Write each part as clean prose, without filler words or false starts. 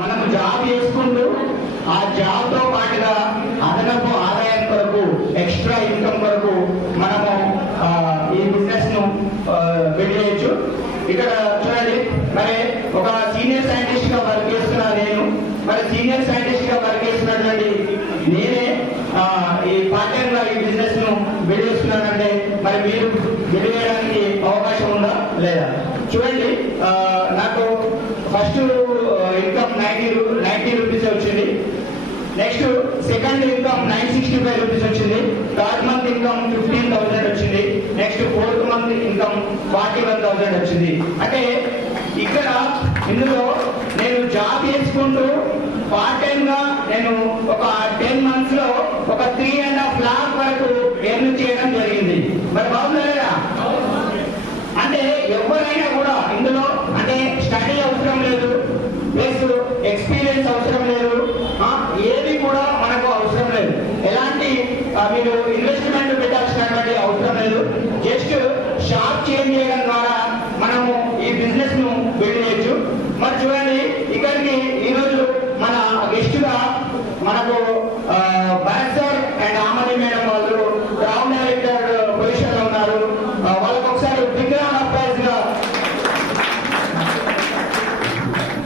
మనం జాబ్ చేసుకుంటూ ఆ జాబ్తో పాటుగా అదనపు ఆదాయం కొరకు ఎక్స్ట్రా ఇన్కమ్ కొరకు మనము ఈ బిజినెస్ ను బిల్డ్ చేయొచ్చు. ఇక్కడ చూడండి, మరి ఒక సీనియర్ సైంటిస్ట్ గా వర్క్ చేస్తున్నా నేను, మరి సీనియర్ సైంటిస్ట్ గా వర్క్ చేస్తున్నటువంటి నేనే ఈ పార్ట్ టైం గా ఈ బిజినెస్ ను బిల్డ్ చేస్తున్నానంటే మరి మీరు బిల్డ్ చేయడానికి అవకాశం ఉందా లేదా? చూడండి, నాకు ఫస్ట్ ఇన్కమ్ 90 రూపీస్ వచ్చింది. నెక్స్ట్ సెకండ్ ఇన్కమ్ 965 రూపీస్ వచ్చింది. థర్డ్ మంత్ ఇన్కమ్ 15,000 వచ్చింది. నెక్స్ట్ ఫోర్త్ మంత్ ఇన్కమ్ 41,000 వచ్చింది. అంటే ఇక్కడ ఇందులో నేను జాబ్ చేసుకుంటూ పార్ట్ టైం గా నేను ఒక 10 months లో ఒక 3.5 lakh వరకు ఎర్న్ చేయడం జరిగింది. మరి బాగుందా? అంటే ఎవరైనా కూడా ఇందులో అంటే స్టడీ అవసరం లేదు, ప్లస్ ఎక్స్పీరియన్స్ అవసరం లేదు, ఏది కూడా మనకు అవసరం లేదు, ఎలాంటి మీరు ఇన్వెస్ట్మెంట్ పెట్టాల్సినటువంటి అవసరం లేదు. జస్ట్ షాప్ చేంజ్ చేయడం ద్వారా మనము ఈ బిజినెస్ ను బిల్డ్ చేయొచ్చు. మరి చూడండి, ఇక్కడికి ఈరోజు మన గెస్ట్ గా మనకు Bharat sir and Amani madam వాళ్ళు గ్రౌండ్ డైరెక్టర్ పొజిషన్ లో ఉన్నారు. వాళ్ళకి ఒకసారి బిగ్ రౌండ్ ఆఫ్ అప్లైజ్ గా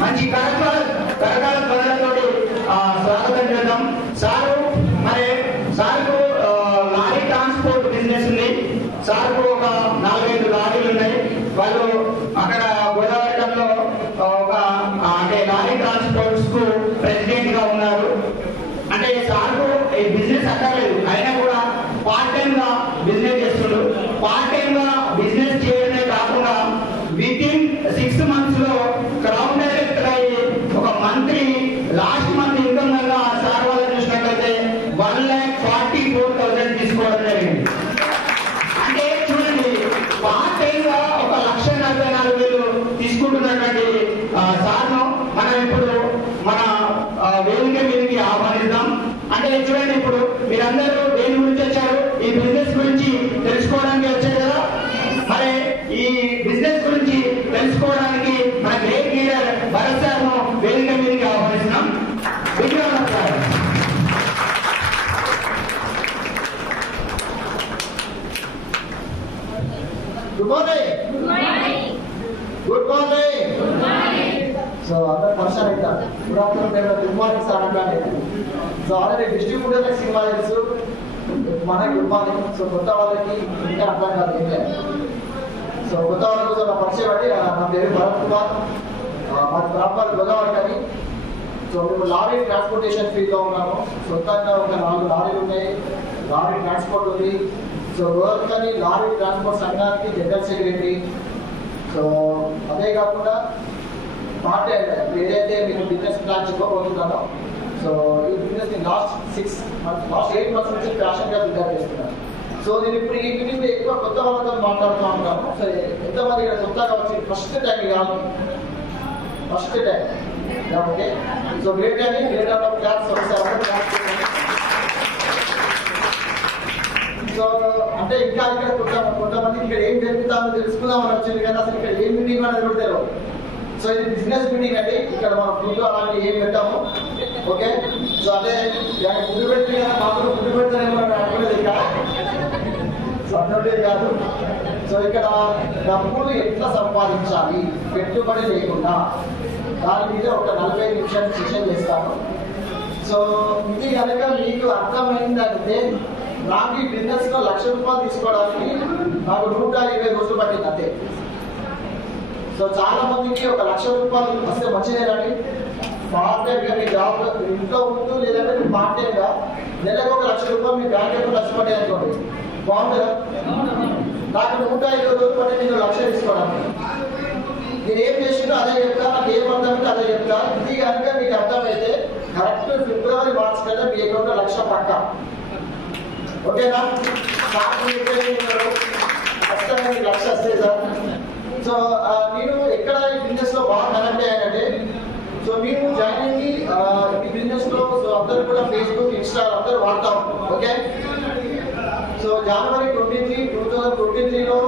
మంచి కరకాల ధ్వనులతోటి స్వాగతం చేద్దాం. సారు మరి సార్కు లారీ ట్రాన్స్పోర్ట్ బిజినెస్ ఉంది. సార్కు ఒక 4-5 లారీలు ఉన్నాయి. వాళ్ళు అక్కడ గోదావరిలో ఒక అంటే లారీ ట్రాన్స్పోర్ట్స్ కు ప్రెసిడెంట్ గా ఉన్నారు. అంటే సార్కు ఈ బిజినెస్ అక్కర్లేదు, అయినా కూడా పార్ట్ టైం గా బిజినెస్ చేస్తుండ్రు. పార్ట్ టైం గా బిజినెస్ చేయడమే కాకుండా విత్ ఇన్ 6 months లో గ్రౌండ్ డైరెక్టర్ అయ్యి ఒక మంత్లీ లాస్ట్ మంత్ ఇన్కమ్ గా సార్ వాళ్ళు చూసినట్లయితే 1,44,000 తీసుకోవడం జరిగింది. అంటే చూడండి, పార్ట్ టైం గా ఒక 1,44,000 తీసుకుంటున్నటువంటి సార్ను మనం ఇప్పుడు మన వేదిక మీదకి ఆహ్వానిద్దాం. అంటే చూడండి, ఇప్పుడు మీరందరూ దేని గురించి వచ్చారు? ఈ బిజినెస్ గురించి తెలుసుకోవడానికి వచ్చారు కదా. మరి ఈ బిజినెస్ గురించి తెలుసుకోవడానికి మన గ్రేట్ లీడర్ భరత్ సార్ ను వేదిక మీదకి ఆహ్వానిస్తున్నాం. Good morning. Good morning. So అందరు పర్సన్ అవుతారు. Good afternoon, good morning sir అంటానే. సో ఆల్రెడీ డిస్ట్రిబ్యూటర్ సినిమా తెలుసు మనకి గుడ్ మార్నింగ్. సో కొత్త వాళ్ళకి ఇంకా అర్థం కాదు ఏం లేదు. సో కొత్త వాళ్ళ కోసం నా పరిచయం అండి. నా పేరు భరత్ కుమార్, మాది ప్రాపర్ గోదావరి అని. సో మేము లారీ ట్రాన్స్పోర్టేషన్ ఫీల్డ్లో ఉన్నాము. సొంతంగా ఒక 4 లారీలు ఉన్నాయి, లారీ ట్రాన్స్పోర్ట్ ఉంది. సో గోదావరి లారీ ట్రాన్స్పోర్ట్ సంఘానికి జనరల్ సెక్రటరీ. సో అదే కాకుండా పార్ట్ ఏదైతే మీకు బిజినెస్ ప్లాన్ చెప్పబోతున్నానో, సో ఈ బిజినెస్ లాస్ట్ 8 months నుంచి ప్యాషన్గా బిల్డప్ చేస్తున్నాను. సో నేను ఇప్పుడు ఈ మీటింగ్ ఎక్కువ కొత్త వాళ్ళతో మాట్లాడుతూ ఉంటాను. సో ఎంతమంది ఇక్కడ కొత్తగా వచ్చి ఫస్ట్ టైం కాదు, first time okay. So great అని great out of class so అంటే ఇంకా ఇక్కడ కొంతమంది ఇక్కడ ఏం జరుగుతుందో తెలుసుకుందామని వచ్చింది కదా. అసలు ఇక్కడ ఏం మీటింగ్ అనేది కూడా తెలియదు. సో ఇది బిజినెస్ మీటింగ్ అండి. ఇక్కడ మనం ఫుడ్ అలాంటి ఏం పెట్టాము ఓకే. సో అదే ఫుడ్ పెట్టి మాకు ఫుడ్ పెడతానేమో అనుకునేది ఇక్కడ. సో అటువంటిది కాదు. సో ఇక్కడ డబ్బులు ఎట్లా సంపాదించాలి పెట్టుబడి లేకుండా, దాని మీద ఒక 45 నిమిషాలు సెషన్ చేస్తాను. సో ఇది కనుక మీకు అర్థమైందంటే, నాకు ఈ బిజినెస్ లో 1,00,000 రూపాయలు తీసుకోవడానికి నాకు 120 రోజులు పట్టింది అంతే. సో చాలా మందికి ఒక 1,00,000 రూపాయలు వస్తే మంచిదేనండి. పార్ట్ టైం గా మీ జాబ్ ఇంట్లో ఉంటూ లేదంటే మీ పార్ట్ టైం గా నెలకు ఒక 1,00,000 రూపాయలు మీ బ్యాంక్ అకౌంట్ ఖర్చు పట్టే అనుకోండి, బాగుంటుందా? నాకు 120 రోజులు పట్టి నేను 1,00,000 తీసుకోవడానికి. నేను ఏం చేసినా అదే చెప్తా, నాకు ఏం అర్థమైతే అదే చెప్తా. ఇది కనుక మీకు అర్థమైతే కరెక్ట్ ఫిబ్రవరి మార్చి కన్నా మీ అకౌంట్ 1,00,000 పక్కా ఓకేనా? ఖచ్చితంగా మీకు 1,00,000 వస్తాయి సార్. సో నేను ఎక్కడ ఈ బిజినెస్ లో బాగా కనెక్ట్ అయ్యానంటే, సో మేము జాయిన్ అయ్యి ఈ బిజినెస్ లో సో అందరూ కూడా ఫేస్బుక్, ఇన్స్టా అందరూ వాడతాం ఓకే. సో జనవరి 23, 2023లో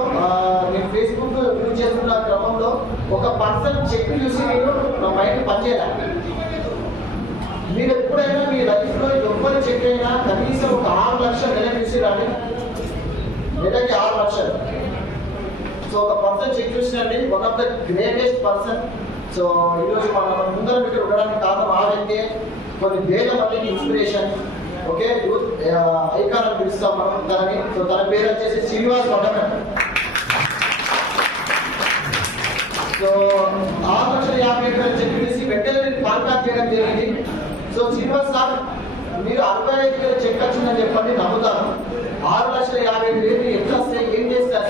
నేను ఫేస్బుక్ యూజ్ చేస్తున్న క్రమంలో ఒక పర్సన్ చెక్ చూసి నేను నా మైండ్ పనిచేయాలి. దేనికైనా కనీసం ఒక 6 లక్షలు నెలకు ఇచ్చిరండి, నెలకి 6 లక్షలు. సో ఒక పర్సన్ చెక్ చూసినండి, one of the greatest person. So ఈరోజు మన ముందర ఇక్కడ ఉండడానికి కారణం ఆ వ్యక్తి, కొన్ని వేల మందికి ఇన్స్పిరేషన్. ఓకే, యూత్ ఐకాన్ అని పిలుస్తాం మనం తనని. సో తన పేరు వచ్చేసి శ్రీనివాస్ వడ్డమన్. సో 6,50,000 చెక్ తీసి వెంటనే కాంటాక్ట్ చేయడం జరిగింది. సో శ్రీనివాస్ సార్, మీరు 65,000 చెక్ వచ్చిందని చెప్పండి, నమ్ముతాను. 6,50,000 ఎట్లా వస్తాయి, ఏం చేస్తారు?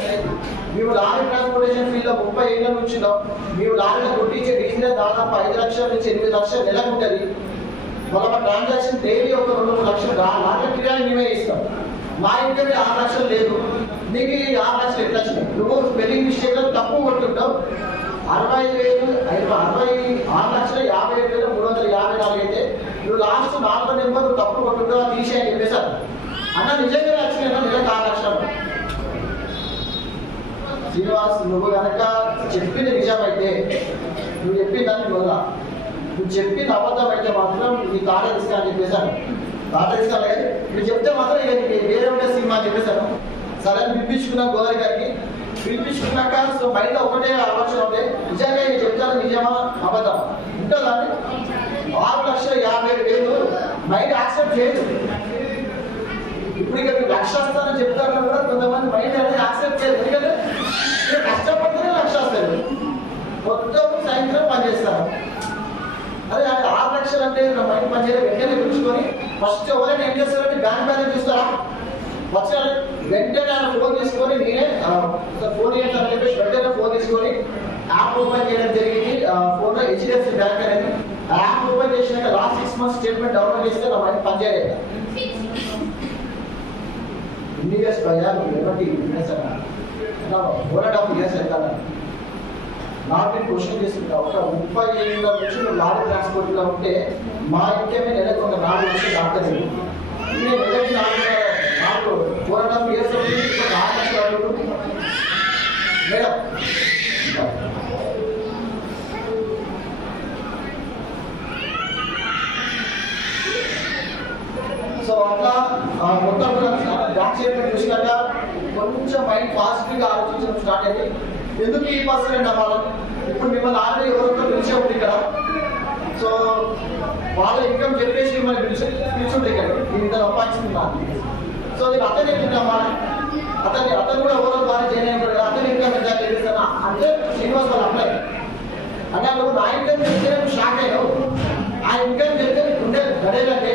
మేము లారీ ట్రాన్స్పోర్టేషన్ ఫీల్డ్ లో 30 ఏళ్ళ నుంచి మేము లారీలో కొట్టించే డీజిల్ దాదాపు 5 లక్షల నుంచి 8 లక్షలు నెలకు ఉంటుంది. మళ్ళీ మా ట్రాన్సాక్షన్ డైలీ ఒక 2-3 లక్షలు లారీ కిరాయి మేమే ఇస్తాం. మా ఇంట్లో 6 లక్షలు లేదు, నీకు 6 లక్షలు ఎట్లా వచ్చినాయి? నువ్వు స్పెల్లింగ్ మిస్టేక్ లో తప్పు కొట్టుంటావు. 6,50,354 అయితే నువ్వు లాస్ట్ 4 నెంబర్ తప్పు కొట్టుంటావు, తీసేయని చెప్పేశారు. అన్న నిజంగా వచ్చినాయి నెలకు 6 లక్షలు. శ్రీనివాస్, నువ్వు కనుక చెప్పింది నిజమైతే, నువ్వు చెప్పిన దాన్ని వదలా, నువ్వు చెప్పింది అబద్ధం అయితే మాత్రం నీ తాట ఇస్తా అని చెప్పేశాను. తాట ఇస్తాను లేదు, నువ్వు చెప్తే మాత్రం వేరే ఉండే సినిమా అని చెప్పేశాను. సరే పిలిపించుకున్నాం గోదావరి గారికి. పిలిపించుకున్నాక సో బయట ఒకటే ఆలోచన ఉంటే, నిజంగా నేను చెప్తాను నిజమా అబద్ధం ఉంటుందండి. 6,50,000 మైండ్ యాక్సెప్ట్ చేయదు. ఇప్పుడు ఇక మీరు 1,00,000 వస్తానని చెప్తారు కూడా కొంతమంది మైండ్ అనేది యాక్సెప్ట్ చేయదు. ఎందుకంటే కష్టపడితేనే 1,00,000 వస్తారు, మొత్తం సాయంత్రం పనిచేస్తారు. అదే 6 లక్షలు అంటే నా మైండ్ పనిచేయడం వెంటనే పిలుచుకొని ఫస్ట్ ఎవరైనా ఏం చేస్తారంటే బ్యాంక్ బ్యాలెన్స్ చూస్తారా, వచ్చిన వెంటనే ఆయన ఫోన్ తీసుకొని నేనే ఫోన్ చేస్తానని చెప్పేసి వెంటనే ఫోన్ తీసుకొని యాప్ ఓపెన్ చేయడం జరిగింది. ఫోన్లో HDFC బ్యాంక్ అనేది యాప్ ఓపెన్ చేసినాక లాస్ట్ 6 months స్టేట్మెంట్ డౌన్లోడ్ చేస్తే నా మైండ్ పనిచేయలేదు. ఇన్ని ఇయర్స్ పైగా ఎటువంటి ఇయర్స్ వెళ్తాను నాకు క్వశ్చన్ చేసుకుంటా. ఒక 30 ఏళ్ళ నుంచి నువ్వు లారీ ట్రాన్స్పోర్ట్ లో ఉంటే మా ఇంకేమే నెలకు ఒక 4 లక్షలు దాటలేదు. నేను నెలకి 4.5 years 4 లక్షలు మేడం. సో అట్లా మొత్తం బ్యాక్ స్టేట్మెంట్ చూసినాక కొంచెం మైండ్ పాజిటివ్ గా ఆలోచించడం స్టార్ట్ అయింది. ఎందుకు ఈ పర్సన్ అవ్వాలి? ఇప్పుడు మిమ్మల్ని ఆల్రెడీ ఎవరితో పిలిచే ఉంది ఇక్కడ. సో వాళ్ళ ఇన్కమ్ జనరేషన్ మిమ్మల్ని పిలిచుంటే ఇక్కడ నేను ఇంత సంపాదిస్తున్నాను. సో నేను అతను చెప్తున్నామా, అతను కూడా ఎవరో ద్వారా జాయిన్ అయినాడు కదా, అతను ఇన్కమ్ ఎంత చేస్తానా అంటే శ్రీనివాస్ వాళ్ళు అప్లై అన్నప్పుడు నా ఇన్కమ్ చెప్తే షాక్ అయినావు. ఆ ఇన్కమ్ చెప్తే ఉండే గడేలంటే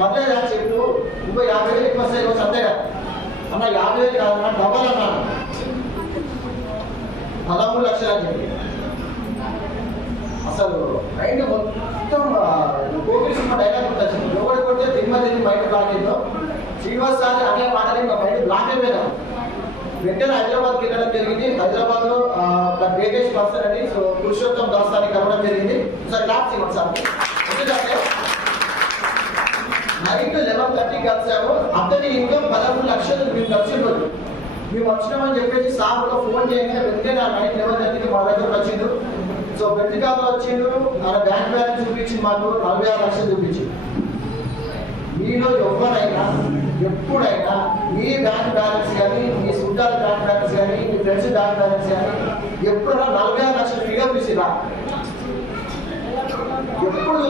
10,000 చెప్పు, ఇంకో 50,000 ఎక్కువ వస్తాయి రోజు అంతే కదా అన్న. 50,000 కాదన్నా డబల్ అన్నాను, 13 లక్షలు అని చెప్పి. అసలు మైండ్ మొత్తం కోకిలి సినిమా డైలాగ్ ఉంటుంది, ఎవరి కొడితే తిమ్మది మైండ్ బ్లాక్ అయిందో. శ్రీనివాస్ సార్ అనే మాటని మా మైండ్ బ్లాక్ అయిపోయినా వెంటనే హైదరాబాద్కి వెళ్ళడం జరిగింది. హైదరాబాద్ లో గ్రేటెస్ట్ పర్సన్ అని సో పురుషోత్తం దాస్ అని కలవడం జరిగింది. సార్ క్లాప్స్ ఇవ్వండి సార్. ఎందుకంటే నైట్ 11:30 కలిసాము. అతని ఇన్కమ్ 13 లక్షలు మేము ఖర్చు. మేము వచ్చినామని చెప్పేసి సార్ ఒక ఫోన్ చేయగానే వెంటనే నా నైట్ 11:30కి మా దగ్గరకు వచ్చిండు. సో వెంటకాల్లో వచ్చిండు, ఆయన బ్యాంక్ బ్యాలెన్స్ చూపించింది, మాకు 46 లక్షలు చూపించింది. మీలో ఎవరైనా ఎప్పుడైనా మీ బ్యాంక్ బ్యాలెన్స్ కానీ, మీ చుట్టాల బ్యాంక్ బ్యాలెన్స్ కానీ, మీ ఫ్రెండ్స్ బ్యాంక్ బ్యాలెన్స్ కానీ ఎప్పుడైనా 46 లక్షల ఫిగర్ చూసిరా? ఎప్పుడు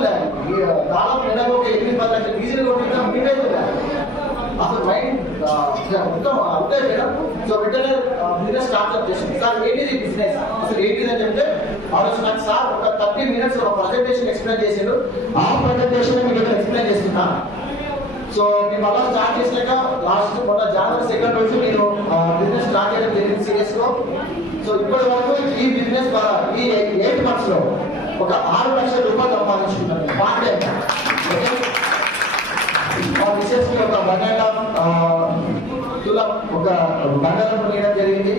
దాదాపు నెలకు ఒక 8-10 లక్షలు డీజిల్ కొట్టినా మీరే అసలు మైండ్ మొత్తం అంతే మేడం. సో వెంటనే బిజినెస్ స్టార్ట్అప్ చేసింది. సార్ ఏంటిది బిజినెస్, అసలు ఏంటిది అని చెప్తే ఆలోచన నాకు సార్ ఒక 30 minutes ఒక ప్రజెంటేషన్ ఎక్స్ప్లెయిన్ చేసిండు. ఆ ప్రజెంటేషన్ మీకు ఎక్స్ప్లెయిన్ చేస్తున్నాను. సో మేము అలా స్టార్ట్ చేసినాక లాస్ట్ మొన్న January 2nd రోజు నేను బిజినెస్ స్టార్ట్ చేయడం జరిగింది సీరియస్ లో. సో ఇప్పటి వరకు ఈ బిజినెస్ ద్వారా ఈ 8 months లో ఒక 6 లక్షల రూపాయలు సంపాదించుకున్నాను. పార్ట్ టైం మా బిజినెస్ కి ఒక 1.5 తులం ఒక బంగారం కొనడం జరిగింది.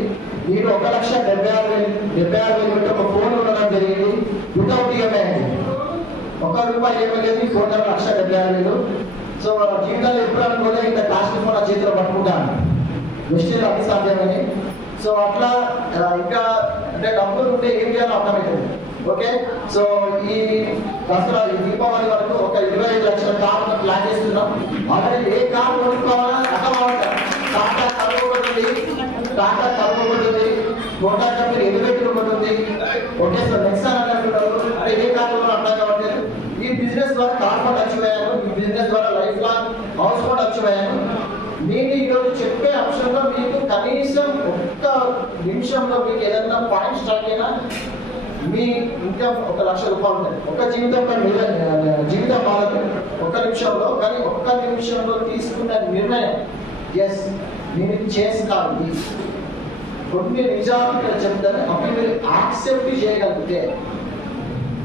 నేను 1,76,000 ఒక ఫోన్ ఉండడం జరిగింది. వితౌట్ ఈఎంఐ ₹1 ఈఎంఐ లేదు. ఫోన్ 1,76,000. సో జీవితంలో ఎప్పుడు అనుకోలే ఇంత కాస్ట్ ఫోన్ నా చేతిలో పట్టుకుంటాను, వెస్టేజ్ అతి సాధ్యమని. సో అట్లా ఇంకా అంటే డబ్బులు ఉంటే ఏం చేయాలో అర్థమవుతుంది. ఓకే, సో ఈ దసరా ఈ దీపావళి వరకు ఒక 25 లక్షల కార్ ప్లాన్ చేస్తున్నాం. ఆల్రెడీ ఏ కార్ కొనుక్కోవాలని అర్థం అవుతారు. టాటా కర్వ్ ఒకటి ఉంది, హోండా కంపెనీ ఎలివేటర్ ఒకటి ఉంది. ఓకే సార్, నెక్సాన్ అంటున్నారు. అంటే ఏ కార్ అర్థం కావట్లేదు. ఈ బిజినెస్ ద్వారా కార్ ఫండ్ అచీవ్ అయ్యాను, ఈ బిజినెస్ ద్వారా life long house fund achieve అయ్యాను. నేను ఈరోజు చెప్పే అంశంలో మీకు కనీసం ఒక్క నిమిషంలో మీకు ఏదైనా పాయింట్ స్టార్ట్ అయినా మీ ఇన్కమ్ 1 లక్ష రూపాయలు ఉంటుంది. ఒక జీవితం మారదు ఒక్క నిమిషంలో. కానీ ఒక్క నిమిషంలో తీసుకున్న నిర్ణయం ఎస్ నేను చేస్తాను. కొన్ని నిజాలు ఇక్కడ చెప్తాను, అప్పుడు మీరు యాక్సెప్ట్ చేయగలిగితే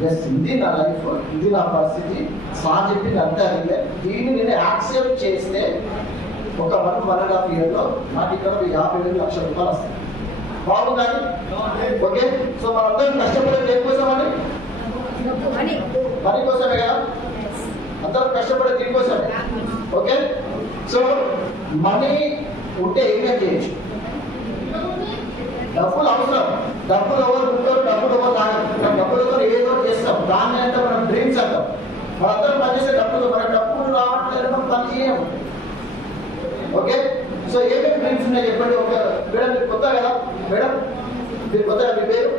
ఎస్ ఇది నా లైఫ్, ఇది నా పరిస్థితి, సార్ చెప్పింది అంతా అడిగే, దీన్ని నేను యాక్సెప్ట్ చేస్తే ఒక 1.5 ఇయర్లో నాకు ఇక్కడ 50,000 లక్షల రూపాయలు వస్తాయి. బాగుందండి? ఓకే. సో మనందరం కష్టపడేది దేనికోసమని? మనీ కోసమే కదా. అందరం కష్టపడేది దీనికోసమే. ఓకే. సో మనీ ఉంటే ఏమేం చేయొచ్చు. డబ్బులు అవసరం, డబ్బులు ఎవరు ఉంటారు, డబ్బులు ఎవరు తాగరు. మనం డబ్బులతో ఏదో చేస్తాం, దాన్ని అంటే మనం డ్రీమ్స్ అంటాం. మనందరం పనిచేసే డబ్బులు, మన డబ్బులు రావట్లేదు, మనం పని చేయము. ఓకే. సో ఏమేమి డ్రీమ్స్ ఉన్నాయి చెప్పండి. ఒక మేడం మీరు కొత్త కదా, మేడం మీరు కొత్త, మీ పేరు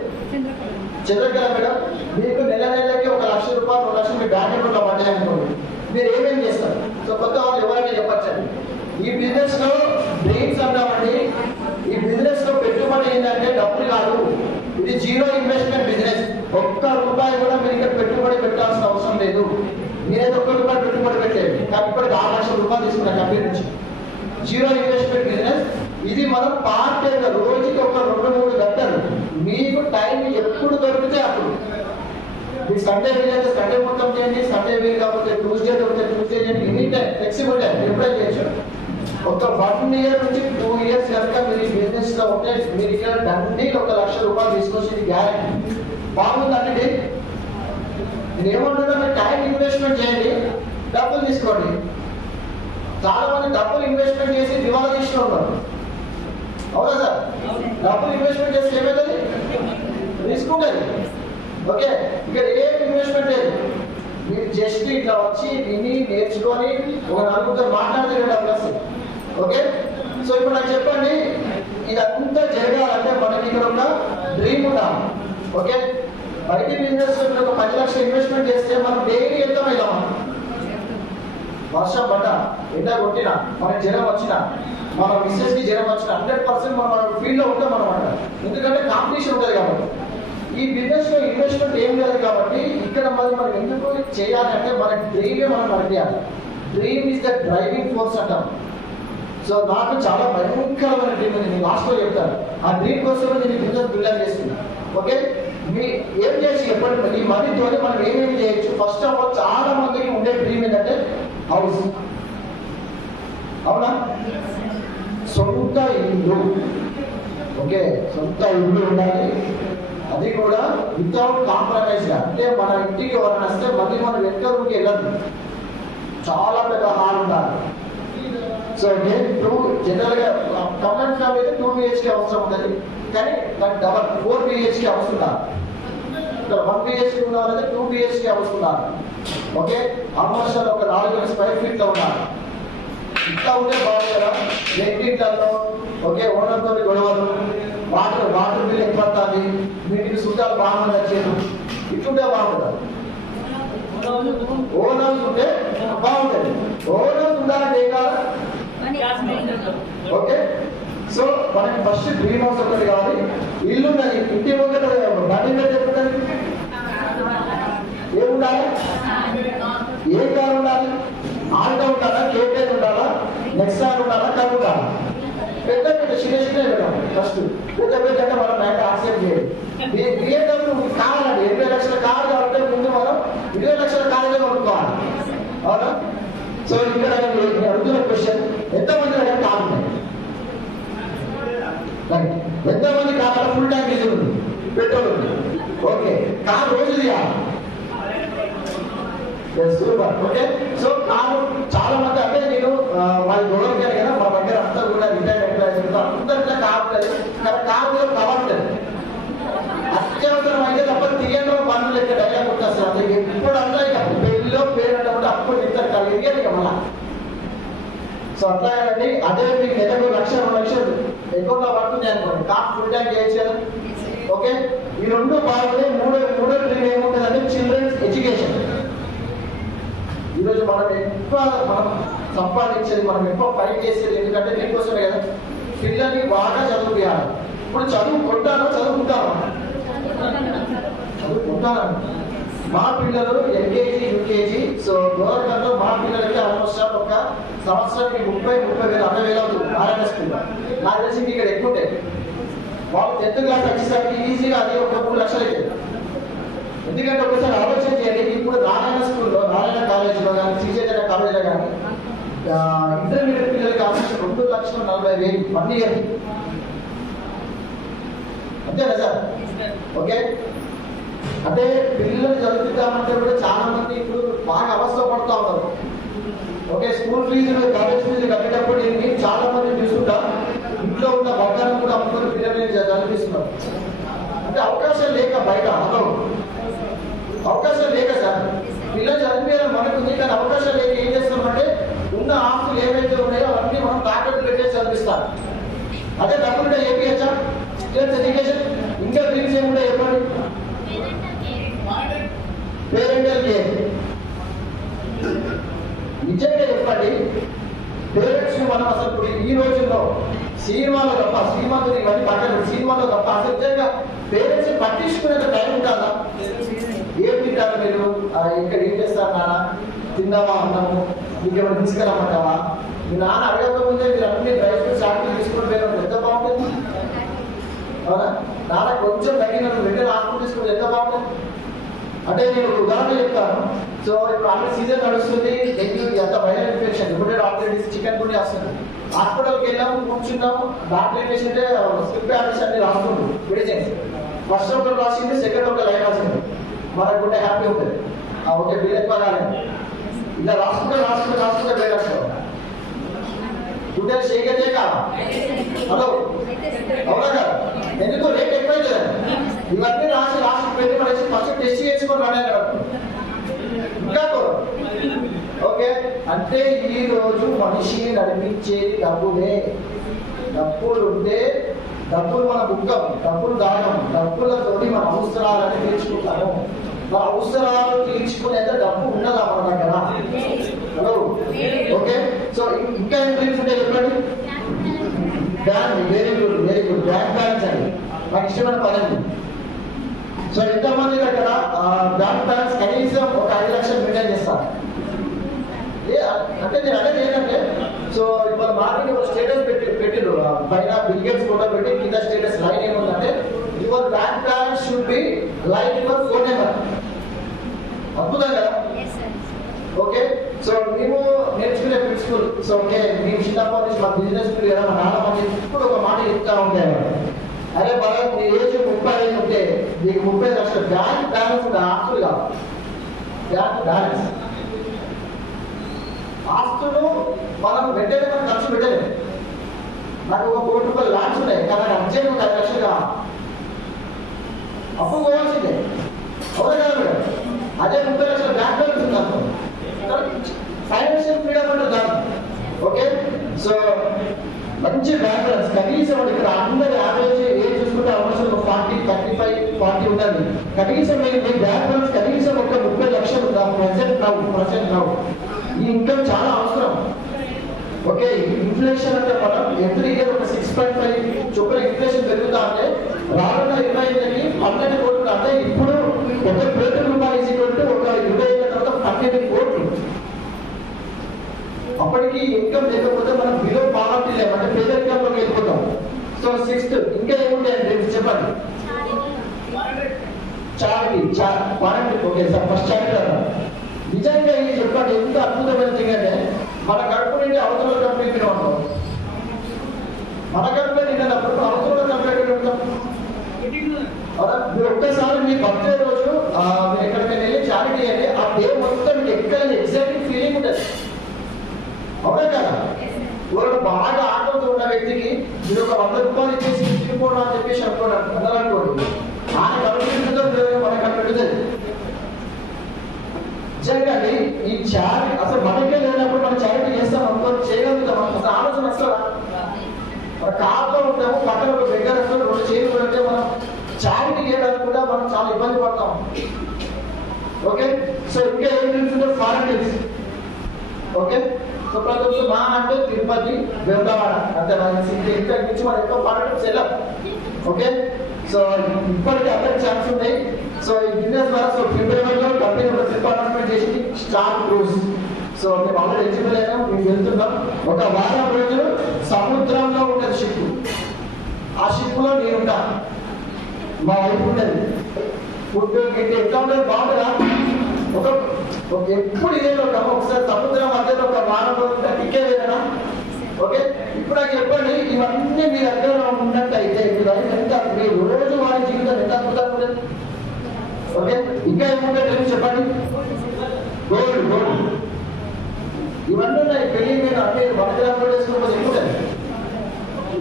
చంద్రకళ మేడం. మీకు నెలకి 1 లక్ష రూపాయలు 2 లక్షలు మీ బ్యాంక్ అకౌంట్లో పడ్డాయి అనుకోండి, మీరు ఏమేమి చేస్తారు? సో కొత్త వాళ్ళు ఎవరైనా చెప్పచ్చండి. ఈ బిజినెస్ లో డ్రీమ్స్ అంటామండి. ఈ బిజినెస్ లో పెట్టుబడి ఏంటంటే డబ్బులు కాదు, ఇది జీరో ఇన్వెస్ట్మెంట్ బిజినెస్. 1 రూపాయి కూడా మీరు ఇక్కడ పెట్టుబడి పెట్టాల్సిన అవసరం లేదు. మీరైతే 1 రూపాయి పెట్టుబడి పెట్టలేదు, కానీ ఇప్పుడు 6 లక్షల రూపాయలు తీసుకున్న కంపెనీ నుంచి. జీరో ఇన్వెస్ట్మెంట్ బిజినెస్ ఇది. మనం పార్ట్ టైంగా రోజుకి ఒక 2-3 గంటలు మీకు టైం ఎప్పుడు దొరికితే అప్పుడు. మీకు సండే వీలైతే సండే మొత్తం చేయండి, సండే వీలు కాకపోతే ట్యూస్డే దొరికితే ట్యూస్డే చేయండి. ఎనీ టైం ఫ్లెక్సిబుల్ టైం ఎప్పుడైనా చేయొచ్చు. ఒక 1 ఇయర్ నుంచి 2 ఇయర్స్ కనుక మీరు ఈ బిజినెస్ లో ఉంటే మీరు ఇక్కడ దండి 1 లక్ష రూపాయలు తీసుకొచ్చి గ్యారెంటీ. బాగుందండి. నేను ఏమంటున్నా, మీరు టైం ఇన్వెస్ట్మెంట్ చేయండి, డబ్బులు తీసుకోండి. చాలా మంది డబ్బులు ఇన్వెస్ట్మెంట్ చేసి దివాలా తీసిన ఉన్నారు. అవునా సార్? డబ్బులు ఇన్వెస్ట్మెంట్ చేసి ఏమవుతుంది? రిస్క్ ఉంటుంది. ఓకే. ఇక్కడ ఏం ఇన్వెస్ట్మెంట్ లేదు, మీరు జస్ట్ ఇట్లా వచ్చి విని నేర్చుకొని ఒక 4 మాట్లాడితే డబ్బులు వస్తాయి. ఓకే. సో ఇప్పుడు నాకు చెప్పండి, ఇదంతా జరగాలంటే మనకి ఇక్కడ ఒక డ్రీమ్ ఉండాలి. ఓకే. బయట బిజినెస్ ఒక 10 లక్షలు ఇన్వెస్ట్మెంట్ చేస్తే మనం డైలీ ఎంత వెళ్దాం? వర్షం పడ్డా, ఎండ కొట్టినా, మనకి జ్వరం వచ్చినా, మన మిస్సెస్ కి జ్వరం వచ్చినా 100% మనం ఫీల్డ్ లో ఉంటాం అనమాట. ఎందుకంటే కాంపిటీషన్ ఉంటుంది కాబట్టి. ఈ బిజినెస్ లో ఇన్వెస్ట్మెంట్ ఏం లేదు కాబట్టి ఇక్కడ మనం ఎందుకు చేయాలంటే మన డ్రీమే మనం నడిపేయాలి. Dream is the driving force అంటాం. సో నాకు చాలా భయంకరమైన డ్రీమ్ ఉంది, నేను లాస్ట్ లో చెప్తాను. ఆ డ్రీమ్ కోసం నేను బిజినెస్ బిల్డప్ చేస్తున్నాను. ఓకే. మీ ఏం చేసి ఎప్పటి ఈ మనీతో మనం ఏమేమి చేయొచ్చు? ఫస్ట్ ఆఫ్ ఆల్ చాలా మందికి ఉండే డ్రీమ్ ఏంటంటే హౌస్. అవునా? సొంత ఇల్లు. ఓకే. సొంత ఇల్లు ఉండాలి, అది కూడా వితౌట్ కాంప్రమైజ్ గా. అంటే మన ఇంటికి ఎవరైనా వస్తే మళ్ళీ మనం వెనక రూమ్కి వెళ్ళదు, చాలా పెద్ద హాల్ ఉండాలి. సో నేను జనరల్ గా కమన్ ఫ్యామిలీ అయితే 2 BHK అవసరం ఉంటుంది, కానీ నాకు డబల్ 4 BHK అవసరం కాదు. ఇక్కడ 1 BHK ఉండాలంటే 2 BHK అవసరం కాదు. ఓకే. ఆల్మోస్ట్ ఒక 4,000 స్క్వేర్ ఫీట్ లో ఉండాలి. ఇట్లా ఉంటే బాగుంది కదా. రెండింటిలో ఓకే ఓనర్తో గొడవలు, వాటర్ బిల్ ఎక్కువ వస్తుంది, వీటికి సుఖాలు బాగుంది వచ్చేది, ఇట్లుంటే బాగుంటుంది. ఓనర్స్ ఉంటే బాగుంటుంది. ఓనర్స్ ఉండాలంటే ఏం కాదు. ఓకే. సో మనకి ఫస్ట్ గ్రీన్ హౌస్ ఒకటి కావాలి, ఇల్లు ఉన్నది, ఇంటి ఒకటి బండి మీద చెప్తుంది. ఏముండాలి? ఏ కారు ఉండాలి? ఆల్టో ఉండాలా, కేటెన్ ఉండాలా, నెక్సాన్ ఉండాలా, కారు ఉండాలా? పెద్ద సిరీస్గా పెట్టాలి. ఫస్ట్ పెద్ద అంటే మనం బ్యాంక్ యాక్సెప్ట్ చేయాలి. బిఏడబ్ల్యూ కావాలండి, 20 లక్షల కారు కావాలంటే ముందు మనం 20 లక్షల కారుగా కొనుక్కోవాలి. అవునా? సో ఇక్కడ నేను అడుగుతున్న క్వశ్చన్, ఎంతమంది దగ్గర కారు ఉన్నాయి? ఎంతమంది కావాలి? ఫుల్ ట్యాంక్ డీజిల్ ఉంది, పెట్రోల్ ఉంది. ఓకే. కారు రోజు తీయాలి. సూపర్. ఓకే. సో కారు చాలా మంది, అంటే నేను వాళ్ళ గొడవకి కదా మా దగ్గర అంతా కూడా రిటైర్డ్ ఎంప్లాయీస్ అందరిలో కారు ఉంటుంది, కానీ కారు కూడా కవర్ ఉంటుంది. అత్యవసరం అయితే తప్ప తీయంలో పనులు లెక్క డైలాగ్ ఉంటుంది. అసలు ఎప్పుడు అంతా ఇక పెళ్ళిలో పేరు అంటే అప్పుడు ఇద్దరు కలిగి వెయ్యాలి ఇక మళ్ళా. సో అట్లా అండి, అదే మీకు నెలకు 1,00,000 2 లక్షలు అకౌంట్లో పడుతుంది అనుకోండి, కాస్ట్ ఫుల్ ట్యాంక్ చేయొచ్చు కదా. ఓకే, ఈ రెండు బాగుంది. మూడో డ్రీమ్ ఏముంటుందంటే చిల్డ్రన్స్ ఎడ్యుకేషన్. ఈరోజు మనం సంపాదించేది, మనం ఎక్కువ ఫైట్ చేసేది ఎందుకంటే దీనికోసమే కదా, పిల్లల్ని బాగా చదువుకోవాలి. ఇప్పుడు చదువుకుంటాను, మా పిల్లలు ఎల్కేజీ యూకేజీ. సో గవర్నమెంట్ మా పిల్లలకి ఆల్మోస్ట్ ఒక సంవత్సరానికి 30,000 60,000 అవుతుంది ఆర్ఎన్ఎస్ స్కూల్. నాకు తెలిసి ఇక్కడ ఎక్కువ ఉంటాయి. వాళ్ళు 10th క్లాస్ వచ్చేసరికి ఈజీగా అది ఒక 3 లక్షలు అవుతుంది. ఎందుకంటే ఒకసారి ఆలోచన చేయండి, ఇప్పుడు నారాయణ స్కూల్లో, నారాయణ కాలేజీలో కానీ, శ్రీచైతన్య కాలేజీలో కానీ ఇంటర్మీడియట్ పిల్లలకి ఆల్మోస్ట్ 2,40,000 1 ఇయర్. అంతేనా సార్? ఓకే, అంటే పిల్లలు చదువుతామంటే కూడా చాలా మంది ఇప్పుడు బాగా అవస్థ పడుతూ ఉన్నారు. ఓకే, స్కూల్ ఫీజులు, కాలేజ్ ఫీజులు కట్టేటప్పుడు నేను చాలా మంది చూస్తుంటా ఇంట్లో ఉన్న బంగారం కూడా అమ్ముకొని పిల్లల్ని చదివిస్తున్నారు. అంటే అవకాశం లేక బయట అవకాశం లేక సార్ పిల్లలు చదివేయాలని మనకుంది, కానీ అవకాశం లేక ఏం చేస్తామంటే ఉన్న ఆస్తులు ఏవైతే ఉన్నాయో అవన్నీ మనం తాకట్టు పెట్టేసి చదివిస్తాం. అదే డబ్బులుంటే ఏపీహెచ్చా చిల్డ్రన్స్ ఎడ్యుకేషన్. ఇంకా డ్రీమ్స్ ఏముంటే చెప్పండి. Parental care. నిజంగా చెప్పండి, పేరెంట్స్ మనం అసలు ఇప్పుడు ఈ రోజుల్లో సినిమాలో తప్ప, శ్రీమంతుని ఇవన్నీ పక్కన సినిమాలో తప్ప అసలు నిజంగా పేరెంట్స్ పట్టించుకునే టైం ఉంటుందా? ఏం తింటారు మీరు, ఇక్కడ ఏం చేస్తారు నాన్న, తిందామా అన్నాము, మీకు ఏమైనా తీసుకురమ్మంటావా? మీ నాన్న అడగకముందే మీరు అన్ని డ్రై ఫ్రూట్స్ ఆటలు తీసుకుని పోయినప్పుడు ఎంత బాగుంటుంది. అవునా? నాన్న కొంచెం తగ్గినప్పుడు వెంటనే హాస్పిటల్ తీసుకుంటే ఎంత బాగుంటుంది. అంటే నేను ఉదాహరణ చెప్తాను. సో ఇప్పుడు అన్ని సీజన్ నడుస్తుంది, డెంగ్యూ ఎంత వైరల్ ఇన్ఫెక్షన్, ఇప్పుడే ఆల్రెడీ చికెన్ గుడి వస్తుంది. హాస్పిటల్కి వెళ్ళాము, కూర్చున్నాము, డాక్టర్ ఏం చేసింటే స్లిప్ ప్యాకెట్స్ అన్ని రాసుకుంటాం మెడిసిన్స్. ఫస్ట్ ఒక రాసింది, సెకండ్ ఒక లైన్ రాసింది, మనకు కూడా హ్యాపీ ఉంటుంది. ఓకే, బిల్ ఎక్కువ కాలేదు, ఇలా రాసుకుంటే బిల్ వస్తాం. గుడ్డ షేక్ అయితే కాదా? హలో, అవునా కదా? ఎందుకు రేట్ ఎక్కువ ఇవన్నీ రాసి పెట్టి పడేసి ఫస్ట్ టెస్ట్ చేసుకొని రాలేదు ఇంకా. ఓకే, అంటే ఈ రోజు మనిషి నడిపించేది డబ్బులే. డబ్బులుంటే డబ్బులు మన బుక్కం, డబ్బులు దాగం, డబ్బులతోటి మన అవసరాలని తీర్చుకుంటాము. మన అవసరాలు తీర్చుకునేంత డబ్బు ఉన్నదా మన దగ్గర? Hello, okay. సో ఇంకా ఏం డ్రీమ్స్ ఉంటాయి చెప్పండి. వెరీ గుడ్ బ్యాంక్ బ్యాలెన్స్ అండి నాకు ఇష్టమైన పదండి. సో ఎంతమంది దగ్గర బ్యాంక్ బ్యాలెన్స్ కనీసం ఒక 5 లక్షలు మెయింటైన్ చేస్తారు? అంటే నేను అనేది ఏంటంటే, సో ఇవాళ మార్కెట్ స్టేటస్ పెట్టిండు పైన బిల్ గేట్స్ ఫోటో పెట్టి కింద స్టేటస్ లైన్ ఏముందంటే, your bank balance should be like your phone number. అద్భుతం కదా? ఓకే, సో మేము నేర్చుకునే ప్రిన్సిపల్. సో ఓకే, మేము చిన్నప్పటి నుంచి మా బిజినెస్ కదా, మా నాన్న పని ఇప్పుడు ఒక మాట చెప్తా ఉంటాయి, అరే భరత్ నీ ఏజ్ 35 ఉంటే నీకు 30 లక్షల బ్యాంక్ బ్యాలెన్స్ ఉంటే ఆస్తులు కాదు. బ్యాంక్ బ్యాలెన్స్ ఆస్తులు మనం వెంటనే మనం ఖర్చు పెట్టలేము. నాకు ఒక 1 కోటి రూపాయలు ల్యాండ్స్ ఉన్నాయి, కానీ నాకు అర్జెంట్ ఒక 5 లక్షలు కావాలి, అప్పు పోవాల్సిందే. అవునా కదా మేడం? అదే 30 లక్షల బ్యాంక్ బ్యాలెన్స్ ఉందనుకో, ఫైనాన్షియల్ ఫ్రీడమ్ అంటే దాని. ఓకే, సో మంచి బ్యాంక్ బ్యాలెన్స్ కనీసం ఇక్కడ అందరి యావరేజ్ ఏజ్ చూసుకుంటే అవసరం 40, 35, 40 ఉండాలి. కనీసం మీ బ్యాంక్ బ్యాలెన్స్ కనీసం ఒక 30 లక్షలు ప్రజెంట్ నౌ. ఈ ఇన్కమ్ చాలా అవసరం. ఓకే, ఇన్ఫ్లేషన్ అంటే మనం ఎవ్రీ ఇయర్ ఒక 6.5 చొప్పున ఇన్ఫ్లేషన్ పెరుగుతా అంటే రానున్న 25కి 12 కోట్లు. అంటే ఇప్పుడు ఒక ₹1 ఒక 20 ఏళ్ళ తర్వాత 12 కోట్లు. అప్పటికి ఇన్కమ్ లేకపోతే మనం బిలో పావర్టీ లేమంటే పేదరికంలోకి వెళ్ళిపోతాం. సో 6th ఇంకా ఏముంటాయండి చెప్పండి. Charity. Okay sir, first charity. నిజంగా ఇది చెప్పండి, ఎంత అద్భుతమైన థింగ్ అంటే మన కడుపు నుండి అవతల కడుపు నింపిన ఉంటాం. మన కడుపులో నిండినప్పుడు అవతల కడుపు ఎక్కడ ఉంటాం? మీరు ఒక్కసారి మీ బర్త్డే రోజు మీరు ఎక్కడికైనా వెళ్ళి చారిటీ అంటే ఆ డే మొత్తం మీకు ఎక్కడ ఎగ్జైటింగ్ ఫీలింగ్ ఉంటుంది. అవునా కదా? ఎవరు బాగా ఆటోతో ఉన్న వ్యక్తికి మీరు ఒక 100 రూపాయలు ఇచ్చేసి తిరిగిపోవడం అని చెప్పేసి అనుకోండి, ఆయన కడుపు నిండుతుంది, మన కడుపు నిండుతుంది. నిజంగా ఈ చారిటీ అసలు మనకే పక్కన ఒక బెగ్గర్ వస్తాడు, 2 చేతులు పెడితే మనం చారిటీ చేయడానికి కూడా మనం చాలా ఇబ్బంది పడతాం. ఓకే, సో ఇంకా ఏం తెలుస్తుంటే ఫారెన్ టిప్స్. ఓకే, సో ప్రతి ఒక్కరు మా అంటే తిరుపతి, వెంకటవాడ అంతే. ఇక్కడ నుంచి మనం ఎక్కువ ఫారెన్ టిప్స్ వెళ్ళాం. ఓకే, సో ఇప్పటికీ అక్కడ ఛాన్స్ ఉన్నాయి. సో ఈ బిజినెస్ ద్వారా సో ఫిబ్రవరిలో కంపెనీ అనౌన్స్మెంట్ చేసి స్టార్ క్రూజ్. సో మేము ఆల్రెడీ ఎలిజిబుల్ అయినా మేము వెళ్తున్నాం. ఒక వారం రోజులు సముద్రంలో ఉండదు షిప్. ఆ షిప్ లో నేను ఉంటాను, మా వైపు ఉండదు. ఫుడ్ గిట్ ఎట్లా ఉండదు, బాగుంటుందా? ఎప్పుడు ఇదే ఉంటాము. ఒకసారి సముద్రం మధ్యలో ఒక వారం రోజులు టికెట్ ఏదైనా. ఓకే, ఇప్పుడు నాకు చెప్పండి, ఇవన్నీ మీ దగ్గర ఉన్నట్టయితే మీరు రోజు వారి జీవితం ఎంత అద్భుతంగా ఉండదు. ఓకే, ఇంకా ఏముంటుంది చెప్పండి. గోల్డ్ ఇవన్నీ ఉన్నాయి. పెళ్లి మీద అంటే 1 గ్రామ్ వేసుకోకపోతే ఏముంటుంది?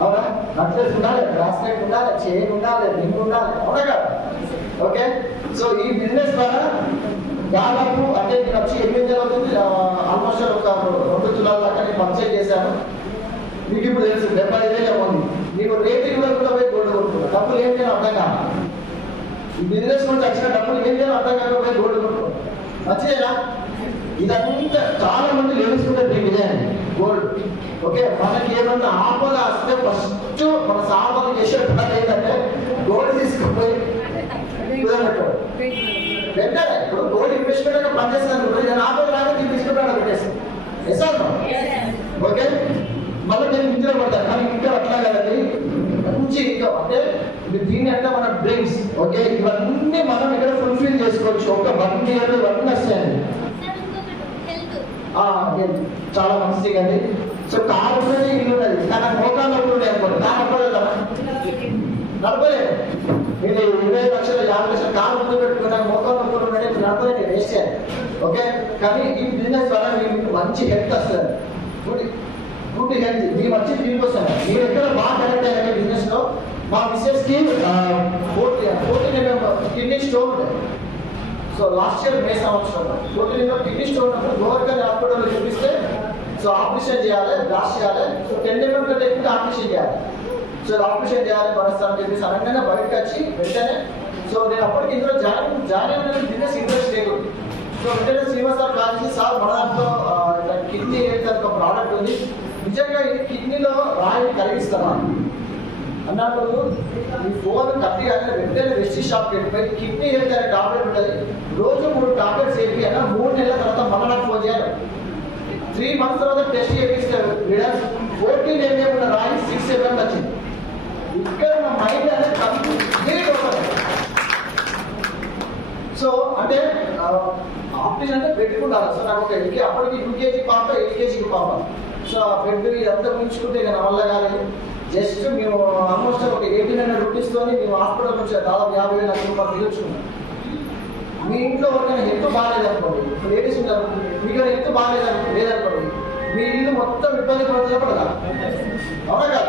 అవునా? నక్లెస్ ఉండాలి, బ్రాస్లెట్ ఉండాలి, చైన్ ఉండాలి, రింగ్ ఉండాలి, అవునా కదా? ఓకే, సో ఈ బిజినెస్ ద్వారా దాదాపు అంటే నేను వచ్చి 8 నెలలు అవుతుంది. ఆల్మోస్ట్ ఒక 2 తులాల దాకా నేను పర్చేజ్ చేశాను. మీకు ఇప్పుడు తెలుసు 75,000 ఉంది. నీకు రేటు కూడా పోయి గోల్డ్ కొనుక్కున్నాను. డబ్బులు ఏం చేయాలో అర్థం కాదు. ఈ బిజినెస్ నుంచి వచ్చిన డబ్బులు ఏం చేయాలో అర్థం కాకపోతే గోల్డ్ కొనుక్కున్నాను. నచ్చేదా? ఇదంతా చాలా మంది లేవుసుకుంటారు ఈ విజయాన్ని గోల్డ్. ఓకే, మనకి ఏమన్నా ఆపద వస్తే ఫస్ట్ మన సామాన్లు చేసే పని ఏంటంటే గోల్డ్ తీసుకుపోయి కుదరబెట్టాడు. వెంటనే ఇప్పుడు గోల్డ్ ఇన్వెస్ట్మెంట్ పనిచేస్తాను. నేను ఆపద రాక దీన్ని తీసుకుంటాను పెట్టేస్తాను. ఎసాను. ఓకే, మళ్ళీ నేను ఇంట్లో పడతాను. కానీ ఇంకా అట్లా కదండి, మంచి ఇంకా అంటే దీని అంటే మన డ్రీమ్స్. ఓకే, ఇవన్నీ మనం ఇక్కడ ఫుల్ఫిల్ చేసుకోవచ్చు. ఒక 1 year ఇవన్నీ వస్తాయండి. చాలా మంచిది అండి. సో కారు ఉన్నది, ఇల్లు ఉన్నది, కానీ మోకాళ్ళు ఉన్నాయి అనుకోండి, కారు నడపలేదు. మీరు 20 లక్షలు 50 లక్షలు కారు ముందు పెట్టుకున్నాను, మోకాళ్ళు నొప్పులు ఉన్నాయి, నడపలేదు, వేస్ట్ చేయాలి. ఓకే, కానీ ఈ బిజినెస్ ద్వారా మీకు మంచి హెల్త్ వస్తుంది. గుడ్ హెల్త్ మీ మంచి ఫీల్కి వస్తాను. మీరు ఎక్కడ బాగా కనెక్ట్ అయ్యారు బిజినెస్ లో. మా మిస్సెస్ కి 14 కిడ్నీ స్టోన్ ఉంటుంది. సో లాస్ట్ ఇయర్ మే సంవత్సరంలో 14 కిడ్నీ స్టోన్ ఉన్నప్పుడు గోవర్కర్ హాస్పిటల్లో చూపిస్తే సో ఆపరేషన్ చేయాలి, బ్లాస్ట్ చేయాలి. సో 10 mm కంటే ఎక్కువ ఆపరేషన్ చేయాలి. సో ఆపరేషన్ చేయాలి పరుస్తానని చెప్పేసి అనగానే బయటకు వచ్చి వెంటనే సో నేను అప్పటికి ఇందులో జాయిన్ అయిన బిజినెస్ ఇంట్రెస్ట్ లేదు. సో వెంటనే శ్రీనివాస్ సార్ కాల్ చేసి, సార్ మన దాంట్లో కిడ్నీ హెల్త్ ఒక ప్రోడక్ట్ ఉంది, నిజంగా ఈ కిడ్నీలో రాయి కలిగిస్తారా అన్నప్పుడు ఈ ఫోన్ కట్టి కానీ వెంటనే వెస్టీ షాప్ వెళ్ళిపోయి కిడ్నీ హెల్త్ అనే టాబ్లెట్ ఉంటుంది, రోజు 3 టాబ్లెట్స్ వేపి అన్న 3 నెలల తర్వాత మళ్ళీ నాకు ఫోన్ చేయాలి. 3 months తర్వాత టెస్ట్ చేపిస్తే 14 mm ఉన్న రాయి 6 mm వచ్చింది. ఇక్కడ నా మైండ్ అనేది కంప్లీట్ ఓపెన్. సో అంటే ఆపరేషన్ అంటే పెట్టుకుంటారు. సో నాకు ఒక అప్పటికి 2 kg పాప 8 kg పాప. సో ఆ బెడ్ ఇదంతా ఉంచుకుంటే నా వల్ల కాలేదు. జస్ట్ మేము ఆల్మోస్ట్ ఒక 1800 రూపీస్తోని మేము హాస్పిటల్ నుంచి దాదాపు 50,000 లక్షల రూపాయలు మిగుల్చుకున్నాం. మీ ఇంట్లో ఎవరికైనా హెల్త్ బాగాలేదనుకోండి, లేడీస్ ఉంటారు, మీకు హెల్త్ లేదనుకోండి, మీ ఇల్లు మొత్తం ఇబ్బంది పడుతున్నప్పుడు కదా, అవునా కదా?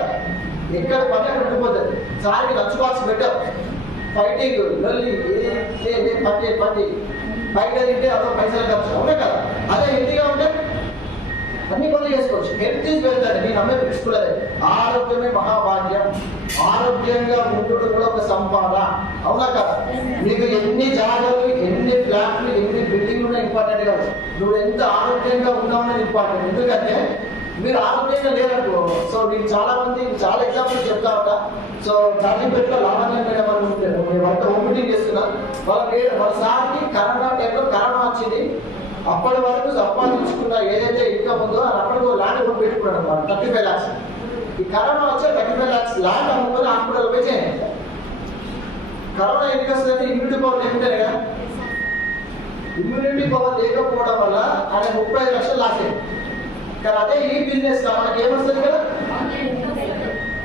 ఎక్కడ పని అక్కడ ఉండిపోతుంది. సార్కి లంచ్ బాక్స్ పెట్టాం, ఫైటింగ్ పట్టి బయట తింటే అదో పైసలు ఖర్చు, అవునా కదా? అదే హెల్తీగా ఉంటే అన్ని పనులు చేసుకోవచ్చు. హెల్త్ ఈజ్ వెల్త్ అండి. నేను అమ్మే తెలుసుకోలేదు. ఆరోగ్యమే మహాభాగ్యం. ఆరోగ్యంగా ఉండడం కూడా ఒక సంపాద, అవునా కదా? నీకు ఎన్ని జాగాలు, ఎన్ని ఫ్లాట్లు, ఎన్ని బిల్డింగ్లు ఉన్నా ఇంపార్టెంట్ కాదు. నువ్వు ఎంత ఆరోగ్యంగా ఉన్నావు అనేది ఇంపార్టెంట్. ఎందుకంటే మీరు ఆరోగ్యంగా లేరనుకో. సో నేను చాలా ఎగ్జాంపుల్స్ చెప్తా ఉంటా. సో చార్జీపేటలో లాభంగా మేడం అని ఉంటారు, వాళ్ళతో ఓపెనింగ్ చేస్తున్నా. వాళ్ళ సార్కి కరోనా టైంలో కరోనా వచ్చింది. అప్పటి వరకు సంపాదించుకున్న ఏదైతే ఇన్కమ్ ఉందో అది అప్పటికి ల్యాండ్ కొని పెట్టుకున్నాడు అనమాట, 35 lakhs. ఈ కరోనా వచ్చే 35 lakhs ల్యాండ్ అమ్ముకొని హాస్పిటల్ పోయి చేయండి. కరోనా ఎందుకు వస్తుందంటే ఇమ్యూనిటీ పవర్ లేకుంటేనే కదా. ఇమ్యూనిటీ పవర్ లేకపోవడం వల్ల ఆయన 35 లక్షలు లాస్ అయ్యింది. కానీ అదే ఈ బిజినెస్ మనకి ఏమొస్తుంది కదా,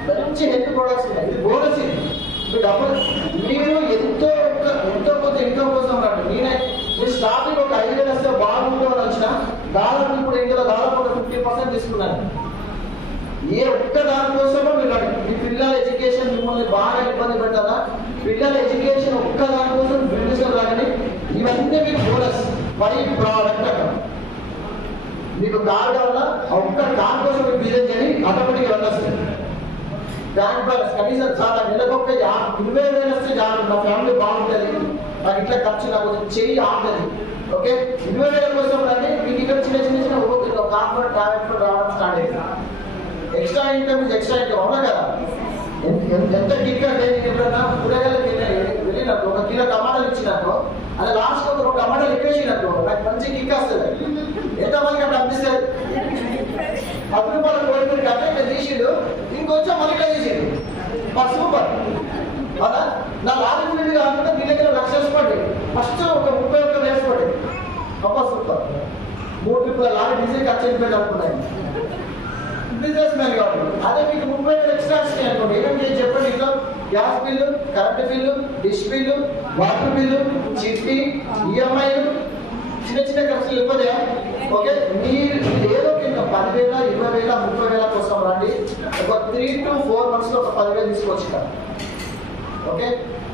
మంచి హెల్త్ ప్రొడక్ట్స్ ఉన్నాయి. ఇది బోనస్. ఇది డబ్బులు మీరు ఎంతో కొంత ఇన్కమ్ కోసం ఉన్నట్టు. మీరు స్టార్టింగ్ ఒక 5,000 వస్తే బాగుంటుంది అని వచ్చిన దాదాపు ఇప్పుడు ఇందులో దాదాపు ఒక 50% తీసుకున్నాను. ఏ ఒక్క దానికోసమో మీరు మీ పిల్లల ఎడ్యుకేషన్ మిమ్మల్ని బాగా ఇబ్బంది పెట్టాలా, పిల్లల ఎడ్యుకేషన్ ఒక్క దానికోసం బిజినెస్ రాగండి. ఇవన్నీ మీకు బోనస్ బై ప్రోడక్ట్ అక్కడ. మీకు కార్ వల్ల ఒక్క కార్ కోసం మీరు బిజినెస్ చేయండి, ఆటోమేటిక్గా వస్తుంది. బ్యాంక్ బ్యాలెన్స్ కనీసం చాలా నెలకొక 20,000 వస్తే చాలు, నా ఫ్యామిలీ బాగుంటుంది, నాకు ఇట్లా ఖర్చు నాకు చెయ్యి ఆగుతుంది. ఓకే, 20,000 కోసం రండి. మీకు ఇక్కడ చిన్న చిన్న చిన్న కార్పొరేట్ ట్రావెల్ రావడం స్టార్ట్ అయింది. Extra income is extra income, అవునా కదా? ఎంత కిక్ అంటే నేను ఎప్పుడన్నా కూరగాయలకు వెళ్ళినట్టు 1 కిలో టమాటాలు ఇచ్చినట్టు అది లాస్ట్ ఒక 2 టమాటాలు ఎక్కువ వేసినట్టు నాకు మంచి కిక్ వస్తుంది. ఎంతమందికి అప్పుడు అనిపిస్తుంది? 10 రూపాయల కోడిపూరి కట్ట ఇక్కడ తీసిండు, ఇంకొంచెం మనకి తీసిండు, సూపర్ అదా. నా లారీ ఫీల్డ్ కాకుండా మీ దగ్గర 1,00,000 వేసుకోండి, ఫస్ట్ ఒక 31,000 వేసుకోండి, అబ్బా సూపర్. 3 ట్రిప్పుల లారీ డీజిల్ ఖర్చు అయిపోయింది అనుకున్నాయి బిజినెస్ మ్యాన్ కాబట్టి. అదే మీకు 30,000 ఎక్స్ట్రా వచ్చినాయి అనుకోండి, ఏమేమి చేసి చెప్పండి. ఇంట్లో gas bill, current bill, dish bill, water bill, చిట్టి, ఈఎంఐలు, చిన్న చిన్న ఖర్చులు ఇవ్వదా? ఓకే, మీరు ఏదో కింద 10,000, 20,000, 30,000 కోసం రండి. ఒక 3 to 4 months లో ఒక 10,000 తీసుకోవచ్చు ఇక్కడ. ఓకే,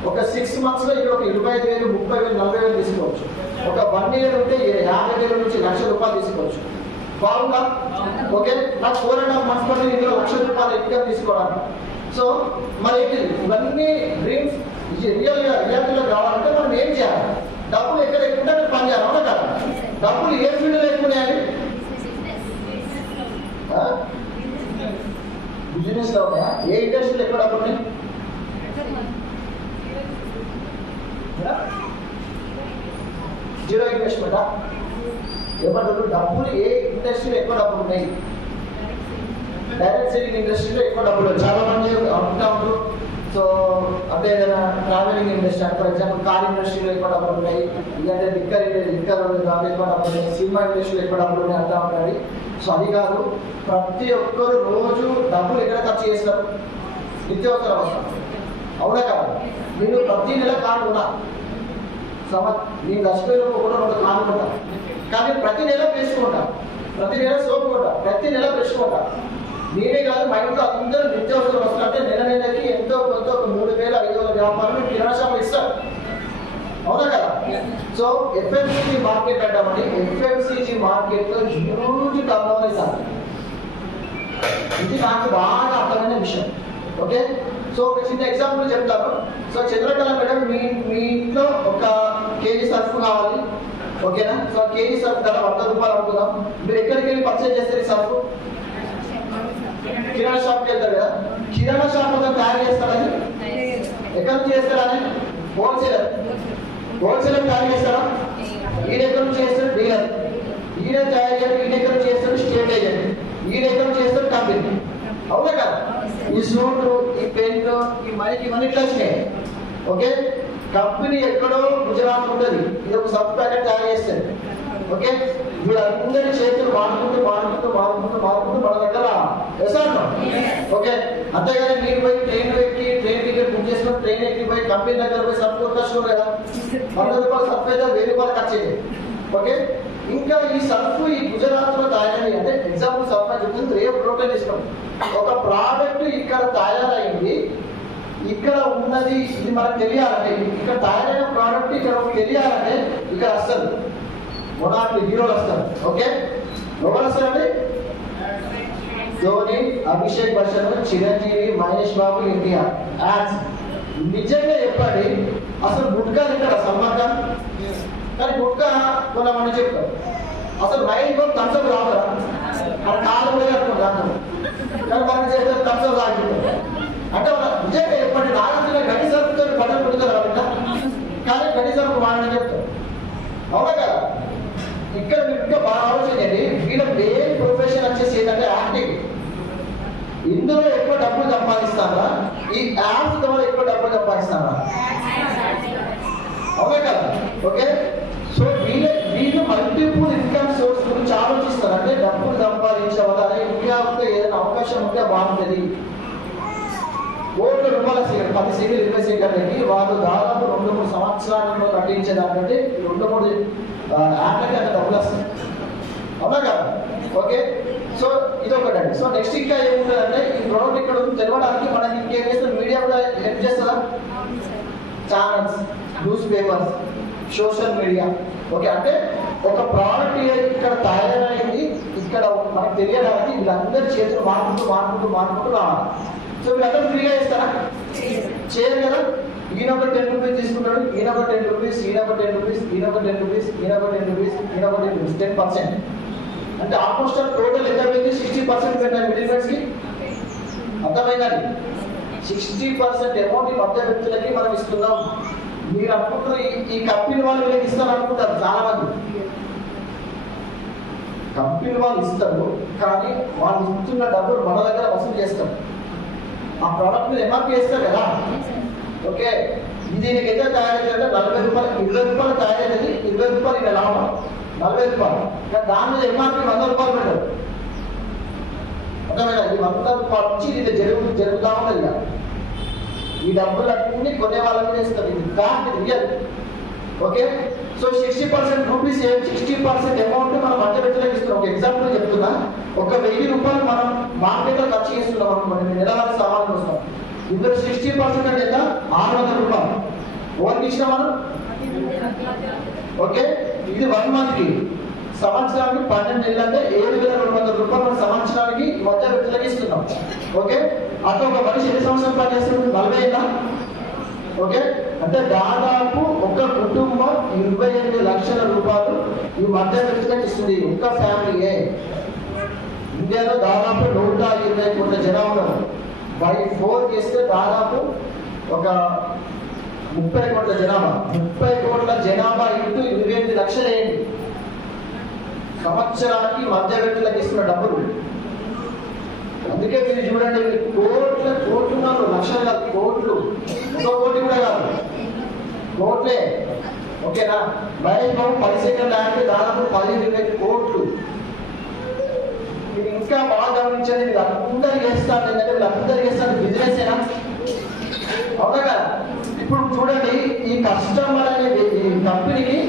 ఒక 6 months లో ఇక్కడ ఒక 25,000, 30,000, 40,000 తీసుకోవచ్చు. ఒక 1 year ఉంటే 50,000 నుంచి 1,00,000 రూపాయలు తీసుకోవచ్చు. బాగుందా? ఓకే, నాకు 4.5 months పడి ఇందులో 1,00,000 రూపాయలు ఇన్కమ్ తీసుకోవడానికి. సో మరి ఏంటి ఇవన్నీ డ్రీమ్స్ రియాలిటీలో కావాలంటే మనం ఏం చేయాలి? డబ్బులు ఎక్కడ ఎక్కువ అక్కడ పని చేయాలి, అవునా కదా? డబ్బులు ఏ ఫీల్డ్లో ఎక్కువ ఉన్నాయండి? బిజినెస్ లో ఉన్నాయా? ఏ ఇండస్ట్రీలో ఎక్కువ డబ్బులు ఉన్నాయి? జీరో ఇన్వెస్ట్మెంటా? ఏమంటారు? డబ్బులు ఏ ఇండస్ట్రీలో ఎక్కువ డబ్బులు ఉన్నాయి? డైరెక్ట్ సెల్లింగ్ ఇండస్ట్రీలో ఎక్కువ డబ్బులు. చాలా మంది అంటారు సో అంటే ఏదైనా ట్రావెలింగ్ ఇండస్ట్రీ అంటే ఫర్ ఎగ్జాంపుల్ కార్ ఇండస్ట్రీలో ఎక్కువ డబ్బులు ఉన్నాయి, ఇదంటే లిక్కర్ దాంట్లో ఎక్కువ డబ్బులు ఉన్నాయి, సినిమా ఇండస్ట్రీలో ఎక్కువ డబ్బులు ఉన్నాయి అంటా ఉంటాయి. సో అది కాదు, ప్రతి ఒక్కరు రోజు డబ్బులు ఎక్కడ ఖర్చు చేస్తారు? నిత్యావసర అవసరం, అవునా కాదు? నేను ప్రతి నెల కారు ఉన్నా నేను చచ్చిపోయిన కూడా 2 కార్లు కొంటా, కానీ ప్రతి నెల వేసుకుంటా, ప్రతి నెల సోపు కొంటా, ప్రతి నెల బ్రష్ కొంటా. నేనే కాదు మా ఇంట్లో అందరూ నిత్యావసరం వస్తున్నారు. అంటే నెలకి ఎంతో కొంత ఒక 3,000, 5,000 వ్యాపారం కిరాణా షాప్ ఇస్తారు, అవునా కదా? సో ఎఫ్ఎంసీజీ మార్కెట్ అంటామండి. ఎఫ్ఎంసీజీ మార్కెట్ లో హ్యూజ్ టర్నోవర్ ఇస్తారు. ఇది నాకు బాగా అర్థమైన విషయం. ఓకే, సో ఒక చిన్న ఎగ్జాంపుల్ చెప్తాను. సో చంద్రకళ మేడం మీ ఇంట్లో 1 kg సర్ఫ్ కావాలి, ఓకేనా? సో కేజీ సర్ఫ్ ధర 100 రూపాయలు అనుకుందాం. మీరు ఎక్కడికి వెళ్ళి పర్చేజ్ చేస్తారు ఈ సర్ఫ్? కిరాణా షాప్కి వెళ్తారు కదా. కిరాణా షాప్ మొత్తం తయారు చేస్తారని ఎక్కడి నుంచి చేస్తారని? హోల్సేలర్ తయారు చేస్తారా? ఈయన ఎక్కడి నుంచి చేస్తారు? డీలర్. ఈయన తయారు చేయాలి, ఈయన ఎక్కడి నుంచి చేస్తారు? State agent. ఈయన ఎక్కడి నుంచి చేస్తారు? కంపెనీ, అవునా కదా? ఈ సూట్లు, ఈ పెన్లు, ఈ మైక్ ఇవన్నీ ఇట్లా వచ్చినాయి. ఓకే, కంపెనీ ఎక్కడో గుజరాత్ ఉంటుంది, ఇది ఒక సబ్ ప్యాకెట్ తయారు చేస్తారు. ఓకే, వీళ్ళందరి చేతులు మారుకుంటూ మన దగ్గర వేసాను. ఓకే, అంతేగాని మీరు పోయి ట్రైన్ ఎక్కి ట్రైన్ టికెట్ బుక్ చేసుకుని ట్రైన్ ఎక్కి పోయి కంపెనీ దగ్గర పోయి సబ్ కొట్టుకోవచ్చు కదా. 100 రూపాయలు సబ్ అయితే 1000 రూపాయలు ఖర్చు అయ్యేది. ఓకే, ఇంకా ఈ సర్ఫ్ ఈ గుజరాత్ లో తయారై అంటే ఎగ్జాంపుల్ సర్ఫ్ అని చెప్తుంది, రేపు ప్రోటీన్ ఇస్తాం. ఒక ప్రోడక్ట్ ఇక్కడ తయారైంది, ఇక్కడ ఉన్నది, ఇది మనకు తెలియాలంటే, ఇక్కడ తయారైన ప్రోడక్ట్ ఇక్కడ తెలియాలంటే ఇక్కడ వస్తుంది మొదటి హీరోలు వస్తారు. ఓకే, ఎవరు వస్తారండి? ధోని, అభిషేక్ బచ్చన్, చిరంజీవి, మహేష్ బాబు, ఎన్టీఆర్ యాడ్స్. నిజంగా చెప్పండి, అసలు గుట్కా తింటారా సల్మాన్ ఖాన్? కానీ గుట్కా కొనమని చెప్తారు. అసలు మైండ్ థమ్స్అప్ రావురా, అది కాలు కూడా అనుకుంటాను, కానీ మనం చేస్తే థమ్స్అప్ రాకుంటారు. అంటే నిజంగా చెప్పండి, నాగార్జున గడి సరుకుతో బట్టలు పెడతారు కానీ గడి సరుకు వాడని చెప్తారు, అవునా కదా? ఇక్కడ మీరు ఇంకా బాగా ఆలోచించండి. వీళ్ళ మెయిన్ ప్రొఫెషన్ వచ్చేసి ఏంటంటే యాక్టింగ్. ఇందులో ఎక్కువ డబ్బులు సంపాదిస్తారా? ఈ యాప్స్ ద్వారా ఎక్కువ డబ్బులు సంపాదిస్తారా? అవునా కదా? ఓకే, సో వీళ్ళు మల్టిపుల్ ఇన్కమ్ సోర్స్ గురించి ఆలోచిస్తారు. అంటే డబ్బులు సంపాదించే వల్ల ఇంకా ఏదైనా అవకాశం ఉంటే బాగుంటుంది. కోట్ల రూపాయల 10 సీట్లు 20 సీట్లు పెట్టి వాళ్ళు దాదాపు 2-3 సంవత్సరాలలో నటించేదానికంటే 2-3 యాప్లకి అంత డబ్బులు వస్తాయి, అవునా కదా? ఓకే, సో ఇది ఒకటండి. సో నెక్స్ట్ ఇంకా ఏముంటుందంటే ఈ ప్రోడక్ట్ ఇక్కడ తెలవడానికి మనకి ఇంకేం చేస్తే మీడియా కూడా హెల్ప్ చేస్తుందా? Channels, news papers, social media. Okay, అంటే ఒక ప్రోడక్ట్ ఇక్కడ తయారైంది, ఇక్కడ మనకు తెలియడానికి వీళ్ళందరి చేతులు మార్పుకుంటూ రావాలి. సో వీళ్ళందరూ ఫ్రీగా ఇస్తారా? చేయరు కదా. ఈయన ఒక 10 రూపీస్ తీసుకుంటాడు, ఈయన ఒక 10 రూపీస్, ఈయన ఒక 10 రూపీస్, ఈయన ఒక 10 రూపీస్, ఈయన ఒక 10 రూపీస్, ఈయన ఒక 10 రూపీస్, 10%. అంటే ఆల్మోస్ట్ టోటల్ ఎంత పోయింది? 60% పెట్టాలి మిడిల్ క్లాస్ కి. అర్థమైందండి? 60% అమౌంట్ ఈ మధ్య వ్యక్తులకి మనం ఇస్తున్నాం. మీరు అనుకుంటారు ఈ కంపెనీ వాళ్ళు వీళ్ళకి ఇస్తారు అనుకుంటారు చాలా మంది. కంపెనీ వాళ్ళు ఇస్తారు, కానీ వాళ్ళు ఇస్తున్న డబ్బులు మన దగ్గర వసూలు చేస్తారు. ఆ ప్రోడక్ట్ మీద ఎంఆర్పీ వేస్తారు కదా. ఓకే, ఇది నీకు ఎంత తయారు చేయాలంటే 40 రూపాయలు, 20 రూపాయలు తయారైంది, 20 రూపాయలు ఇంకా లాభం 40 రూపాయలు. కానీ దాని మీద ఎంఆర్పీ 100 రూపాయలు పెట్టారు. అర్థమైనా? ఈ 100 రూపాయలు నుంచి ఇది జరుగుతా ఉన్నది. ఇక ఈ డబ్బులన్నీ కొనే వాళ్ళ మీద ఇస్తారు. ఇది దాని real. Okay, so 60% rupees 60% amount మనం మధ్య వ్యక్తులకు ఇస్తున్నాం. ఒక ఎగ్జాంపుల్ చెప్తున్నా. ఒక 1000 రూపాయలు మనం మార్కెట్ లో ఖర్చు చేస్తున్నాం అనుకోండి, నెలవారీ సామాన్లు వస్తాం. ఇందులో 60% అంటే ఎంత? 600 రూపాయలు. ఓన్కి ఇచ్చిన మనం. ఓకే, ఇది 1 మంత్ కి. సంవత్సరానికి 12 నెలలు అంటే 7,200 రూపాయలు మనం సంవత్సరానికి మధ్య వ్యక్తులకు ఇస్తున్నాం. ఓకే, అటు ఒక మనిషి ఎన్ని సంవత్సరాలు పనిచేస్తుంది? 40 ఏళ్ళ. ఓకే, అంటే దాదాపు ఒక కుటుంబం 28 లక్షల రూపాయలు ఈ మధ్య వ్యక్తులకు ఇస్తుంది. ఒక్క ఫ్యామిలీయే. ఇండియాలో దాదాపు 120 కోట్ల జనాభా ఉన్నారు. బై 4 చేస్తే దాదాపు ఒక 30 కోట్ల జనాభా. 30 కోట్ల జనాభా ఇంటూ 28 లక్షలు ఏంటి? సంవత్సరానికి మధ్య వ్యక్తులకు ఇస్తున్న డబ్బులు. అందుకే మీరు చూడండి, కోట్లు లక్షలు కాదు, కోట్లు. 1 కోటి కూడా కాదు, కోట్లే. ఓకేనా? మహేష్ బాబు 10 సెకండ్ల అంటే దాదాపు 15-20 కోట్లు. మీరు ఇంకా బాగా గమనించండి, మీరు అందరు చేస్తారు. ఎందుకంటే వీళ్ళందరూ చేస్తారు బిజినెస్ ఏనా? అవునా కదా? ఇప్పుడు చూడండి, ఈ కస్టమర్ అనే ఈ కంపెనీకి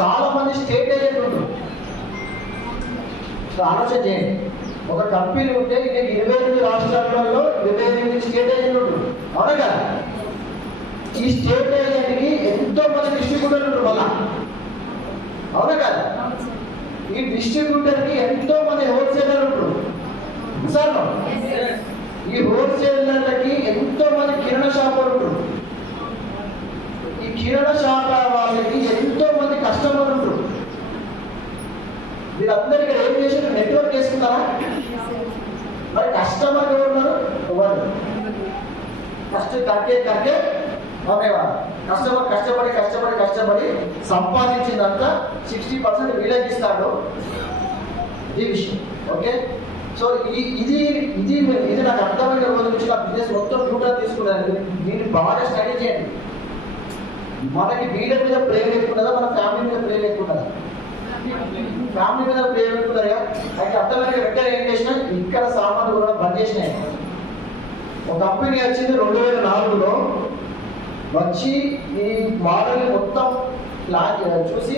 చాలా మంది స్టేట్ ఏజెంట్ ఉంటారు. ఆలోచన చేయండి. ఒక కంపెనీ ఉంటే ఇది 28 రాష్ట్రాలలో 28 స్టేట్ ఏజెంట్ ఉంటారు. అవునా కదా? ఈ స్టేట్ ఏజెంట్ కి ఎంతో మంది డిస్ట్రిబ్యూటర్లు ఉంటారు మళ్ళా. అవునా కదా? ఈ డిస్ట్రిబ్యూటర్ కి ఎంతో మంది హోల్సేలర్ ఉంటారు సార్. ఈ హోల్సేలర్లకి ఎంతో మంది కిరాణా షాపులు ఉంటారు. ఈ కిరాణా షాప్ వాళ్ళకి ఎంతో మంది కస్టమర్లు ఉంటారు. వీళ్ళందరికీ ఏం చేసి నెట్వర్క్ చేసుకుంటారా? మరి కస్టమర్ ఎవరు ఉన్నారు? ఎవరు? ఫస్ట్ కట్టే కష్టపడి సంపాదించిందంతా 60% వీళ్ళకి ఇస్తాడు. ఇది విషయం. ఓకే, సో ఇది నాకు అర్థమైన రోజు నుంచి నా బిజినెస్ మొత్తం ఫ్యూటర్ తీసుకున్నాను. దీన్ని బాగా స్టడీ చేయండి. మనకి వీళ్ళ మీద ప్రేమ ఎక్కున్నదా, మన ఫ్యామిలీ మీద ప్రేమ ఎక్కున్నదా? ఫ్యామిలీ మీద ప్రేమ ఎక్కున్నారా? అయితే అర్థమైన వెంటనే ఏం చేసినా ఇక్కడ సామాన్లు కూడా బంద్ చేసినాయి. ఒక కంపెనీ వచ్చింది 2004లో వచ్చి ఈ మోడల్ మొత్తం ప్లాన్ చూసి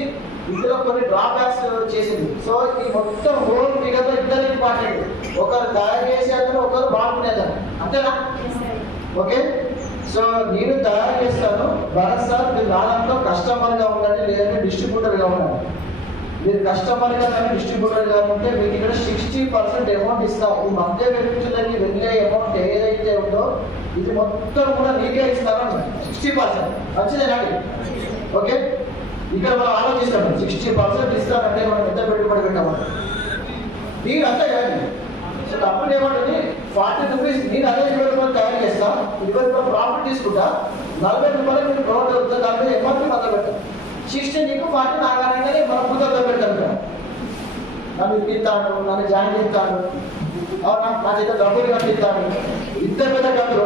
ఇందులో కొన్ని డ్రాబ్యాక్స్ చేసింది. సో ఈ మొత్తం హోల్ ఫిగర్ ఇద్దరు ఇంపార్టెంట్. ఒకరు తయారు చేసేందుకు, ఒకరు బాగుండేదారు. అంతేనా? ఓకే, సో నేను తయారు చేస్తాను, భరత్ సార్ మీరు దాంట్లో కస్టమర్గా ఉండండి, లేదంటే డిస్ట్రిబ్యూటర్గా ఉండండి. మీరు కస్టమర్గా కానీ డిస్ట్రిబ్యూటర్గా ఉంటే మీకు ఇక్కడ 60% అమౌంట్ ఇస్తాం. ఈ మధ్య వ్యక్తులకి వెళ్ళే అమౌంట్ ఏదైతే ఉందో ఇది మొత్తం కూడా నీకే ఇస్తాను. 60% మంచిదేనండి. ఓకే, ఇక్కడ మనం ఆలోచిస్తాం 60% ఇస్తానంటే మనం ఎంత పెట్టుబడి పెట్టామని. మీరు అంతే కానీ సో అప్పుడు ఏమంటుంది 40 రూపీస్ నేను అదే 20 రూపాయలు తయారు చేస్తా, 20 రూపాయలు ప్రాఫిట్ తీసుకుంటా, 40 రూపాయలు మీరు ప్రొడక్ట్ అవుతుంది. దాని మీద ఎంఆర్పీ మొదలు పెట్టాం. 60 నీకు 40 నాగానే మన పూజలో పెడతాను. నన్ను తింటాను, నన్ను జాయిన్ చేస్తాను, నా చేత డబ్బులు కట్టిస్తాను. ఇద్దరు పెద్ద కంపెనీ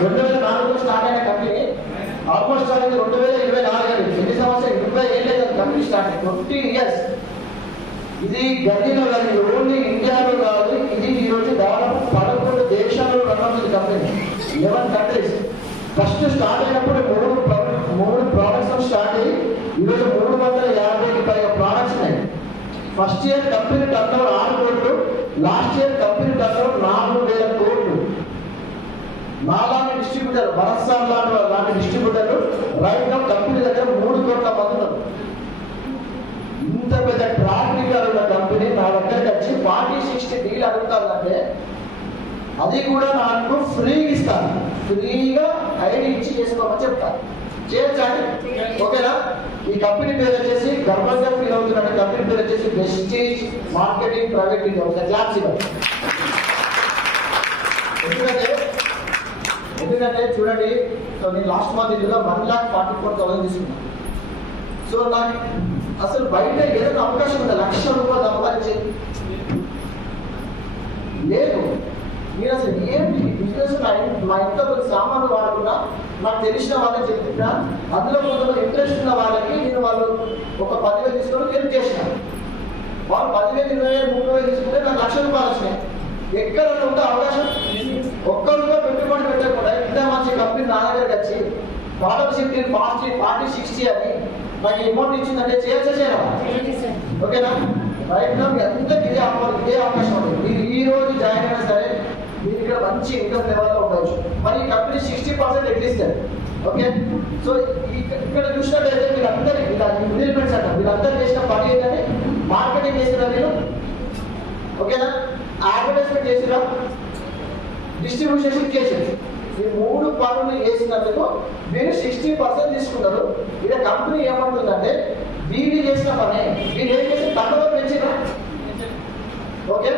2004లో స్టార్ట్ అయిన కంపెనీ ఆల్మోస్ట్ స్టార్ట్ అయింది 2024. ఎన్ని సంవత్సరాలు? 20 ఏళ్ళే కంపెనీ స్టార్ట్ అయింది. 20 ఇయర్స్. ఇది గదిలో కానీ ఓన్లీ ఇండియాలో కాదు, ఇది ఈరోజు దాదాపు 11 దేశాల్లో రన్ అవుతుంది కంపెనీ. 11 కంట్రీస్. ఫస్ట్ స్టార్ట్ అయినప్పుడు 3 ప్రోడక్ట్స్ స్టార్ట్ అయ్యి ఈరోజు 350కి పైగా ప్రోడక్ట్స్ ఉన్నాయి. ఫస్ట్ ఇయర్ కంపెనీ టర్నోవర్ 6 కోట్లు, లాస్ట్ ఇయర్ కంపెనీ టర్నోవర్ 4,000 కోట్లు. నాలాంటి డిస్ట్రిబ్యూటర్, భరత్ సార్ లాంటి డిస్ట్రిబ్యూటర్లు రైట్ నౌ కంపెనీ దగ్గర 3 కోట్ల మంది ఉన్నారు. ఇంత పెద్ద ట్రాక్ రికార్డ్ ఉన్న కంపెనీ నా దగ్గరకు వచ్చి 40-60 డీల్ అడుగుతారంటే అది కూడా నాకు ఫ్రీ ఇస్తాను, ఫ్రీగా ఐడి ఇచ్చి చేసుకోమని చెప్తాను. చేయొచ్చండి? ఓకేనా? ఈ కంపెనీ పేరు వచ్చేసి గర్వంగా ఫీల్ అవుతున్నాను. కంపెనీ పేరు వచ్చేసి వెస్టీజ్ మార్కెటింగ్ ప్రైవేట్ లిమిటెడ్. ఒక క్లాప్స్ ఇవ్వండి. ఎందుకంటే చూడండి, సో నేను లాస్ట్ మంత్ ఇందులో 1,44,000 తీసుకున్నాను. సో నాకు అసలు బయట ఏదైనా అవకాశం ఉందా? ₹1,00,000 సంపాదించే లేదు. మీరు అసలు ఏంటి బిజినెస్? మా ఇంట్లో కొన్ని సామాన్లు వాడుకున్నా, నాకు తెలిసిన వాళ్ళకి చెప్పినా, అందులో కొంతమంది ఇంట్రెస్ట్ ఉన్న వాళ్ళకి నేను వాళ్ళు ఒక 10,000 తీసుకొని హెల్ప్ చేసిన. వాళ్ళు 10,000, 20,000, 30,000 తీసుకుంటే నాకు ₹1,00,000 వచ్చినాయి. ఎక్కడ ఉంటే అవకాశం ఒక్కరు పెట్టుబడి పెట్టకుండా ఇంత మంచి కంపెనీ నా దగ్గరకు వచ్చి వాళ్ళకి 50, 40, 60 అని నాకు అమౌంట్ ఇచ్చిందంటే చేయొచ్చా చేయరా? ఓకేనా? రైట్ నా మీ అందరికి ఇదే అవకాశం ఉంటుంది. మీరు ఈ రోజు జాయిన్ అయినా సరే మీరు ఇక్కడ మంచి ఇన్కమ్ లెవెల్లో ఉండవచ్చు. మరి ఈ కంపెనీ 60% ఎట్లిస్తారు. ఓకే, సో ఇక్కడ చూసినట్టయితే వీళ్ళందరూ ఇంప్లిమెంట్స్ అంటారు. వీళ్ళందరూ చేసిన పని ఏంటంటే మార్కెటింగ్ చేసినా మీరు, ఓకేనా, అడ్వర్టైజ్మెంట్ చేసినా, డిస్ట్రిబ్యూషన్ చేసేది, ఈ 3 పనులు చేసినందుకు మీరు 60% తీసుకున్నారు. ఇక్కడ కంపెనీ ఏమంటుందంటే వీళ్ళు చేసిన పని, వీళ్ళు ఏం చేసిన తక్కువ పెంచినా, ఓకే,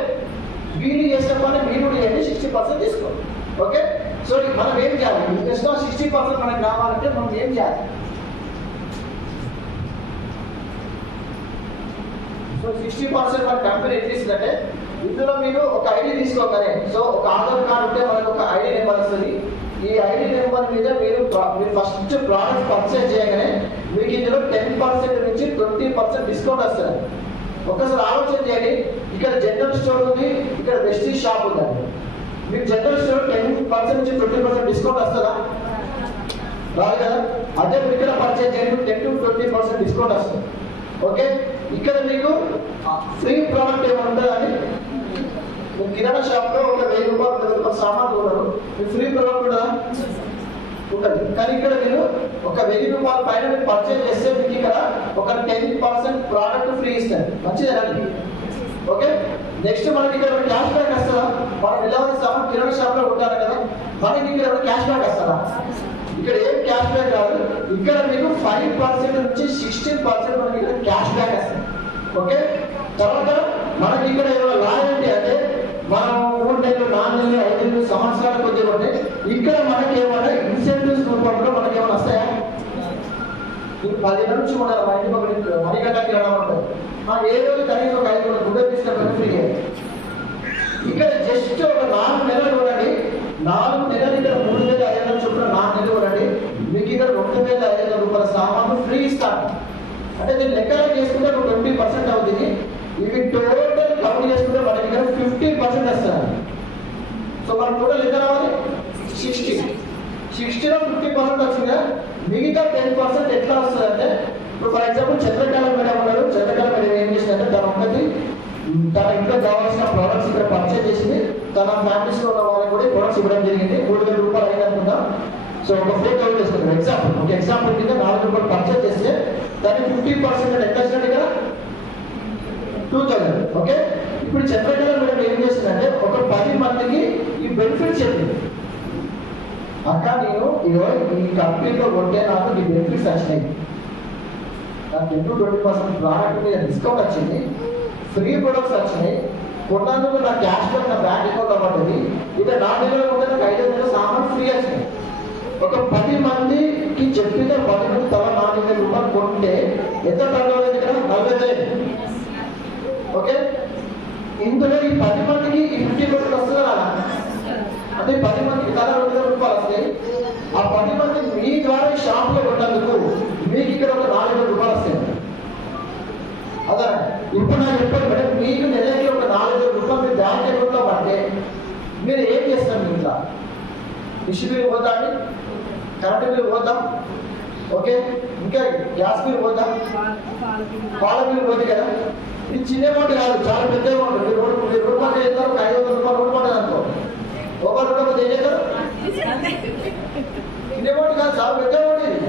వీళ్ళు చేసిన పని మీరు చేయండి, 60% తీసుకోండి. ఓకే, సో మనం ఏం చేయాలి? బిజినెస్ లో 60% మనకు రావాలంటే మనం ఏం చేయాలి? సో 60% మన కంపెనీ ఎట్ ఇస్తుందంటే ఇందులో మీరు ఒక ఐడి తీసుకోగానే, సో ఒక ఆధార్ కార్డు ఉంటే మనకు ఒక ఐడి నెంబర్ వస్తుంది. ఈ ఐడి నెంబర్ మీద మీరు ఫస్ట్ ప్రోడక్ట్ పర్చేజ్ చేయగానే మీకు ఇందులో 10% నుంచి 20% డిస్కౌంట్ వస్తుంది. ఒకసారి ఆలోచన చేయండి, ఇక్కడ జనరల్ స్టోర్ ఉంది, ఇక్కడ వెస్టీజ్ షాప్ ఉందండి. మీకు జనరల్ స్టోర్ 10% నుంచి 20% డిస్కౌంట్ వస్తుందా? రాదు కదా. అదే మీరు ఇక్కడ పర్చేజ్ చేయండి, 10 to 20% డిస్కౌంట్ వస్తుంది. ఓకే, ఇక్కడ మీకు ఫ్రీ ప్రోడక్ట్ ఏమైనా ఉంటుందని, కిరాణా షాప్ లో ఒక ₹1,000 సామాన్లు కొన్నారు, మీకు ఫ్రీ ప్రోడక్ట్ ఉంటుందా? ఉంటుంది. కానీ ఇక్కడ మీరు ఒక ₹1,000 పైన మీరు పర్చేజ్ చేస్తే మీకు ఇక్కడ ఒక 10% ప్రోడక్ట్ ఫ్రీ ఇస్తారు. మంచిదేనండి. ఓకే, నెక్స్ట్ మనకి ఇక్కడ క్యాష్ బ్యాక్ వస్తుందా? మనం వెళ్ళవలసిన సామాన్ కిరాణా షాప్ లో ఉంటారు కదా, మనకి ఇక్కడ క్యాష్ బ్యాక్ వస్తుందా? ఇక్కడ ఏం క్యాష్ బ్యాక్ కాదు. ఇక్కడ మీకు 5% నుంచి 16% మనకి ఇక్కడ క్యాష్ బ్యాక్ వస్తుంది. ఓకే, తర్వాత మనకి ఇక్కడ ఏమైనా లాయల్టీ అంటే మనం 3 నెలలు, 4 నెలలు, 5 నెలలు, సంవత్సరాల కొద్ది ఉంటే ఇక్కడ మనకి ఏమైనా ఇన్సెంటివ్స్ రూపంలో మనకి ఏమైనా వస్తాయా? 10 నెలల నుంచి ఉండాలి. మా ఇంటికి ఒకటి మణిగడ్డ కిరాణా ఉంటుంది. ఏ రోజు కనీసం ఒక 5 గుడ్డ తీసుకుంటే ఫ్రీ. ఇక్కడ జస్ట్ ఒక 4 నెలలు చూడండి, 4 నెలలు ఇక్కడ ₹3,500 చొప్పున 4 నెలలు చూడండి, మీకు ఇక్కడ ₹2,500 సామాన్లు ఫ్రీ ఇస్తాను. అంటే దీన్ని లెక్కలో చేసుకుంటే ఒక 20% అవుతుంది. ఇవి టోటల్ కవర్ చేసుకుంటే మనకి ఇక్కడ 50% వస్తుంది. సో మన టోటల్ ఎంత రావాలి? 60. 60లో 50% వచ్చిందా? మిగతా 10% ఎట్లా వస్తుంది అంటే, ఇప్పుడు ఫర్ ఎగ్జాంపుల్ చంద్రకళ మేడం ఉన్నారు. చంద్రకళ మేడం ఏం చేసిందంటే తన ఇంట్లో కావాల్సిన ప్రోడక్ట్స్ ఇక్కడ పర్చేజ్ చేసింది. తన ఫ్యామిలీస్ లో ఉన్న వాళ్ళకి కూడా ప్రొడక్ట్స్ ఇవ్వడం జరిగింది. ₹3,000 అయిననుకుందా. సో ఒక ₹4,000 వేసుకుంటాం. ఎగ్జాంపుల్ కింద ₹4,000 పర్చేజ్ చేస్తే దానికి 50% ఎంత వచ్చినట్టు ఇక్కడ 2,000. ఓకే, ఇప్పుడు చంద్రకళ మేడం ఏం చేసిందంటే ఒక 10 మందికి ఈ బెనిఫిట్స్ చెప్పింది. అక్క నేను ఈ కంపెనీలో కొంటే నాకు ఈ బెనిఫిట్స్ వచ్చినాయి, నాకు 10-20% ప్రోడక్ట్ మీద డిస్కౌంట్ వచ్చింది, ఫ్రీ ప్రొడక్ట్స్ వచ్చినాయి, కొన్నందుకు నా క్యాష్ బ్యాక్ నా బ్యాంక్ అకౌంట్ పడ్డది, ఇక్కడ 4 నెలలు ఉంటే నాకు 5 నెలలు సామాన్ ఫ్రీ వచ్చినాయి. ఒక 10 మందికి చెప్పితే 10 మంది తల ₹4,000 కొంటే ఎంత టర్నోవర్ ఇక్కడ? 40,000. ఓకే, ఇందులో ఈ 10 మందికి ఈ 50% వస్తుందా? అంటే 10 మందికి తల ₹2,000 వస్తాయి. ఆ 10 మంది మీ ద్వారా ఈ షాప్ లో కొన్నందుకు మీకు ఇక్కడ ఒక ₹4,000 వస్తాయి. అదే ఇప్పుడు నాకు చెప్పండి మేడం, మీకు నెలకి ఒక ₹4,000 మీ బ్యాంక్ అకౌంట్ లో పడితే మీరు ఏం చేస్తారు? మీ ఇంట్లో మిషన్ బిల్ పోతా అండి, కరెంట్ బిల్ పోతాం, ఓకే, ఇంకా గ్యాస్ బిల్ పోతాం, పాల బిల్ పోతే కదా. ఇది చిన్న అమౌంట్ కాదు, చాలా పెద్ద అమౌంట్. మీరు రోడ్డు పంట చేస్తారు, ఒక ₹500 రోడ్డు పంట అనుకో, ₹1 ఏం చేస్తారు? చిన్న అమౌంట్ కాదు, చాలా పెద్ద అమౌంట్ ఇది.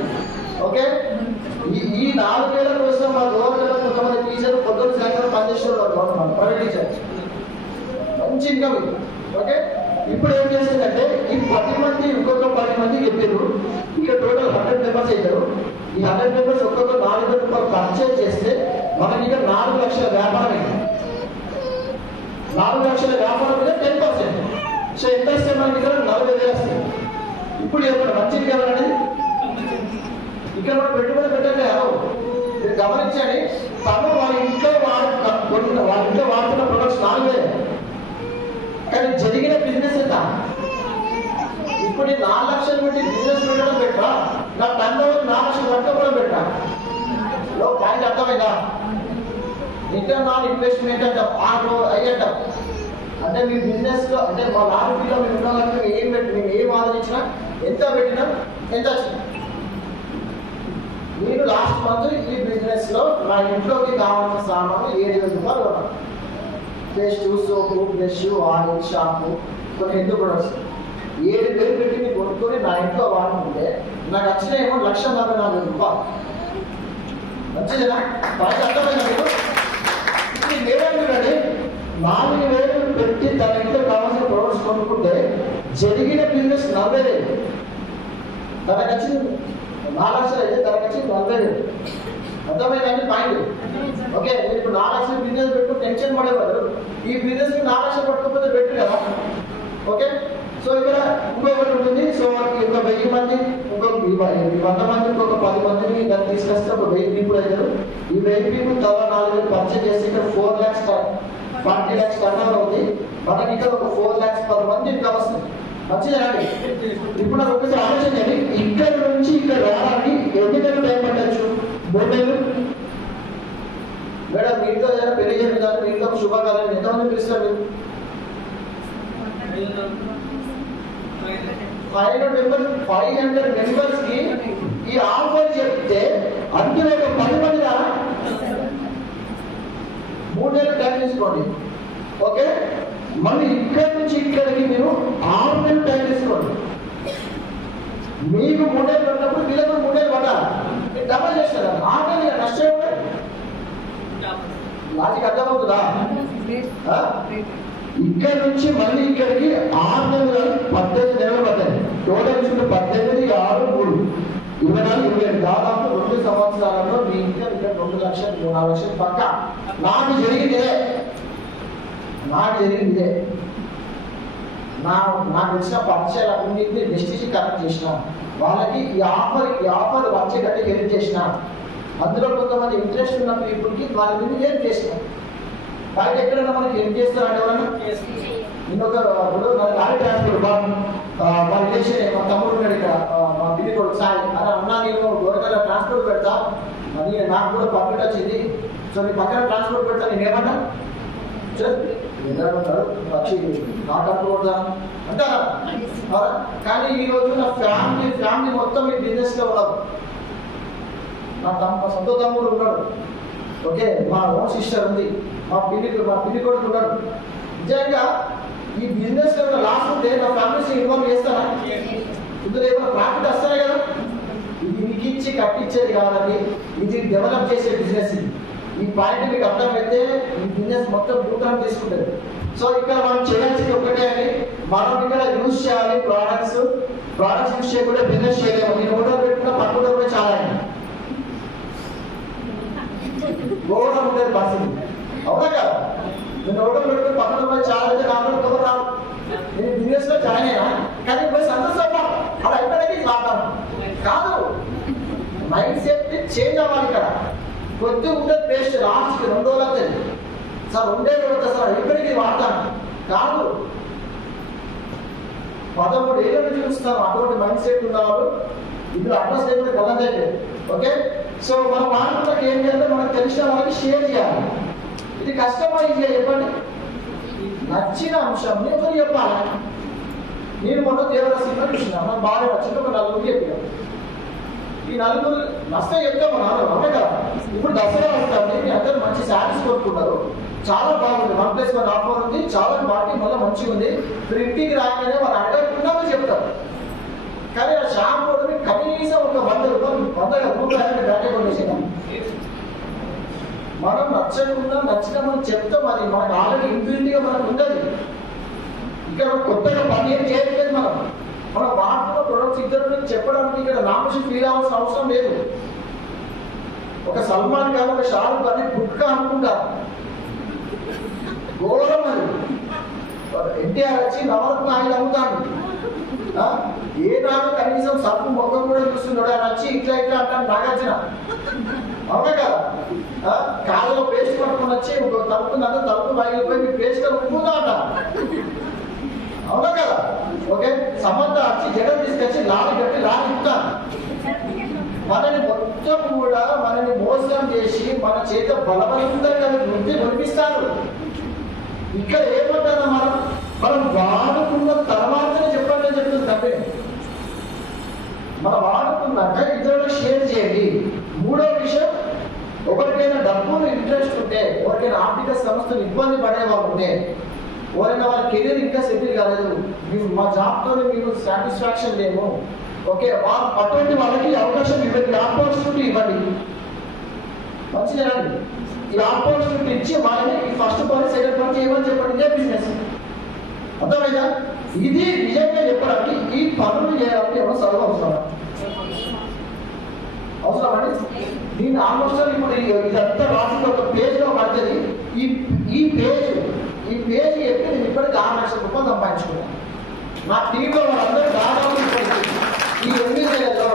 ఓకే, ఈ 4,000 కోసం మా గవర్నమెంట్ కొంతమంది టీచర్ పొద్దున్న సాయంత్రం పనిచేస్తున్నారు. గవర్నమెంట్ ప్రైవేట్ టీచర్ మంచి ఇన్కమ్ ఇది. ఓకే, ఈ ఇప్పుడు ఏం చేసిందంటే ఈ 10 మంది ఇంకొక 10 మంది చెప్పారు, ఇక్కడ టోటల్ 100 మెంబర్స్ అవుతారు. ఈ 100 మెంబర్స్ ఒక్కొక్క 4,000 రూపాయలు పర్చేజ్ చేస్తే మనకి ఇక్కడ 4 లక్షల వ్యాపారం అయింది. 4 లక్షల వ్యాపారం మీద 10%. సో ఎంత వస్తే మనకి ఇక్కడ 40,000 వస్తాయి. ఇప్పుడు చెప్పండి మంచిది కావాలండి. ఇక్కడ మనం పెట్టుబడి పెట్టండి. మీరు గమనించండి, తను వాళ్ళ ఇంట్లో వాడుతున్న ప్రొడక్ట్స్ 4,000, కానీ జరిగిన బిజినెస్ ఎంత? ఇప్పుడు 4 లక్షలు పెట్టి బిజినెస్ పెట్టడం పెట్టరా, నా టర్న్ ఓవర్ 4 లక్షలు పట్టుకోవడం పెట్టరా? పాయింట్ అర్థమైందా? రిటర్న్ ఆన్ ఇన్వెస్ట్మెంట్ అంట అయ్యట. అంటే మీ బిజినెస్ లో అంటే మా లాభంలో మీరు ఉండాలంటే మేము ఏం ఆలోచించినా, ఎంత పెట్టినా ఎంత వచ్చినా, మీరు లాస్ట్ మంత్ ఈ బిజినెస్ లో నా ఇంట్లోకి కావాల్సిన సామాన్లు 7,000 రూపాయలు కొన్నాను. పేస్ట్, సోపు, బ్రష్, ఆయిల్, షాంపూ, కొన్ని హెల్త్ ప్రొడక్ట్స్ 7,000 పెట్టి మీరు కొనుక్కొని నా ఇంట్లో వాడుకుంటే నాకు వచ్చిన ఏమో 1,44,000 రూపాయలు. మంచిదేనా? బాగా అర్థమైందా మీకు? లేదండి, 4,000 పెట్టి తన ఇంట్లో కావాల్సిన ప్రొడక్ట్స్ కొనుక్కుంటే జరిగిన బిజినెస్ 40,000. తనకు వచ్చింది 4 లక్షలు అయితే తనకు వచ్చింది 40,000. అర్థమైందండి పాయింట్? ఓకే, మీరు ఇప్పుడు 4 లక్షలు బిజినెస్ పెట్టు టెన్షన్ పడేవారు, ఈ బిజినెస్ 4 లక్షలు పట్టుకోకపోతే పెట్టు కదా. ఓకే, సో ఇక్కడ ఇంకొకటి ఉంటుంది. సో ఒక 1000 మంది, ఇంకొక 100 మంది, ఇంకొక 10 మందిని దాన్ని తీసుకొస్తే ఒక 1000 పీపుల్ అవుతారు. ఈ 1000 పీపుల్ తలా 4,000 పర్చేజ్ చేసి ఇక్కడ 4 lakhs 40 lakhs టర్న్ ఓవర్ అవుతుంది. మనకి ఇక్కడ ఒక 4 lakhs 10 మంది ఇన్కమ్ వస్తుంది. మంచిదేనండి? ఇప్పుడు నాకు ఒకసారి ఆలోచించండి, ఇక్కడ నుంచి ఇక్కడ రావడానికి ఎన్ని నెలలు టైం పట్టచ్చు? 3 నెలలు. మేడం మీతో ఏదైనా పెళ్లి జరిగిందా? మీతో శుభకార్యాలు ఎంతమంది పిలుస్తారు? 500 మెంబర్స్ కి ఈ ఆఫర్ చెప్తే అందులో ఒక 10 మంది రారా? 3 నెలలు టైం తీసుకోండి. ఓకే, మళ్ళీ ఇక్కడ నుంచి ఇక్కడికి మీరు 6 నెలలు టైం తీసుకోండి. మీకు 3 నెలలు పడినప్పుడు వీళ్ళకు 3 నెలలు పడాలి. మీరు డబల్ చేస్తారు. 6 నెలలు నష్టం. లాజిక్ అర్థమవుతుందా? ఇక్కడ నుంచి మళ్ళీ ఇక్కడికి 6 నెలలు 18 నెలలు పడ్డాయి. టోటల్ చూసుకుంటే 18, 6, 3, 24, 27 దాదాపు 2 సంవత్సరాలలో మీ ఇంకా ఇక్కడ 2 లక్షలు 4 లక్షలు పక్క. నాకు జరిగిందే నాకు వచ్చిన పరిచయాలు అన్నింటినీ డిస్ట్రిక్ట్ కనెక్ట్ చేసిన వాళ్ళకి ఈ ఆఫర్ వచ్చేటట్టు హెల్ప్ చేసిన. అందులో కొంతమంది ఇంట్రెస్ట్ ఉన్న పీపుల్కి వాళ్ళ మీద హెల్ప్ చేసిన. బయట ఎక్కడైనా మనకి హెల్ప్ చేస్తారంటే ఎవరన్నా? ఇంకొక ఇప్పుడు మన లారీ ట్రాన్స్పోర్ట్ మా రిలేషన్ మా తమ్ముడు ఉన్నాడు ఇక్కడ, మా బిల్లి కొడుకు సాయి అలా అన్నా, నేను గోరకల్లా ట్రాన్స్పోర్ట్ పెడతా, అది నాకు కూడా పర్మిట్ వచ్చింది, సో నీ పక్కన ట్రాన్స్పోర్ట్ పెడతా, నేను ఏమన్నా వచ్చి నాకు అనుకోవద్దా అంటారా? కానీ ఈ రోజు నా ఫ్యామిలీ మొత్తం ఈ బిజినెస్ లో ఉండదు. మా సొంత తమ్ముడు ఉన్నాడు, ఓకే, మా ఓన్ సిస్టర్ ఉంది, మా పిల్లి కొడుకు ఉన్నాడు. నిజంగా ఈ బిజినెస్ లో లాస్ ఉంటే నా ఫ్యామిలీస్ ఇన్వాల్వ్ చేస్తారా? ఇందులో ఏమైనా ప్రాఫిట్ వస్తాయి కదా. ఇది మీకు ఇచ్చి కట్టించేది కాదండి, ఇది డెవలప్ చేసే బిజినెస్. ఈ పాయింట్ మీకు అర్థమైతే ఈ బిజినెస్ మొత్తం భూతాన్ని తీసుకుంటుంది. సో ఇక్కడ మనం చేయాల్సింది ఒకటే అండి, మనం ఇక్కడ యూజ్ చేయాలి ప్రోడక్ట్స్ యూజ్ చేయకుండా బిజినెస్ చేయలేము. నేను హోటల్ పెట్టుకున్న పట్టుకుంటే కూడా చాలా అండి గోడం ఉంటుంది పరిస్థితి. అవునా కదా? నేను హోటల్ పెట్టుకుని పక్కన పోయి చాలా అయితే కాకుండా ఎవరు రాదు. నేను బిజినెస్ లో జాయిన్ అయినా కానీ పోయి సంతోషపడ్డా, అలా అయిపోయినాకి వాడతాను కాదు. మైండ్ సెట్ చేంజ్ అవ్వాలి. ఇక్కడ కొద్ది ఉంటుంది పేస్ట్, లాస్ట్కి 2 రోజులు అవుతుంది సార్, 2 రోజులు సార్ ఇప్పటికీ వాడతాను కాదు. 13 ఏళ్ళ నుంచి చూస్తాను అటువంటి మైండ్ సెట్ ఉన్నవాళ్ళు. ఇందులో అడ్రస్ లేకపోతే గలంత అయిపోయింది. ఓకే, సో మనం వాడుకున్నకి ఏం చేయాలంటే మనకు తెలిసిన వాళ్ళకి షేర్ చేయాలి. ఇది కష్టమా ఈజీగా చెప్పండి? నచ్చిన అంశంని ఒకరు చెప్పాలి. నేను మొన్న దేవర సినిమా చూసిన, నాకు బాగా నచ్చింది, ఒక 4 చెప్పాను. ఈ 4 నష్టం చెప్తాము నాన్న, అవునే కదా. ఇప్పుడు దసరా వస్తుంది, మీ అందరూ మంచి శారీస్ కొనుక్కున్నారు, చాలా బాగుంది, 1+1 ఆఫర్ ఉంది, చాలా బాగా మళ్ళీ మంచిగా ఉంది. మీరు ఇంటికి రాగానే వాళ్ళు అడగకుండా చెప్తారు. కానీ ఆ షాప్ కూడా కనీసం ఒక 100 రూపాయలు బ్యాటే కొనేసాం. మనం నచ్చకుండా నచ్చిన మనం చెప్తాం, అది మనకు ఆల్రెడీ ఇంట్యూటివ్గా మనకు ఉండదు. ఇక్కడ కొత్తగా పని ఏం చేయట్లేదు. మన వాడుతున్న ప్రొడక్ట్స్ ఇద్దరు చెప్పడానికి ఇక్కడ నామోషి ఫీల్ అవ్వాల్సిన అవసరం లేదు. ఒక సల్మాన్ ఖాన్, ఒక షారుఖ్ ఖాన్ గుట్కా అనుకుంటారు, ఘోరం అది. ఎన్టీఆర్ వచ్చి నవరత్న ఆయిల్ అమ్ముతాడు, ఏనాడు కనీసం సబ్బు మొక్క కూడా చూస్తున్నాడు. ఆయన వచ్చి ఇట్లా ఇట్లా అంటాను నాగార్జున, అవునా కదా? కాళ్ళలో పేస్ట్ పట్టుకుని వచ్చి తలుపుతుందంటే తలుపు బయలుపోయి మీ పేస్ట్ ఉప్పుతా అంటారు, అవునా కదా? ఓకే, సమంత వచ్చి జగన్ తీసుకొచ్చి లారీ కట్టి లారీ ఇస్తాను. మనని మొత్తం కూడా మనని మోసం చేసి మన చేత బలవంతంగా వృద్ధి పంపిస్తారు. ఇక్కడ ఏమంటారా, మనం వాడుకున్న తర్వాతనే చెప్పండి అని చెప్తుంది కంపెనీ. మనం వాడుకున్నాక ఇతరులకు షేర్ చేయండి. మూడో విషయం, ఒకరికైనా డబ్బులు ఇంట్రెస్ట్ ఉంటే, ఎవరికైనా ఆర్థిక సంస్థలు ఇబ్బంది పడే వాళ్ళు ఉంటే, ఎవరైనా వాళ్ళ కెరీర్ ఇంకా సెటిల్ కాలేదు, మీరు మా జాబ్తో మీరు సాటిస్ఫాక్షన్ లేము, ఓకే, అటువంటి వాళ్ళకి అవకాశం ఇవ్వండి, ఆపర్చునిటీ ఇవ్వండి. మంచిదేనండి. ఈ ఆపర్చునిటీ ఇచ్చి వాళ్ళని ఫస్ట్ పని సెకండ్ పని చేయమని చెప్పండి. ఇదే బిజినెస్. అర్థమైందా? ఇది నిజంగా చెప్పడానికి ఈ పనులు చేయడానికి ఏమో చదువు అవసరం అండి. దీన్ని ఆల్మోస్ట్ ఇప్పుడు ఇదంతా రాసిన ఒక పేజ్ లో పడుతుంది. ఈ పేజ్ చెప్పి నేను ఇప్పటికి 6 లక్షల రూపాయలు సంపాదించుకున్నాను. నా టీంలో వాళ్ళందరూ దాదాపు ఈ 8 నెలల్లో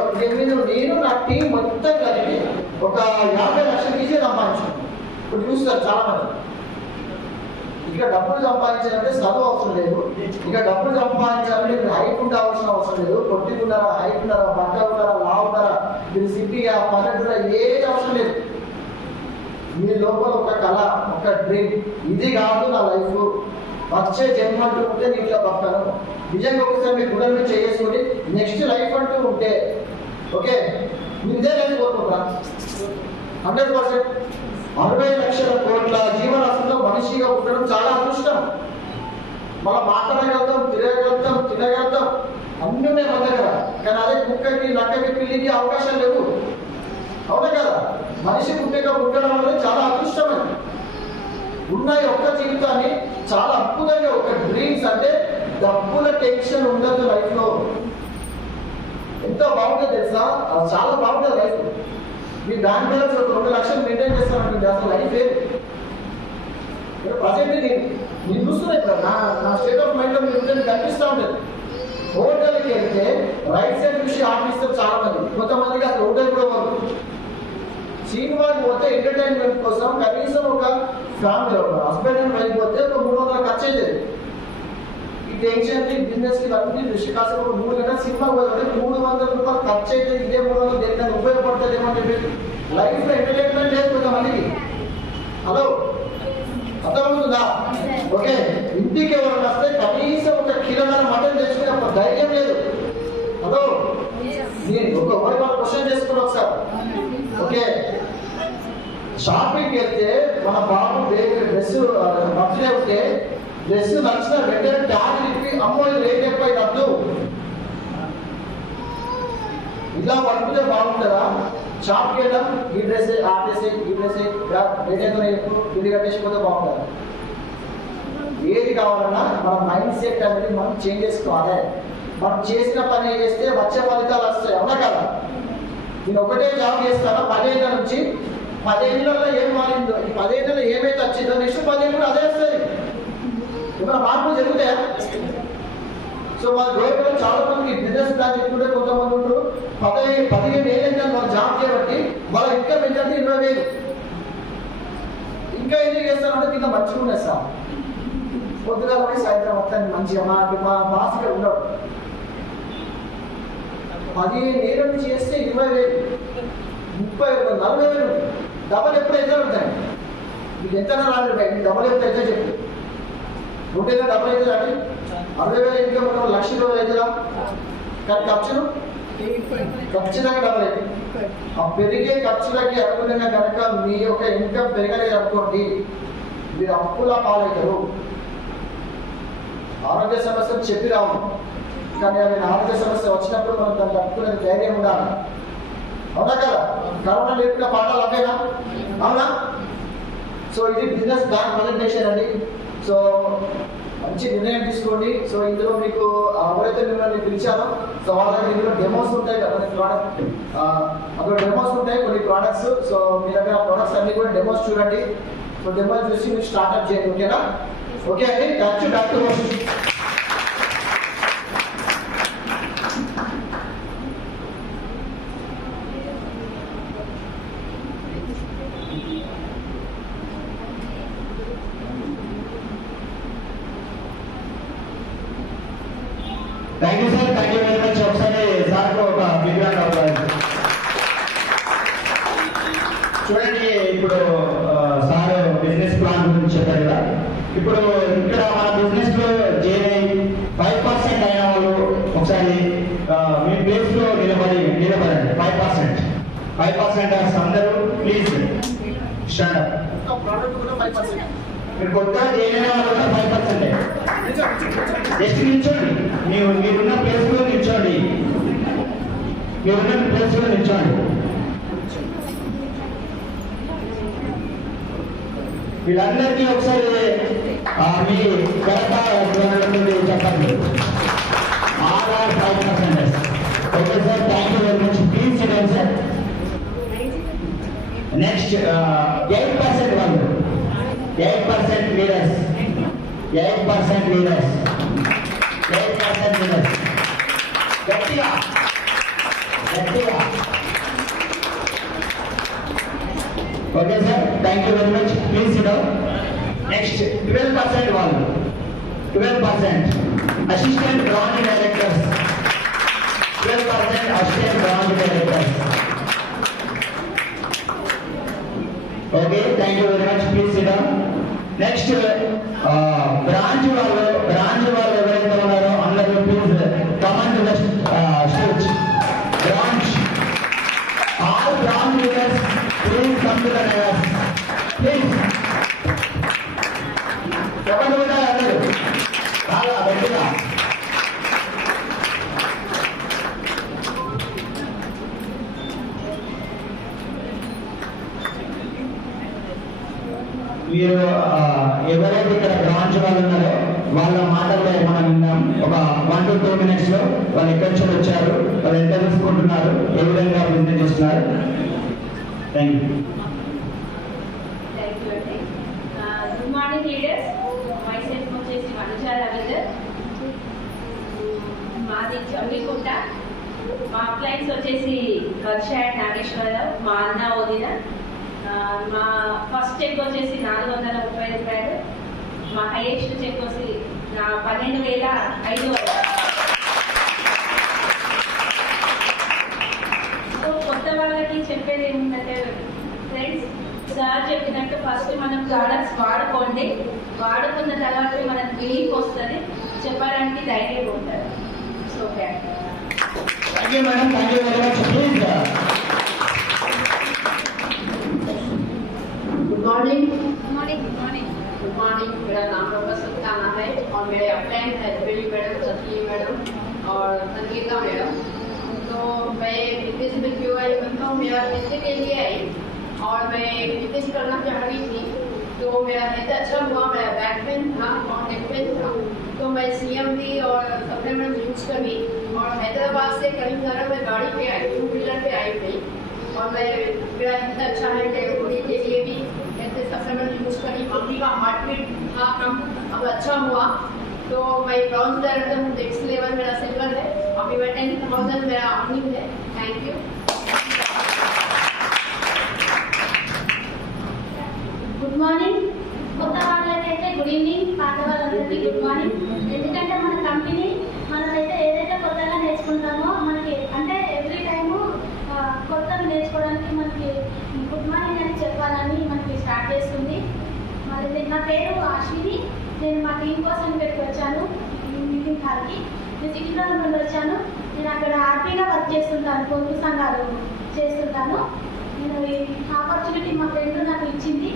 నేను నా టీం మొత్తం కలిపి ఒక 50 లక్షలు తీసే సంపాదించుకున్నాను. ఇప్పుడు చూస్తారు చాలా మంది. ఇక డబ్బులు సంపాదించాలంటే చదువు అవసరం లేదు. ఇక డబ్బులు సంపాదించాలంటే మీరు హైట్ ఉండాల్సిన అవసరం లేదు. పొట్టిగున్నారా, హైట్ ఉన్నారా, బట్ట ఉన్నారా, లా ఉన్నారా, మీరు సిటీగా పల్లెటూరా, ఏది అవసరం లేదు. మీ లోపల ఒక కళ, ఒక డ్రీమ్, ఇది కాదు నా లైఫ్, వచ్చే జన్మ అంటూ ఉంటే నేను ఇట్లా బతాను, నిజంగా ఒకసారి మీ గుణం మీద చేసుకుని నెక్స్ట్ లైఫ్ అంటూ ఉంటే, ఓకే, మీరు ఇదే లైఫ్ కోరుకుంటారా? 100%. 60 లక్షల కోట్ల జీవరాశిలో మనిషిగా ఉండడం చాలా అదృష్టం. మనం మాట్లాడగలుగుతాం, తినగలుగుతాం, అన్నీ ఉన్నాయి మన దగ్గర. కానీ అదే కుక్కకి, నక్కకి, పిల్లికి అవకాశాలు లేవు, అవునా కదా? మనిషి పుట్టిక పుట్టడం అనేది చాలా అదృష్టమైనది. ఉన్న ఒక్క జీవితాన్ని చాలా అద్భుతంగా, ఒక డ్రీమ్స్ అంటే డబ్బుల టెన్షన్ ఉండదు లైఫ్ లో. ఎంత బాగుంటుంది తెలుసా? చాలా బాగుంటుంది లైఫ్. మీరు దాని మీద 2 లక్షలు మెయింటైన్ చేస్తానంటే అసలు లైఫ్ ఏది? ప్రజెంట్ నేను చూస్తున్నాయి ఇప్పుడు నా స్టేట్ ఆఫ్ మైండ్ లో మీరు ఉంటే కనిపిస్తూ ఉంటుంది. హోటల్కి వెళ్తే రైట్ సైడ్ చూసి ఆఫీసర్ చాలా మంది, కొంతమందికి అసలు హోటల్ కూడా వరకు. సినిమాకి పోతే ఎంటర్టైన్మెంట్ కోసం కనీసం ఒక ఫ్యామిలీ, ఒక హస్బెండ్ అండ్ వైఫ్ పోతే ఒక 300 ఖర్చు అవుతుంది. ఈ టెన్షన్ కి, బిజినెస్ కి అన్ని దృష్టి కాసి 3 గంటల సినిమా పోతే 300 రూపాయలు ఖర్చు అయితే ఇదే 300 దేనికైనా ఉపయోగపడుతుంది ఏమని చెప్పి లైఫ్ లో ఎంటర్టైన్మెంట్ లేదు కొంతమందికి. హలో, అర్థమవుతుందా? ఓకే, ఇంటికి ఎవరైనా వస్తే కనీసం ఒక కిలోన్నర మటన్ తెచ్చుకునే ఒక ధైర్యం లేదు. హలో, నేను ఒక క్వశ్చన్ చేసుకుని ఒకసారి. ఓకే, షాపింగ్కి వెళ్తే మన బాబు డ్రెస్ బర్త్డే ఉంటే డ్రెస్ నచ్చిన వెంటనే ట్యాగ్ ఇప్పి అమ్మో రేట్ ఎక్కువ వద్దు, ఇలా పడుకుంటే బాగుంటుందా? షాప్కి వెళ్ళాం, ఈ డ్రెస్ ఆ డ్రెస్ ఈ డ్రెస్ రేట్ ఎక్కువ ఇల్లు కట్టేసిపోతే బాగుంటుంది. ఏది కావాలన్నా మన మైండ్ సెట్ అనేది మనం చేంజ్ చేసుకోవాలి. మనం చేసిన పని చేస్తే వచ్చే ఫలితాలు వస్తాయి, అవునా కదా? నేను ఒకటే జాబ్ చేస్తాను 10 ఏళ్ళ నుంచి. 10 ఏళ్ళలో ఏం మారిందో, ఈ 10 ఏళ్ళలో ఏమైతే వచ్చిందో నెక్స్ట్ 10 ఏళ్ళు కూడా అదే వస్తుంది. ఏమైనా మార్పులు జరుగుతాయా? సో వాళ్ళ గవర్నమెంట్లో చాలా మందికి బిజినెస్ ప్లాన్ చెప్పుకుంటే కొంతమంది ఉంటారు 15 ఏళ్ళ వాళ్ళు జాబ్ చేయబట్టి వాళ్ళ ఇన్కమ్ ఏంటంటే 20,000. ఇంకా ఏం చేస్తారంటే కింద మంచిగా ఉన్నాయి సార్, పొద్దుగాల పోయి సాయంత్రం మొత్తాన్ని మంచిగా మా బాస్ ఇక్కడ ఉండడు. 15 ఏళ్ళ నుంచి చేస్తే 20,000, 30,000, 40,000. డబల్ ఎప్పుడు ఎట్లా ఉంటాయి? మీకు ఎంత రాలేదు బయట, డబల్ ఎప్పుడు అయితే చెప్పు. 100,000 డబల్ అవుతుంది అండి. 60,000 ఇన్కమ్ ఉన్న 1,00,000 అవుతుందా? కానీ ఖర్చులు ఖచ్చితంగా డబల్ అవుతుంది. ఆ పెరిగే ఖర్చులకి అనుగుణంగా కనుక మీ యొక్క ఇన్కమ్ పెరగలేదు అనుకోండి, మీరు అప్పులా పాలవుతారు. ఆరోగ్య సమస్యలు చెప్పి రావు, కానీ అవి ఆరోగ్య సమస్య వచ్చినప్పుడు మనం దాన్ని తట్టుకునే ధైర్యం ఉండాలి, అవునా కదా? కరోనా లేకుండా పాఠాలు అవేనా, అవునా? సో ఇది బిజినెస్ ప్లాన్ ప్రజెంటేషన్ అండి. సో మంచి నిర్ణయం తీసుకోండి. సో ఇందులో మీకు ఎవరైతే మిమ్మల్ని పిలిచారో సో వాళ్ళ ఇందులో డెమోస్ ఉంటాయి కొన్ని ప్రోడక్ట్ అందులో డెమోస్ ఉంటాయి కొన్ని ప్రోడక్ట్స్. సో మీ దగ్గర ప్రోడక్ట్స్ అన్ని కూడా డెమోస్ చూడండి. సో డెమోస్ చూసి మీరు స్టార్ట్అప్ చేయండి. ఓకేనా? ఓకే అండి. Doctor thank you sir, thank you very much. ఒకసారి సార్ ఒక బిగ్ రౌండ్ ఆఫ్ అప్లాజ్. చూడండి, ఇప్పుడు సార్ బిజినెస్ ప్లాన్ గురించి చెప్పారు కదా. ఇప్పుడు ఇక్కడ మన బిజినెస్ లో జాయిన్ 5% అయిన వాళ్ళు ఒకసారి మీ ప్లేస్ లో నిలబడండి. 5% అందరూ ప్లీజ్ స్టాండ్ అప్. ప్రోడక్ట్ కూడా 5%. మీరు కొత్తగా జాయిన్ అయిన వాళ్ళు కూడా 5%. జస్ట్ నిల్చోండి, మీరున్న ప్లేస్ లో నిల్చోండి. వీళ్ళందరికీ ఒకసారి మీ కరెక్ట్ చెప్పండి. All are 5%. Okay sir, thank you very much. Please sit down sir. Next 8% వాళ్ళు 8% లీడర్స్. 8% లీడర్స్. గట్టిగా. Okay sir, thank you very much. Please sit down. Next 12% వాళ్ళు. 12% assistant branch directors. 12% assistant branch directors. Okay, thank you very much. Please sit down. Next branch వాళ్ళు ఎవరైతే ఉన్నారో అందరూ please command the stage. Branch all branch leaders please come to the dais. Please చెప్పండి కూడా అందరూ బాగా గట్టిగా. మీరు ఎవరైతే ఇక్కడ బ్రాంచ్ వాళ్ళు ఉన్నారో వాళ్ళ మాటల్లో మనం విన్నాం. ఒక 1 to 2 minutes లో వాళ్ళు ఎక్కడి నుంచి వచ్చారు, వాళ్ళు ఎంత తీసుకుంటున్నారు, ఏ విధంగా బిజినెస్ చేస్తున్నారు. Thank you. Good morning leaders. My self వచ్చేసి మనుషా రవీందర్. మాది చండికుంట. మా క్లయింట్స్ వచ్చేసి వర్ష అండ్ నాగేశ్వరరావు, మా అన్న వదిన. మా ఫస్ట్ చెక్ వచ్చేసి 430 రూపాయలు. మా హైయెస్ట్ చెక్ వచ్చి 12,500. సో కొత్త వాళ్ళకి చెప్పేది ఏముందంటే ఫ్రెండ్స్, సార్ చెప్పినట్టు ఫస్ట్ మనం ప్రోడక్ట్స్ వాడుకోండి. వాడుకున్న తర్వాత మనకు రిలీఫ్ వస్తుంది, చెప్పడానికి ధైర్యం ఉంటుంది. So thank you madam, thank you very much. Please. Good morning. मेरा नाम डॉक्टर सुल्ताना है और मेरे अपलाइन है बेली मैडम, सतली मैडम और संगीता मैडम. तो मैं बिजनेस में क्यों आई बताऊँ. मेरा पैसे के लिए आई और मैं बिजनेस करना चाह रही थी. तो मेरा हेल्थ अच्छा हुआ. मेरा बैक पेन था और नेक पेन था. तो मैं CMD और सप्लीमेंट यूज करी और हैदराबाद से करीमनगर में गाड़ी पे आई, 2 व्हीलर पे आई थी. और मैं मेरा हेल्थ अच्छा है. डेलीवरी के लिए भी ऐसे सप्लीमेंट यूज करी. मम्मी का हार्ट बीट था कम, अब अच्छा हुआ. तो मैं ब्राउन डायरेक्टर हूँ. नेक्स्ट लेवल मेरा सिल्वर है. अभी मैं 10,000 मेरा अर्निंग है. Thank you. Good morning. కొత్త వాళ్ళకైతే గుడ్ ఈవినింగ్, పాత వాళ్ళందరికీ గుడ్ మార్నింగ్. ఎందుకంటే మన కంపెనీ మనకైతే ఏదైతే కొత్తగా నేర్చుకుంటామో మనకి అంటే ఎవ్రీ టైము కొత్తగా నేర్చుకోవడానికి మనకి గుడ్ మార్నింగ్ అని చెప్పాలని మనకి స్టార్ట్ చేస్తుంది. మరి నా పేరు అశ్విని. నేను మా టీం కోసం ఇక్కడికి వచ్చాను ఈ మీటింగ్ హాల్కి. నేను సికింద్రాబాద్ నుండి వచ్చాను. నేను అక్కడ హ్యాపీగా వర్క్ చేస్తుంటాను, పొదుపు సంఘాలు చేస్తుంటాను. నేను ఈ ఆపర్చునిటీ మా ఫ్రెండ్ నాకు ఇచ్చింది.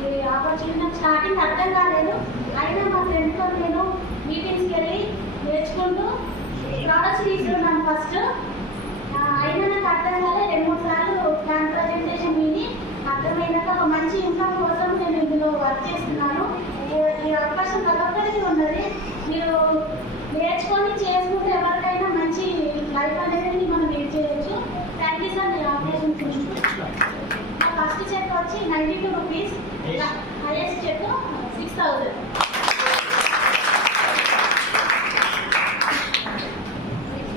ఈ ఆపర్చునిటీ నాకు స్టార్టింగ్ అర్థం కాలేదు. అయినా మా ఫ్రెండ్తో నేను మీటింగ్స్కి వెళ్ళి నేర్చుకుంటూ ప్రోడక్ట్స్ తీసుకున్నాను ఫస్ట్. అయినా నాకు అర్థం కాలే. 2-3 సార్లు ప్లాన్ ప్రజెంటేషన్ విని అర్థమైనాక ఒక మంచి ఇన్కమ్ కోసం నేను ఇందులో వర్క్ చేస్తున్నాను. ఈ అవకాశం ప్రతి ఒక్కరికి ఉన్నది. చేసుకుంటే ఎవరికైనా మంచి లైఫ్ అనేది మనం లీడ్ చేయొచ్చు. Thank you sir. నేను ఆపరేషన్ నా ఫస్ట్ చెక్ వచ్చి 92 rupees, highest check 6000.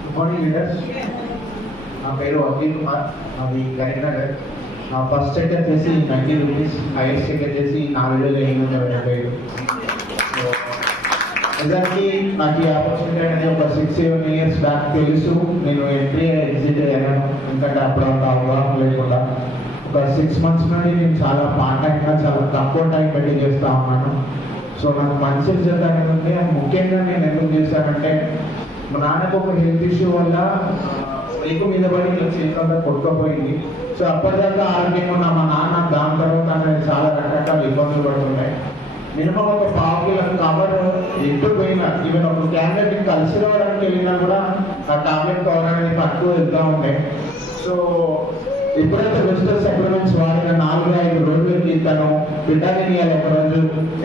Good morning leaders. నా పేరు అఖిల్ కుమార్, నాది కరీంనగర్. నా ఫస్ట్ చెక్ వచ్చేసి 90 రూపీస్, హైయెస్ట్ చెక్ వచ్చేసి 4875. సో నిజానికి నాకు ఈ ఆపర్చునిటీ అనేది ఒక 6-7 ఇయర్స్ బ్యాక్ తెలుసు. నేను ఎంట్రీ ఎగ్జిట్ అయ్యాను, ఎందుకంటే అప్పుడు అంత అవగాహన లేకుండా. ఒక 6 months నుండి నేను చాలా పార్ట్ టైంగా చాలా తక్కువ టైం పెట్టి చేస్తూ ఉన్నాను. సో నాకు మంచి రిజల్ట్ అనేది ఉంది. ముఖ్యంగా నేను ఎందుకు చేశానంటే, మా నాన్నకు ఒక హెల్త్ ఇష్యూ వల్ల రేకు మీద పడి ఇట్లా చేతులంతా కొట్టుకుపోయింది. సో అప్పటిదాకా ఆరోగ్యంగా ఉన్న మా నాన్న దాని తర్వాత అనేది చాలా రకరకాల ఇబ్బందులు పడుతున్నాయి. మినిమం ఒక 1/2 కిలో కవర్ ఎటు పోయినా, ఈవెన్ ఒక క్యాండిడేట్ కలిసి రావడానికి వెళ్ళినా కూడా ఆ టాబ్లెట్ కవర్ అనేది పట్టుకు వెళ్తూ ఉంటాయి. సో ఎప్పుడైతే వెజిటల్ సప్లిమెంట్స్ వాడిన 4-5 రోజులకి తను విటమిన్ ఇవ్వాలి, ఒక రోజు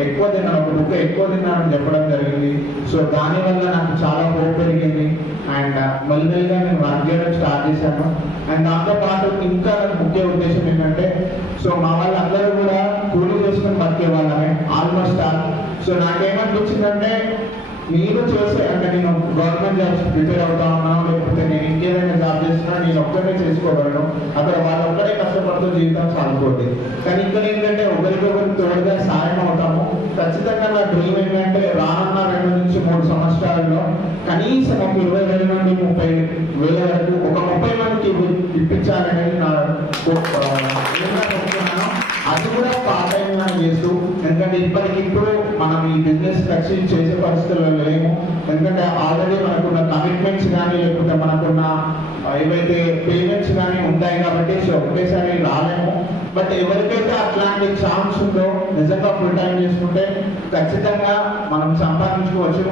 ఎక్కువ తిన్నాను, ఒక బుక్ ఎక్కువ తిన్నానని చెప్పడం జరిగింది. సో దానివల్ల నాకు చాలా హోప్ పెరిగింది. అండ్ మెల్లిమెల్లిగా నేను వర్క్ చేయడం స్టార్ట్ చేశాను. అండ్ దాంతో పాటు ఇంకా నాకు ముఖ్య ఉద్దేశం ఏంటంటే, సో మా వాళ్ళందరూ కూడా కూలీ చేసుకుని బతికే వాళ్ళమే ఆల్మోస్ట్ ఆల్. సో నాకేమనిపించిందంటే, నేను చేసే అంటే నేను గవర్నమెంట్ జాబ్స్ ప్రిపేర్ అవుతా ఉన్నాను, లేకపోతే నేను ఇంకేదైనా జాబ్ చేస్తున్నా, నేను ఒక్కరే చేసుకోగలను. అక్కడ వాళ్ళు ఒక్కడే కష్టపడుతూ జీవితం సాగిపోతుంది. కానీ ఇక్కడ ఏంటంటే ఒకరికొకరు తోడుగా సాయం అవుతాము. ఖచ్చితంగా నా డ్రీమ్ ఏంటంటే రానున్న 2 నుంచి 3 సంవత్సరాల్లో కనీసం ఒక 20,000 నుండి 30,000 వరకు ఒక 30 మందికి ఇప్పించాలనేది నా అది కూడా పార్ట్ టైంగా చేస్తూ, ఎందుకంటే ఇప్పటికిప్పుడు మనం ఈ బిజినెస్ సక్సెస్ చేసే పరిస్థితుల్లో లేము. ఎందుకంటే ఆల్రెడీ మనకున్న కమిట్మెంట్స్ కానీ లేకపోతే మనకున్న ఏవైతే పేమెంట్స్ కానీ ఉంటాయి కాబట్టి సో ఒకేసారి రాలేము. బట్ ఎవరికైతే అట్లాంటి ఛాన్స్ ఉందో నిజంగా ఫుల్ టైం చేసుకుంటే ఖచ్చితంగా మనం సంపాదించుకోవచ్చు.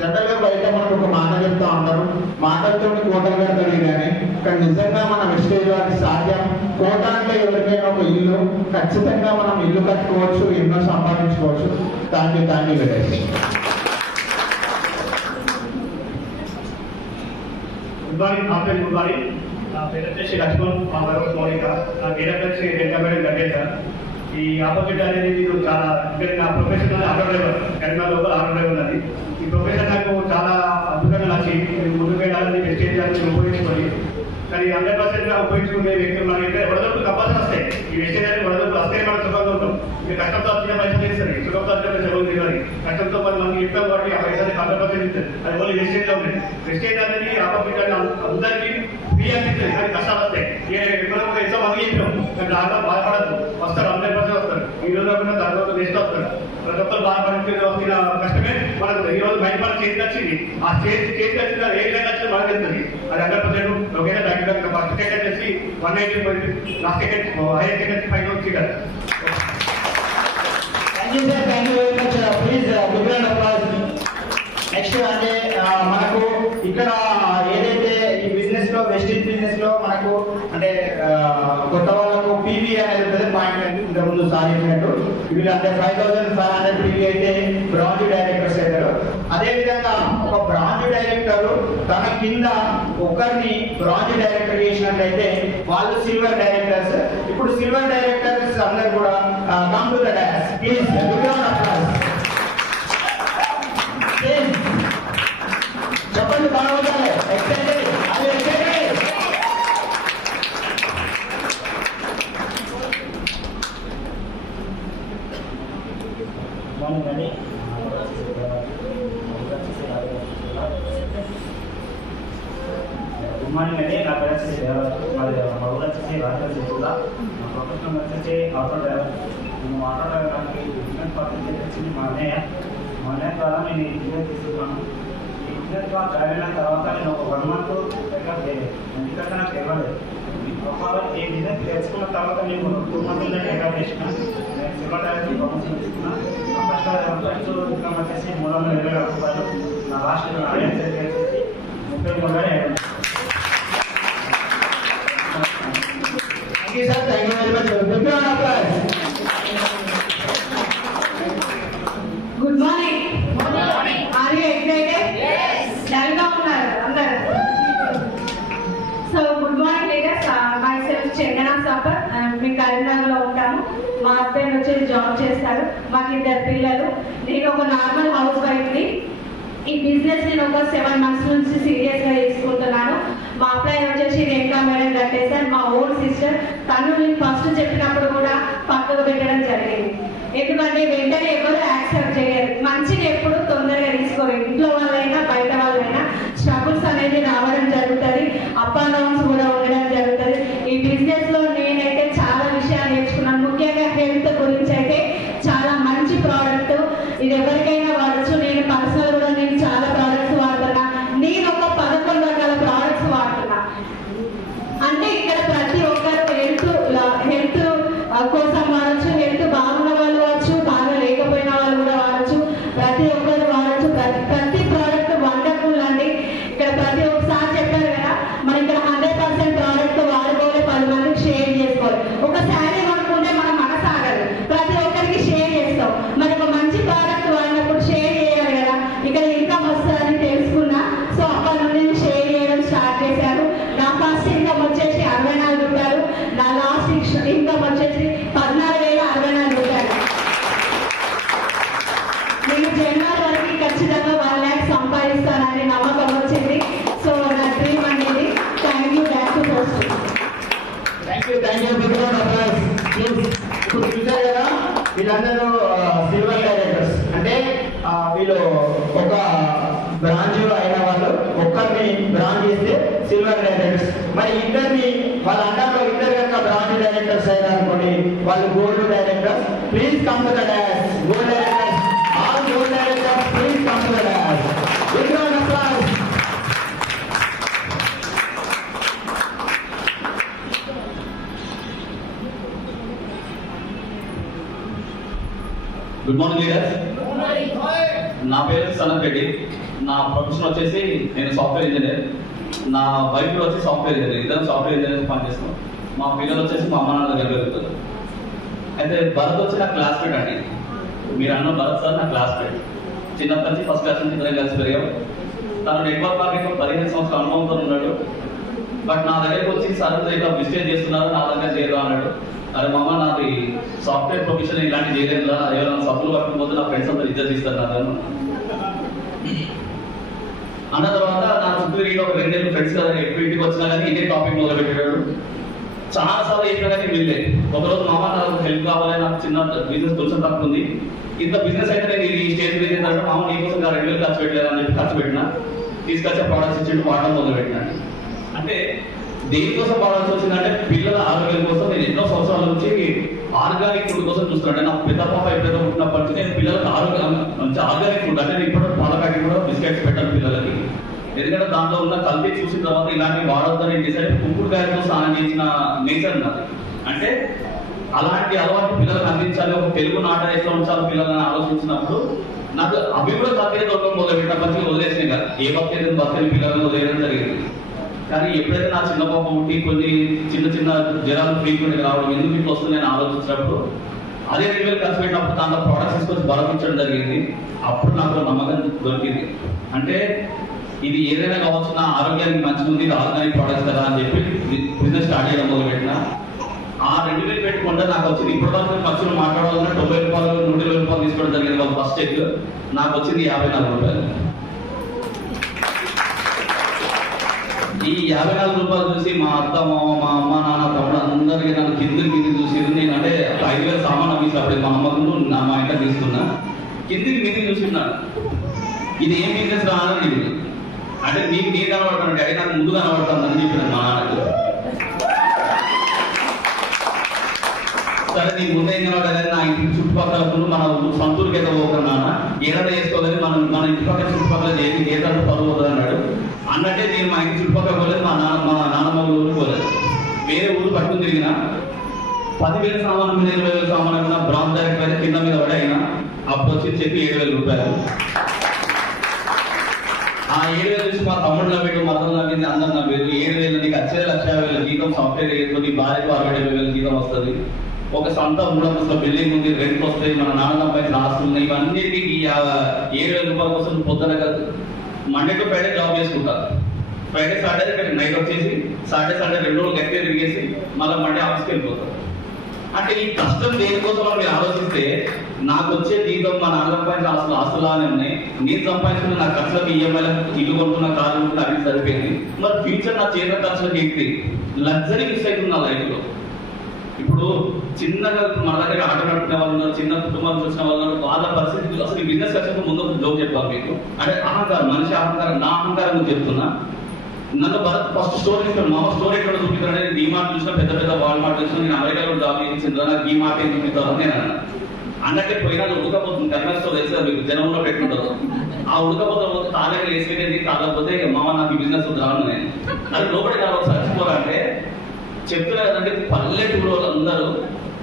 జనరల్గా బయట మనకు ఒక మాట చెప్తా ఉంటారు, మాటలతో కోటలు కడతాడు కానీ, కానీ నిజంగా మన వెస్టేజ్ అది సాధ్యం. కోట అంటే ఎవరికైనా ఒక ఇల్లు, ఖచ్చితంగా మనం ఇల్లు కట్టుకోవచ్చు, ఎన్నో సంపాదించుకోవచ్చు. Thank you very much. నా పేరు వచ్చేసి లక్ష్మణ్, మా గారు మౌనిక. నా గేటప్ వచ్చి వెంకటేశ్వర గడ్డేశ. ఈ ఆపోజిట్ అనేది మీరు చాలా అంటే నా ప్రొఫెషన్ ఆటో డ్రైవర్, కరీంనగర్ లోపల ఆటో డ్రైవర్ ఉన్నది. ఈ ప్రొఫెషన్ నాకు చాలా అద్భుతంగా నచ్చి ముందుకు వెళ్ళాలని వెస్టేజ్ అని ఉపయోగించుకొని, కానీ 100% ఉపయోగించుకునే వ్యక్తులు మన ఇక్కడ వడదొడుకు కంపల్సరీ వస్తాయి. ఈ వెస్టేజ్ అనేది వడదొడుకు వస్తే మనం సుఖంగా ఉంటాం. మీరు కష్టంతో వచ్చిన పైసలు చేస్తారు, సుఖంతో వచ్చిన పైసలు తెలియాలి. కష్టంతో 10 మంది ఇస్తాం కాబట్టి ఆ పైసలు 100% ఇస్తారు. అది ఓన్లీ వెస్టేజ్ లో ఉంటుంది. వెస్టేజ్ అనేది ఆపోజిట్ అందరికీ ఫ్రీ అనిపిస్తుంది, కానీ కష్టాలు వస్తాయి. ఎంతో మంది చెప్పాం, కానీ దాంట్లో బాధపడద్దు, వస్తారు 100% వస్తారు. ఈ రోజు కాకుండా దాని రోజు నెక్స్ట్ వస్తారు. ప్రతి ఒక్కరు బాధపడిన వస్తున్న కష్టమే మనకు ఈ రోజు బయట మన చేతికి వచ్చింది. ఆ చేతికి వచ్చిన ఏ విధంగా వచ్చిందో మనకు తెలుస్తుంది. అది 100% ఒకేలా తగ్గిపోతుంది. ఫస్ట్ టికెట్ వచ్చేసి 190, లాస్ట్ టికెట్ హైయర్ టికెట్ 5 వచ్చి కదా. Thank you sir, thank you very much. Please big round of applause. Next అంటే మనకు ఇక్కడ ఏదైతే ఈ బిజినెస్ లో వెస్టేజ్ బిజినెస్ లో మనకు అంటే కొత్త వాళ్ళకు పీవీ అనేది ఉంటుంది. పాయింట్ ఇంతకుముందు సార్ చెప్పినట్టు వీళ్ళు అంటే 5,500 పీవీ అయితే బ్రాంజ్ డైరెక్టర్స్ అవుతారు. అదేవిధంగా ఒక బ్రాంజ్ డైరెక్టర్ తన కింద ఒకరిని బ్రాంజ్ డైరెక్టర్ చేసినట్లయితే వాళ్ళు సిల్వర్ డైరెక్టర్స్. ఇప్పుడు సిల్వర్ డైరెక్టర్స్ అందరు కూడా come to the dash please. చెప్పండి బాగా ఎక్సైటెడ్. గుడ్ మార్నింగ్ అండి. నా పేరు వచ్చేసి దేవరాజు. మా ఊరు వచ్చేసి రాజకీయ జిల్లా. మా ప్రొఫెషన్ వచ్చేసి ఆటో డ్రైవర్. నేను ఆటో డ్రైవర్కి బిజినెస్ పార్ట్నర్షిప్ వచ్చింది మా అన్నయ్య ద్వారా నేను ఈ బిజినెస్ తీసుకున్నాను. ఈ బిజినెస్లో జాయిన్ అయిన తర్వాత నేను ఒక 1 month ఎక్కడ చేయలేదు, ఎందుకంటే నాకు ఇవ్వలేదు. ఈ బిజినెస్ తెచ్చుకున్న తర్వాత నేను 2 months టేకప్ చేసిన. నేను సిల్వర్ డ్రైవర్కి ప్రమోషన్ తీసుకున్నాను. నా ఫస్ట్ ఇన్కమ్ వచ్చేసి 320,000 రూపాయలు. నా లాస్ట్ ఆడియన్స్ వచ్చేసి 33,000. Thank you sir, thank you very much. Big round of applause. Good morning. Are you excited? Yes. Welcome job చేస్తారు. మాకు 2 పిల్లలు. నేను ఒక నార్మల్ హౌస్ వైఫ్ని. ఈ బిజినెస్ నేను ఒక 7 months నుంచి సీరియస్గా తీసుకుంటున్నాను. మా అప్లైన్ వచ్చేసి రేఖా మేడం కట్టేశారు, మా ఓన్ సిస్టర్. తను నేను ఫస్ట్ చెప్పినప్పుడు కూడా పక్కకు పెట్టడం జరిగింది. ఎందుకంటే వెంటనే ఎవరు యాక్సెప్ట్ చేయరు. మంచిగా ఎప్పుడు తొందరగా తీసుకోరు. ఇంట్లో వాళ్ళైనా బయట వాళ్ళైనా స్ట్రగుల్స్ అనేది రావడం జరుగుతుంది, అప్ అండ్ డౌన్స్ కూడా ఉండడం జరుగుతుంది. ఈ బిజినెస్ లో నేనైతే చాలా విషయాలు నేర్చుకున్నాను. ముఖ్యంగా హెల్త్ గురించి అయితే చాలా మంచి ప్రోడక్ట్. ఇది ఎవరికైనా వాడచ్చు. నేను పర్సనల్ కూడా నేను చాలా ప్రోడక్ట్స్ వాడుతున్నా. నేను ఒక 11 రకాల ప్రోడక్ట్స్ వాడుతున్నా. అంటే ఇక్కడ ప్రతి ఒక్కరు హెల్త్ కోసం వాడచ్చు. హెల్త్ బాగున్న వాళ్ళు వాడచ్చు, బాగా లేకపోయిన వాళ్ళు కూడా వాడచ్చు. ప్రతి ఒక్కరు వాడచ్చు. ప్రతి ప్రోడక్ట్ వండర్ఫుల్ అండి. ఇక్కడ ప్రతి ఒక్కసారి చెప్పారు కదా, మనం ఇక్కడ 100% ప్రోడక్ట్ వాడుకోవాలి, 10 మందికి షేర్ చేసుకోవాలి. ఒక శారీ కొనుక్కుంటే మనం మనసాగదు, ప్రతి ఒక్కరికి షేర్ చేస్తాం. మరి ఒక మంచి ప్రోడక్ట్ వాడినప్పుడు షేర్ చేయాలి కదా. ఇక్కడ ఇన్కమ్ వస్తుందని తెలుసుకున్నా. సో అప్పటి నుండి నేను షేర్ చేయడం స్టార్ట్ చేశాను. నా ఫస్ట్ ఇన్కమ్ వచ్చేసి 64 రూపాయలు. నా లాస్ట్ ఇన్కమ్ వచ్చేసి 14,064 రూపాయలు. నేను జనవరి వరకు ఖచ్చితంగా 1 lakh సంపాదిస్తానని నమ్మకం వచ్చింది. సో నా డ్రీమ్ అనేది. Thank you. First thank you ఇప్పుడు చూసారు కదా, వీళ్ళందరూ సిల్వర్ డైరెక్టర్స్. అంటే వీళ్ళు ఒక బ్రాంచ్ అయిన వాళ్ళు ఒక్కరిని బ్రాంచ్ చేస్తే సిల్వర్ డైరెక్టర్స్. మరి ఇద్దరిని వాళ్ళ అండర్లో ఇద్దరు కనుక బ్రాంచ్ డైరెక్టర్స్ అయినా అనుకోండి, వాళ్ళు gold directors. Please come to the dash. Gold directors, all gold directors, please come to the dash. Big round of applause. Good morning leaders. నా పేరు సనత్ రెడ్డి. నా ప్రొఫెషన్ వచ్చేసి నేను సాఫ్ట్వేర్ ఇంజనీర్. నా వైఫ్ కూడా వచ్చి సాఫ్ట్వేర్ ఇంజనీర్. ఇద్దరు సాఫ్ట్వేర్ ఇంజనీర్ పనిచేస్తాం. మా పిల్లలు వచ్చేసి మా అమ్మ నాన్న దగ్గర పెరుగుతారు. అయితే భరత్ వచ్చి నా క్లాస్మేట్ అండి. మీరు అన్న భరత్ సార్ నా క్లాస్మేట్. చిన్నప్పటి నుంచి ఫస్ట్ క్లాస్ నుంచి ఇద్దరం కలిసి పెరిగాం. తను నెట్వర్క్ మార్కెటింగ్ 15 సంవత్సరాల అనుభవంతో ఉన్నాడు. బట్ నా దగ్గరికి వచ్చి సార్ ఇట్లా మిస్టేక్ చేస్తున్నారు, నా దగ్గర చేయరు అన్నాడు. అరే మామ, నాది సాఫ్ట్వేర్ ప్రొఫెషన్ ఇలాంటి చేయలేదు, ఎవరైనా సబ్బులు పట్టుకుపోతే నా ఫ్రెండ్స్ అంతా ఇద్దరు తీస్తారు నాకు అన్న. తర్వాత నా చుట్టూ తిరిగి ఒక 2 నెలలు ఫ్రెండ్స్ కదా, ఎప్పుడు ఇంటికి వచ్చినా కానీ ఇదే టాపిక్ మొదలు పెట్టాడు. చాలా సార్లు చెప్పినా కానీ వెళ్ళే. ఒకరోజు మామ నాకు హెల్ప్ కావాలి, నాకు చిన్న బిజినెస్ కొంచెం తక్కువ ఉంది, ఇంత బిజినెస్ అయితే నేను ఈ స్టేజ్ మీద ఏంటంటే మామ నీకోసం 2,000 ఖర్చు పెట్టలేదు అని చెప్పి ఖర్చు పెట్టినా. తీసుకొచ్చే ప్రోడక్ట్స్ ఇచ్చిండు, వాడడం మొదలు పెట్టినాను. అంటే దేనికోసం వాడాల్సి వచ్చిందంటే పిల్లల ఆరోగ్యం కోసం. నేను ఎన్నో సంవత్సరాల నుంచి ఆర్గానిక్ ఫుడ్ కోసం చూస్తున్నాను. నాకు పెద్ద పాప ఎప్పుడైతే పుట్టినప్పటి నుంచి నేను పిల్లలకు ఆరోగ్యం మంచి ఆర్గానిక్ ఫుడ్, అంటే నేను ఇప్పుడు పాల ప్యాకెట్ కూడా బిస్కెట్స్ పెట్టాను పిల్లలకి. ఎందుకంటే దాంట్లో ఉన్న కల్తీ చూసిన తర్వాత ఇలాంటివి వాడొద్దని డిసైడ్. కుంకుడుకాయలతో స్నానం చేసిన నేచర్ నాది. అంటే అలాంటి అలవాటు పిల్లలకు అందించాలి, ఒక తెలుగు నాట ఎట్లా ఉంచాలి పిల్లలని ఆలోచించినప్పుడు నాకు అవి కూడా బతికే దొరకడం మొదలుపెట్టినప్పటి నుంచి వదిలేసినాయి కదా. ఏ బతికేది పిల్లలను వదిలేయడం జరిగింది. కానీ ఎప్పుడైతే నా చిన్న పాప ఉండి కొన్ని చిన్న జ్వరాలు ఫ్రీక్వెంట్గా రావడం, ఎందుకు ఇట్లా వస్తుందని ఆలోచించినప్పుడు అదే 2,000 ఖర్చు పెట్టినప్పుడు దాంట్లో ప్రోడక్ట్స్ తీసుకొచ్చి బలపించడం జరిగింది. అప్పుడు నాకు నమ్మకం దొరికింది. అంటే ఇది ఏదైనా కావచ్చు, నా ఆరోగ్యానికి మంచిగా ఉంది, ఇది ఆర్గానిక్ ప్రోడక్ట్స్ కదా అని చెప్పి బిజినెస్ స్టార్ట్ చేయడం మొదలుపెట్టిన. ఆ 2,000 పెట్టుకుంటే నాకు వచ్చింది, ఇప్పుడు వరకు ఖర్చులు మాట్లాడాలన్నా 90 రూపాయలు 120 రూపాయలు తీసుకోవడం జరిగింది. వాళ్ళు ఫస్ట్ చెక్ నాకు వచ్చింది 54 రూపాయలు. ఈ 54 రూపాయలు చూసి మా అత్త మామ, మా అమ్మ నాన్న, తమ్ముడు అందరికీ నన్ను కిందికి చూసి, నేను అంటే 5,000 సామాన్ అమ్మించి అప్పుడు మా అమ్మకు మా ఇంట్లో తీసుకున్నా. కిందికి చూసిన్నాను, ఇది ఏం బిజినెస్ రానని. అంటే నీకు నేను కనబడతాను డాడీ, నాకు ముందు కనబడతాను చెప్పినాను మా నాన్నకు. సరే నీకు ముందే కనబడలేదు, నా ఇంటి చుట్టుపక్కల మన సొంతూరుకి అయితే పోతాను నాన్న, ఏదైనా చేసుకోలేదు, మన ఇంటి పక్కన చుట్టుపక్కల ఏదంటే పరువు పోతుంది అన్నాడు. అన్నట్టే నేను మా ఇంటి చుట్టుపక్కల పోలేదు, మా నాన్నమ్మ ఊరు పోలేదు, వేరే ఊరు పట్టుకుని తిరిగిన. 10,000 సామాను మీద 20,000 సామాను అయినా బ్రాంచ్ డైరెక్టర్ అయితే కింద మీద పడి అయినా అప్పుడు వచ్చి చెప్పి 7,000 రూపాయలు. ఆ 7,000 చూసి మా తమ్ముడు నవ్వేడు, మతం నవ్వింది, అందరు నవ్వేది. 7,000 నీకు వచ్చే 1,50,000 జీతం, సాఫ్ట్వేర్ వేసుకొని భార్యకు 65,000 జీతం వస్తుంది, ఒక సొంత 3 అంతస్తుల బిల్డింగ్ ఉంది, రెంట్ వస్తాయి, మన నాన్న అబ్బాయి రాస్తుంది. ఇవన్నిటికీ 7,000 రూపాయల కోసం పొద్దున మండే టు ఫ్రైడే జాబ్ చేసుకుంటారు. ఫ్రైడే సాటర్డే నైట్ వచ్చేసి సాటర్డే సండే 2 రోజులు గట్టిగా తిరిగేసి మళ్ళీ మండే ఆఫీస్కి వెళ్ళిపోతారు. అంటే ఈ కష్టం దేనికోసం అని మీరు ఆలోచిస్తే నాకు వచ్చే జీతం మా నాన్న సంపాదించిన ఆస్తులానే ఉన్నాయి, నేను సంపాదించుకున్న నా ఖర్చులకు ఈఎంఐలకు ఇల్లు కొంటున్న కారు కొంటున్న అవి సరిపోయింది. మరి ఫ్యూచర్ నా చేత ఖర్చులకు ఏంటి లగ్జరీ మిస్ అవుతుంది నా లైఫ్ లో. ఇప్పుడు చిన్నగా మన దగ్గర ఆటో నడుపుకునే వాళ్ళు ఉన్నారు, చిన్న కుటుంబాలు చూసిన వాళ్ళు ఉన్నారు, వాళ్ళ పరిస్థితులు అసలు ఈ బిజినెస్ ఖర్చుకు ముందు జోక్ చెప్పాలి మీకు. అంటే అహంకారం, మనిషి అహంకారం, నా అహంకారం చెప్తున్నా. నన్ను భరత్ ఫస్ట్ స్టోర్ తీసుకున్నాను, మా స్టోర్ ఎక్కడ చూపిస్తాను అంటే డీమార్ట్ చూసిన, పెద్ద పెద్ద వాల్మార్ట్ చూసిన, నేను అమెరికాలో జాబ్ చేసింది, నాకు డీమార్ట్ ఏం చూపిస్తాను నేను అన్నా. అన్నట్టే పోయినా ఉడకపోతుంది, కన్వెన్స్ స్టోర్ వేస్తే మీకు జనంలో పెట్టుకుంటారు. ఆ ఉడకపోతే తాళకి వేసుకునేది, కాకపోతే మామ నాకు ఈ బిజినెస్ రాను నేను అది లోపలికి రావాలి చచ్చిపోవాలంటే చెప్తున్నా కదంటే పల్లెటూరు వాళ్ళందరూ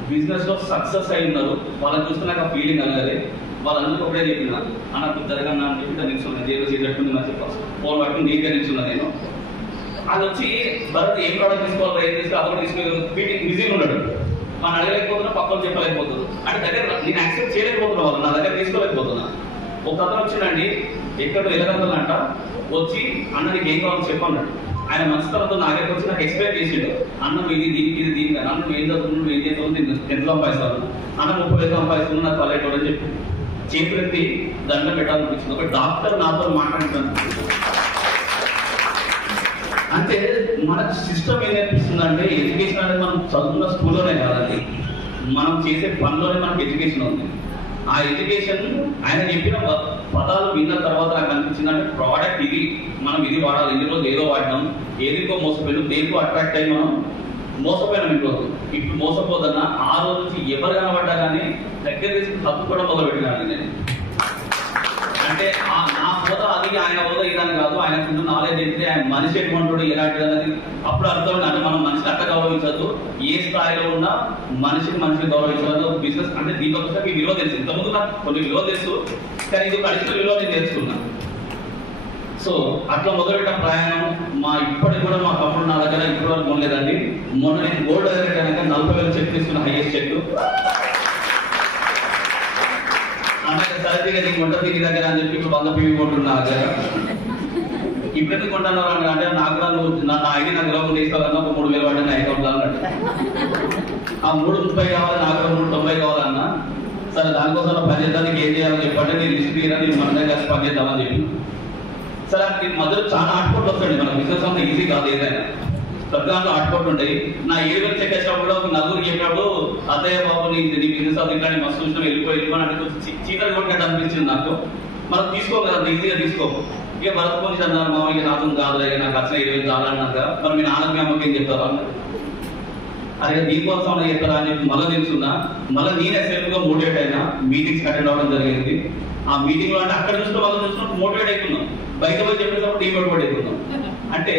బిజినెస్ లో సక్సెస్ అయి ఉన్నారు. వాళ్ళని చూస్తే నాకు ఆ ఫీలింగ్ కలగలేదు. వాళ్ళందరికీ ఒకటే చెప్పిన అన్నకు జరగన్నా అని చెప్పి నిల్చున్నాను, జేబు చేయబెట్టుకుంది అని చెప్పి ఫోన్ పట్టుకుని నీట్గా నిల్చున్నాను నేను. అది వచ్చి భరత్ ఏం ప్రోడక్ట్ తీసుకోవాలి, ఏం తీసుకోవాలి, అక్కడ తీసుకుని మీటింగ్ బిజీగా ఉన్నాడు. మనం అడగలేకపోతున్నా, పక్కన చెప్పలేకపోతుంది. అంటే దగ్గర నేను యాక్సెప్ట్ చేయలేకపోతున్నా, వాళ్ళు నా దగ్గర తీసుకోలేకపోతున్నా. ఒక అతను వచ్చిందండి, ఎక్కడ ఎలగందంట, వచ్చి అన్న నీకు ఏం కావాలో చెప్పన్నాడు. ఆయన మంచితనంతో నా దగ్గర వచ్చి నాకు ఎక్స్ప్లెయిన్ చేసిండు. అన్నం ఇది దీనికి ఇది దీనికి అన్న నువ్వు ఏం చదువుతున్నావు, నువ్వు ఏం చేస్తావు, నేను ఎంత సంపాదిస్తాను, అన్న 30,000 సంపాదిస్తున్నాను, నాకు పల్లెటూరు అని చెప్పి చేతులెత్తి దండం పెట్టాలనిపించింది. ఒక డాక్టర్ నాతో మాట్లాడుతున్నాను. అంటే మనకు సిస్టమ్ ఏం నేర్పిస్తుంది అంటే ఎడ్యుకేషన్ అనేది మనం చదువుకున్న స్కూల్లోనే కాదండి, మనం చేసే పనిలోనే మనకి ఎడ్యుకేషన్ ఉంది. ఆ ఎడ్యుకేషన్ ఆయన చెప్పిన పదాలు విన్న తర్వాత నాకు అనిపించింది అంటే ప్రోడక్ట్ ఇది, మనం ఇది వాడాలి, ఎన్ని రోజులు ఏదో వాడినాం, ఏదికో మోసపోయినాం, దేనికో అట్రాక్ట్ అయ్యి మనం మోసపోయినాం. ఈ రోజు ఇప్పుడు మోసపోదన్నా ఆ రోజు నుంచి ఎవరు కనబడ్డా కానీ దగ్గర తీసుకుని తప్పుకోవడం మొదలు పెట్టినాను నేను. అంటే నా హోదా అది, ఆయన హోదా ఇదని కాదు, ఆయనకున్న నాలెడ్జ్ ఏంటి, ఆయన మనిషి ఎటువంటి ఎలాంటిది అనేది అప్పుడు అర్థం. అంటే మనం మనిషిని అట్లా గౌరవించదు, ఏ స్థాయిలో ఉన్నా మనిషిని గౌరవించదు. బిజినెస్ అంటే దీంట్లో మీకు విలువ తెలుసు, ఇంతకుముందు నాకు కొన్ని విలువ తెలుసు, కానీ ఇది అడిషనల్ విలువ నేను తెలుసుకున్నా. సో అట్లా మొదలుపెట్టిన ప్రయాణం ఇప్పటికి కూడా మా తమ్ముడు నా దగ్గర ఇప్పుడు వరకు కొనలేదండి. మొన్న నేను గోల్డ్ దగ్గర కనుక 40,000 చెక్ తీసుకున్న, హైయెస్ట్ చెక్. అన్నకి సరిగ్గా నీకు ఉంటుంది నీ దగ్గర అని చెప్పి ఇప్పుడు 100 PV కొంటున్నా దగ్గర. ఇప్పుడు ఎందుకు కొంటున్నారు అంటే నాకు కూడా నువ్వు నా ఐడి నాకు లోపల తీసుకోవాలన్నా ఒక 3,000 పడ్డా నా అకౌంట్లో అన్నట్టు. ఆ 330 కావాలి, నాకు 390 కావాలన్నా. సరే దానికోసం పని చేద్దానికి ఏం చేయాలని చెప్పంటే నేను లిస్ట్ తీరా, నేను మన దగ్గర కలిసి పని చేద్దామని చెప్పి. సరే దీని మధ్యలో చాలా ఆటుకోట్లు వస్తాయండి, మన బిజినెస్ అంతా ఈజీ కాదు. ఏదైనా స్వర్గాల్లో ఆటుకోట్లు ఉంటాయి. నా 7,000 చెక్ వేసినప్పుడు కూడా ఒక నలుగురు చెప్పినప్పుడు అదే బాబు నీ బిజినెస్ అది ఇట్లా మస్తు చూసినా వెళ్ళిపోయి అంటే చీకటి కొట్టినట్టు అనిపించింది నాకు. మనం తీసుకో కదా, ఈజీగా తీసుకో. ఇక భరత్కొని చందాలు మామూలుగా నాతో కాదులే, నాకు వచ్చిన 20,000 చాలన్నాక మరి మీ నాన్నకి అమ్మకి ఏం చెప్తారు అన్న. అదే దీనికోసం చెప్తారా అని చెప్పి మళ్ళీ తెలుసున్నా. మళ్ళీ నేనే సెల్ఫ్ గా మోటివేట్ అయినా, మీటింగ్స్ అటెండ్ అవ్వడం జరిగింది. ఆ మీటింగ్ లో అంటే అక్కడ చూస్తే వాళ్ళు చూసినప్పుడు మోటివేట్ అవుతున్నాం, బయట పోయి చెప్పేటప్పుడు డిమోటివేట్ అవుతున్నాం. అంటే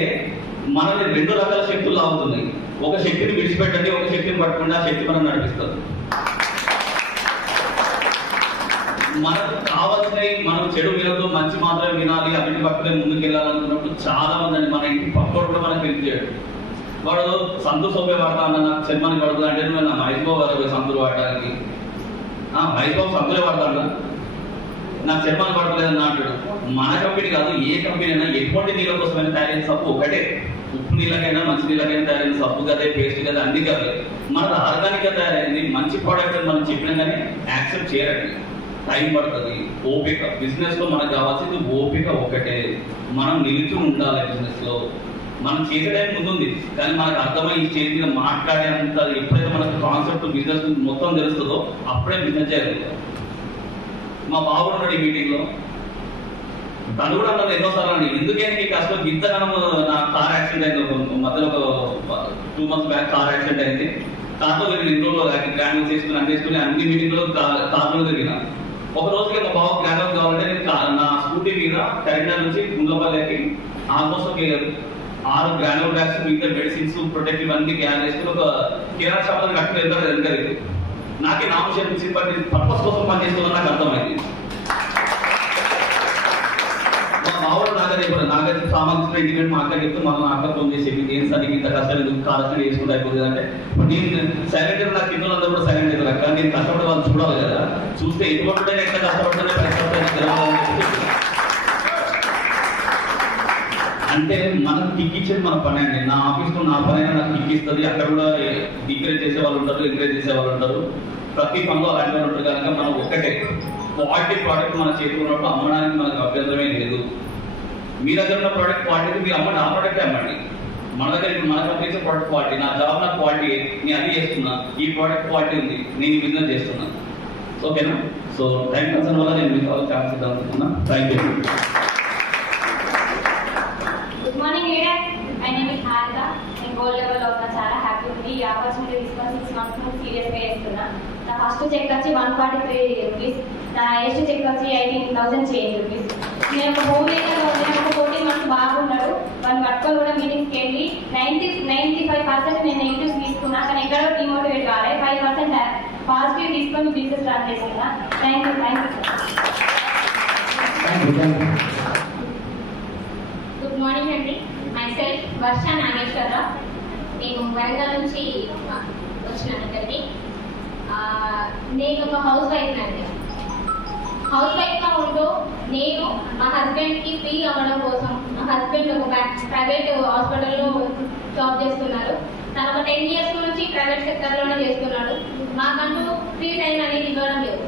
మనది 2 రకాల శక్తులు అవుతున్నాయి. ఒక శక్తిని విడిచిపెట్టండి, ఒక శక్తిని పట్టుకుంటే ఆ శక్తి మనం నడిపిస్తుంది. మనకు కావాల్సినవి మనం చెడు వినదు, మంచి మాత్రమే వినాలి, అన్నిటి పట్టుకుని ముందుకు వెళ్ళాలనుకున్నప్పుడు చాలా మంది అండి మన ఇంటి పక్కడు కూడా మనకు హెల్ప్ చేయడు. వాడు సంతూర్ సోపే వాడతా అన్న, నాకు సినిమాని పడుతుంది అంటే నువ్వు నా మహేష్ బాబు వాడు సంతూర్ వాడడానికి, మహేష్ బాబు సంతూరే వాడతాడు, నాకు సినిమాని పడతలేదన్న అంటాడు. మన కంపెనీ కాదు, ఏ కంపెనీ అయినా ఎటువంటి నీళ్ళ కోసమైనా తయారైన సబ్బు ఒకటే. ఉప్పు నీళ్ళకైనా మంచి నీళ్ళకైనా తయారైన సబ్బు కదే, పేస్ట్ కదా, అన్ని కదే. మనది ఆర్గానిక్ గా తయారైంది, మంచి ప్రోడక్ట్ అని మనం చెప్పినా కానీ యాక్సెప్ట్ చేయరండి. టైం పడుతుంది, ఓపిక. బిజినెస్ లో మనకు కావాల్సింది ఓపిక ఒకటే. మనం నిలిచి ఉండాలి బిజినెస్ లో. మనం చేసే టైం ముందుంది, కానీ మనకు అర్థమై ఈ స్టేజ్ మీద మాట్లాడేంత ఎప్పుడైతే మనకు కాన్సెప్ట్ బిజినెస్ మొత్తం తెలుస్తుందో అప్పుడే బిజినెస్ చేయాలి. మా బాబు ఉన్నాడు ఈ మీటింగ్ లో, తను కూడా అన్నది ఎన్నోసార్లు అండి, ఎందుకే నీకు కష్టం ఇంతగానో. నా కార్ యాక్సిడెంట్ అయింది మధ్యలో, ఒక 2 months బ్యాక్ కార్ యాక్సిడెంట్ అయింది. కార్లో తిరిగిన ఇంట్లో గ్రాండ్ చేసుకుని అన్ని అన్ని మీటింగ్ లో కార్లో తిరిగిన. ఒక రోజుకి మా బాబు గ్రాండ్ కావాలంటే నేను నా స్కూటీ మీద కరీంనగర్ నుంచి గుండ్లపల్లికి ఆల్మోస్ట్ ఒక 6 గ్రాన్యుల్ బ్యాగ్స్, మిగతా మెడిసిన్స్, ప్రొటెక్టివ్ అన్ని క్యాన్ చేసుకుని ఒక కిరాణా షాప్ లో కట్టుకుని వెళ్తారు. ఎందుకంటే నాకే నామోషం అనిపించింది, బట్ పర్పస్ కోసం పనిచేస్తుందని నాకు అర్థమైంది. మా మావాడు నాకే చెప్పారు, నాకైతే సామాన్య ఇంటికి మా అక్క చెప్తే మనం అక్క ఫోన్ చేసి ఏం సార్ ఇంత కష్టం ఎందుకు, కాలక్షణ చేసుకుంటే అయిపోతుంది అంటే, ఇప్పుడు నేను సైలెంట్ నా కింద అందరూ కూడా సైలెంట్ అవుతారు అక్క, నేను కష్టపడే వాళ్ళు చూడాలి కదా, చూస్తే ఎటువంటి ఎంత కష్టపడితే అంటే మనకు కిక్ ఇచ్చేది మన పని అండి. నా ఆఫీస్లో నా పని అయినా నాకు కిక్ ఇస్తుంది. అక్కడ కూడా ఎంకరేజ్ చేసే వాళ్ళు ఉంటారు, ఎంకరేజ్ చేసే వాళ్ళు ఉంటారు. ప్రతి పనిలో అలాంటి వాళ్ళు ఉంటారు కనుక మనం ఒక్కటే క్వాలిటీ ప్రోడక్ట్ మన చేతిలో ఉన్నప్పుడు అమ్మడానికి మనకు అభ్యంతరమే లేదు. మీ దగ్గర ఉన్న ప్రోడక్ట్ క్వాలిటీ మీరు అమ్మండి, ఆ ప్రోడక్టే అమ్మండి. మన దగ్గర ఇప్పుడు మన కంపెనీ ప్రోడక్ట్ క్వాలిటీ, నా జాబ్ నా క్వాలిటీ, నేను అది చేస్తున్నా, ఈ ప్రోడక్ట్ క్వాలిటీ ఉంది, నేను ఈ బిజినెస్ చేస్తున్నా. ఓకేనా? సో టైం కన్సర్న్ వల్ల నేను మీకు ఛాన్స్ ఇద్దాం అనుకుంటున్నా. Thank you. Good morning leader, my name is Harika. నేను గోల్డ్ లెవెల్ అవుతా, చాలా హ్యాపీ ఉంది. ఈ ఆపర్చునిటీ తీసుకొని 6 months నుంచి సీరియస్గా చేస్తున్నా. నా ఫస్ట్ చెక్ వచ్చి 143 రూపీస్, నా హైయెస్ట్ చెక్ వచ్చి 18,000 చేంజ్ రూపీస్. నేను ఒక హోమ్ మేకర్గా ఉంది. నాకు 14 months బాగున్నాడు. వాళ్ళు పట్టుకొని కూడా మీటింగ్స్కి వెళ్ళి 95% నేను నెగిటివ్స్ తీసుకున్నా, కానీ ఎక్కడో డిమోటివేట్ కాలేదు. 5% పాజిటివ్ తీసుకొని బిజినెస్ రన్ చేస్తున్నా. Thank you. గుడ్ మార్నింగ్ అండి. మై సెల్ఫ్ వర్ష నాగేశ్వరరావు. నేను వరంగల్ నుంచి వచ్చినాను ఇక్కడికి. నేను ఒక హౌస్ వైఫ్ అండి. హౌస్ వైఫ్గా ఉంటూ నేను మా హస్బెండ్కి ఫ్రీ అవ్వడం కోసం, మా హస్బెండ్ ఒక ప్రైవేట్ హాస్పిటల్లో జాబ్ చేస్తున్నారు. తను ఒక 10 years నుంచి ప్రైవేట్ సెక్టర్లోనే చేస్తున్నాడు. మాకంటూ ఫ్రీ టైం అనేది ఇవ్వడం లేదు.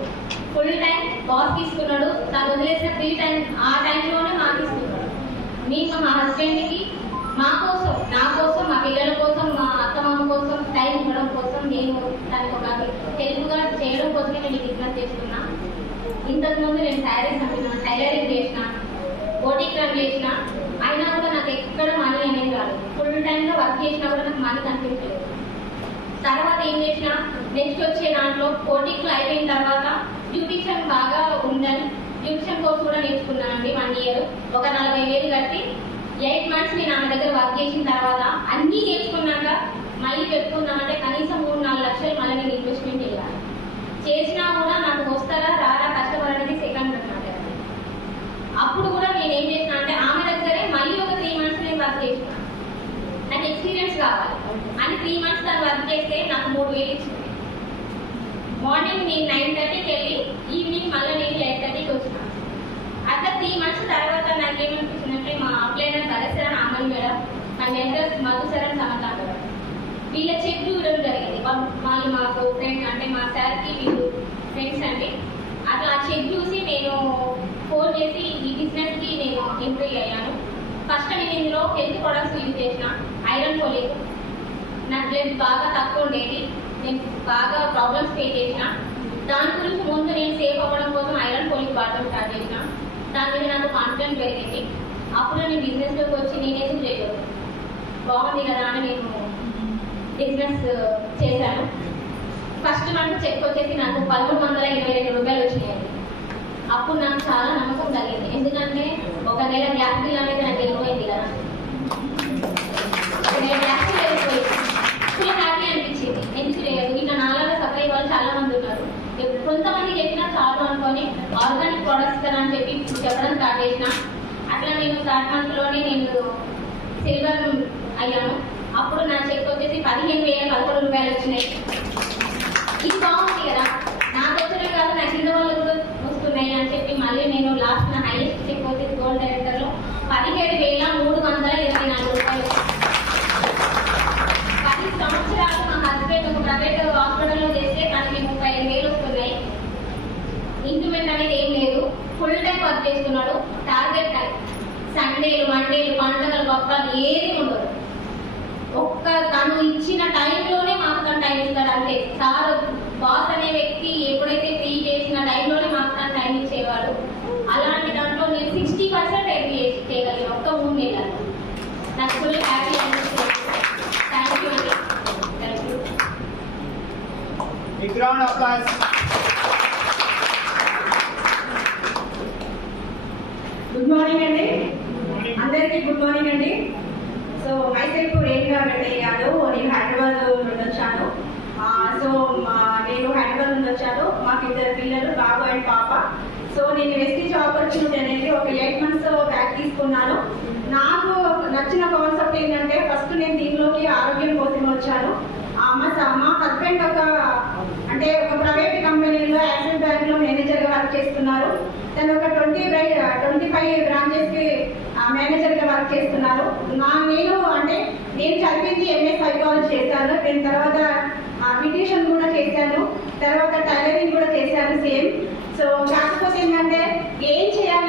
ఫుల్ టైం బాస్ తీసుకున్నాడు. తను వదిలేసిన ఫ్రీ టైం ఆ టైంలోనే మాకు ఇస్తున్నాడు. మేము మా హస్బెండ్కి మా కోసం, నా కోసం, మా పిల్లల కోసం, మా అత్తమామ కోసం టైం ఇవ్వడం కోసం నేను దానికి ఒక హెల్ప్గా చేయడం కోసమే నేను బిజినెస్ చేస్తున్నా. ఇంతకుముందు నేను శారీస్ అమ్మిన, టైలరింగ్ చేసిన, బోటిక్ రన్ చేసిన, అయినా కూడా నాకు ఎక్కడ మనీ అనేది రాలేదు. ఫుల్ టైంగా వర్క్ చేసినా కూడా నాకు మనీ కనిపించలేదు. తర్వాత ఏం చేసిన, నెక్స్ట్ వచ్చే దాంట్లో బోటిక్లు అయిపోయిన తర్వాత బ్యూటిషియన్ బాగా ఉందని బ్యూటిషియన్ కోర్స్ కూడా నేర్చుకున్నానండి. 1 year ఒక 40,000 కట్టి 8 months నేను ఆమె దగ్గర వర్క్ చేసిన తర్వాత అన్నీ నేర్చుకున్నాక మళ్ళీ పెట్టుకున్నామంటే కనీసం 3-4 లక్షలు మళ్ళీ నేను ఇన్వెస్ట్మెంట్ చేయాలి. చేసినా కూడా నాకు వస్తారా రారా కస్టమర్ అనేది సెకండ్ అనమాట. అప్పుడు కూడా నేను ఏం చేసిన అంటే ఆమె దగ్గరే మళ్ళీ ఒక 3 months నేను వర్క్ చేసిన. నాకు ఎక్స్పీరియన్స్ కావాలి అని 3 months తను వర్క్ చేస్తే నాకు 3,000 ఇచ్చింది. మార్నింగ్ నేను 9:30కి వెళ్ళి ఈవినింగ్ మళ్ళీ నేను 8:30కి వచ్చిన. అట్లా 3 months తర్వాత నాకేమనిపించిందంటే మా అప్లైనర్ దరసరని అమలు మేడం, మా మెంటర్స్ మధుసరన్ సమత మేడం, వీళ్ళ చెక్ ఇవ్వడం జరిగింది. వాళ్ళు మాకు ఫ్రెండ్స్ అంటే మా సార్కి వీళ్ళు ఫ్రెండ్స్ అండి. అట్లా చెక్ చూసి నేను ఫోన్ చేసి ఈ బిజినెస్కి నేను ఎంట్రీ అయ్యాను. ఫస్ట్ నేను ఇందులో హెల్త్ ప్రొడక్ట్స్ యూజ్ చేసిన. ఐరన్ ఫోలిక్ నా బ్లడ్ బాగా తక్కువ ఉండేది, నేను బాగా ప్రాబ్లమ్స్ ఫేస్ చేసిన. దాని గురించి ముందు నేను సేఫ్ అవ్వడం కోసం ఐరన్ ఫోలిక్ వాడడం స్టార్ట్ చేసిన. దాని మీద నాకు కాన్ఫిడెన్స్ పెరిగింది. అప్పుడు నేను బిజినెస్లోకి వచ్చి నేనేం చేయలేదు, బాగుంది కదా అని నేను బిజినెస్ చేశాను. ఫస్ట్ మంత్ చెక్ వచ్చేసి నాకు 1,322 రూపాయలు వచ్చినాయండి. అప్పుడు నాకు చాలా నమ్మకం కలిగింది, ఎందుకంటే 1 నెల గ్యాస్ బిల్ అనేది నాకు వెళ్ళిపోయింది కదా. 1 నెల గ్యాస్ బిల్ వెళ్ళిపోయింది. ఫుల్ హ్యాపీ అనిపించింది. ఎందుకు లేదు, ఇట్లా నాలాగా సప్లై వాళ్ళు చాలా మంది ఉన్నారు. కొంతమంది చెప్పినా చాలు అనుకొని ఆర్గానిక్ ప్రొడక్ట్స్ కదా అని చెప్పి చెప్పడం స్టార్ట్ చేసిన. అట్లా నేను 3rd monthలోనే నేను సిల్వర్ అయ్యాను. అప్పుడు నా చెక్ వచ్చేసి 15,011 రూపాయలు వచ్చినాయి. ఇది బాగుంది కదా, నాకు వచ్చడం కాదు నా కింద వాళ్ళు కూడా వస్తున్నాయి అని చెప్పి మళ్ళీ నేను లాస్ట్ నా హైయెస్ట్ చెక్ వచ్చేసి గోల్డ్ డైరెక్టర్లో 17,324 రూపాయలు. 10 సంవత్సరాలు మా హస్బెండ్ ఒక ప్రైవేట్ హాస్పిటల్లో చేస్తే తనకి 35,000 వస్తున్నాయి. ఇంక్రిమెంట్ అనేది ఏం లేదు. ఫుల్ టైం వర్క్ చేస్తున్నాడు. టార్గెట్ టైం, సండేలు, మండేలు, పండుగలు, పబ్బాలు ఏది ఉండదు. తను ఇచ్చిన టైంలోనే మాకు తను టైం ఇస్తాడు. అంటే సార్ బాస్ అనే వ్యక్తి ఎప్పుడైతే ఫ్రీ చేసిన టైంలోనే మాకు తను టైం ఇచ్చేవాడు. అలాంటి దాంట్లో నేను 60% ఎవ్రీ చేయగలిగాను ఒక్క 3 నెలలు. నాకు ఫుల్ హ్యాపీ అనిపిస్తుంది. థ్యాంక్ యూ అండి. Thank you. గుడ్ మార్నింగ్ అండి, అందరికీ గుడ్ మార్నింగ్ అండి. సో మైసెల్ఫ్ రేణుకా వెంకయ్య యాదవ్, నేను హైదరాబాద్ నుండి వచ్చాను. సో నేను హైదరాబాద్ నుండి వచ్చాను. మాకు 2 పిల్లలు, బాబు అండ్ పాప. సో నేను వెస్టీజ్ ఆపర్చునిటీ అనేది ఒక 8 months బ్యాక్ తీసుకున్నాను. నాకు నచ్చిన కాన్సెప్ట్ ఏంటంటే ఫస్ట్ నేను దీనిలోకి ఆరోగ్యం కోసం వచ్చాను. మా హస్బెండ్ ఒక ప్రైవేట్ కంపెనీలో యాక్సిస్ బ్యాంక్లో మేనేజర్గా వర్క్ చేస్తున్నారు. తను ఒక 25 బ్రాంచెస్కి మేనేజర్గా వర్క్ చేస్తున్నాను. నేను చదివింది ఎంఏ సైకాలజీ చేశాను. నేను తర్వాత బ్యూటిషియన్ కూడా చేశాను, తర్వాత టైలరింగ్ కూడా చేశాను సేమ్. సో కాకపోతే ఏంటంటే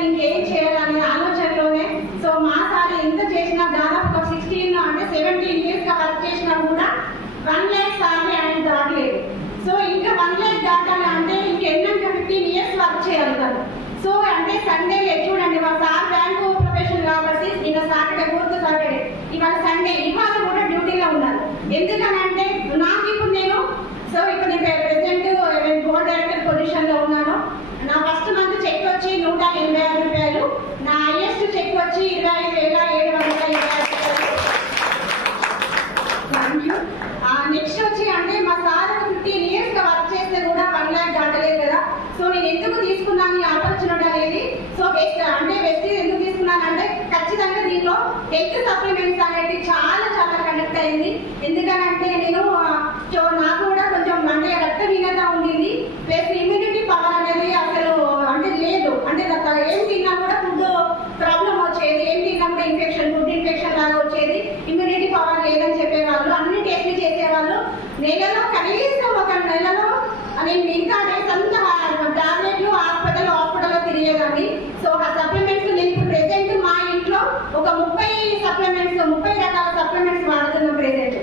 ఇంకేం చేయాలి అనే ఆలోచనలోనే సో మా సార్ ఎంత చేసినా దాదాపు ఒక 17 years గా వర్క్ చేసినా కూడా 1 lakh సార్లు ఆయన దాటలేదు. సో ఇంకా 1 lakh దాటాలి అంటే ఇంకెన్నాక 15 years వర్క్ చేయాలి. సో అంటే సండే చూడండి, మా సార్ బ్యాంకు ప్రొఫెషన్ కాబట్టి నిన్న సాటర్డే 4th సాటర్డే, ఇవాళ సండే, ఇవాళ కూడా డ్యూటీలో ఉన్నాను. ఎందుకనంటే నాకు ఇప్పుడు నేను ప్రెసెంట్ బోర్డ్ డైరెక్టర్ పొజిషన్ లో ఉన్నాను. నా ఫస్ట్ మంత్ చెక్ వచ్చి 185 రూపాయలు, నా హైయెస్ట్ చెక్ వచ్చి 25,725. నెక్స్ట్ వచ్చి అంటే మా సార్ 15 years గా వర్క్ చేస్తే కూడా 1 lakh దాటలేదు కదా. సో నేను ఎందుకు తీసుకున్నాను ఈ ఆపర్చునిటీ అనేది, సో వెస్ట్ ఎందుకు తీసుకున్నానంటే ఖచ్చితంగా దీనిలో హెల్త్ సప్లిమెంట్స్ అనేది చాలా కనెక్ట్ అయింది. ఎందుకనంటే నాకు కూడా కొంచెం రక్తహీనత ఉండింది, ప్లస్ ఇమ్యూనిటీ పవర్ అనేది అసలు లేదు. ఏం తిన్నా కూడా ఫుడ్ ప్రాబ్లం వచ్చేది, ఏం తిన్నా కూడా ఫుడ్ ఇన్ఫెక్షన్ లాగా వచ్చేది, ఇమ్యూనిటీ పవర్ లేదని చెప్పేవాళ్ళు. అన్ని టెస్ట్లు చేసేవాళ్ళు. నెలలో కనీసం ఒక నెలలో నేను మిగతా డేస్ అంతా టాబ్లెట్లు హాస్పిటల్లో తిరిగేదాన్ని. సో ఆ సప్లిమెంట్స్ నేను ఇప్పుడు ప్రెసెంట్ మా ఇంట్లో ఒక 30 రకాల సప్లిమెంట్స్ వాడుతున్నాం ప్రెసెంట్.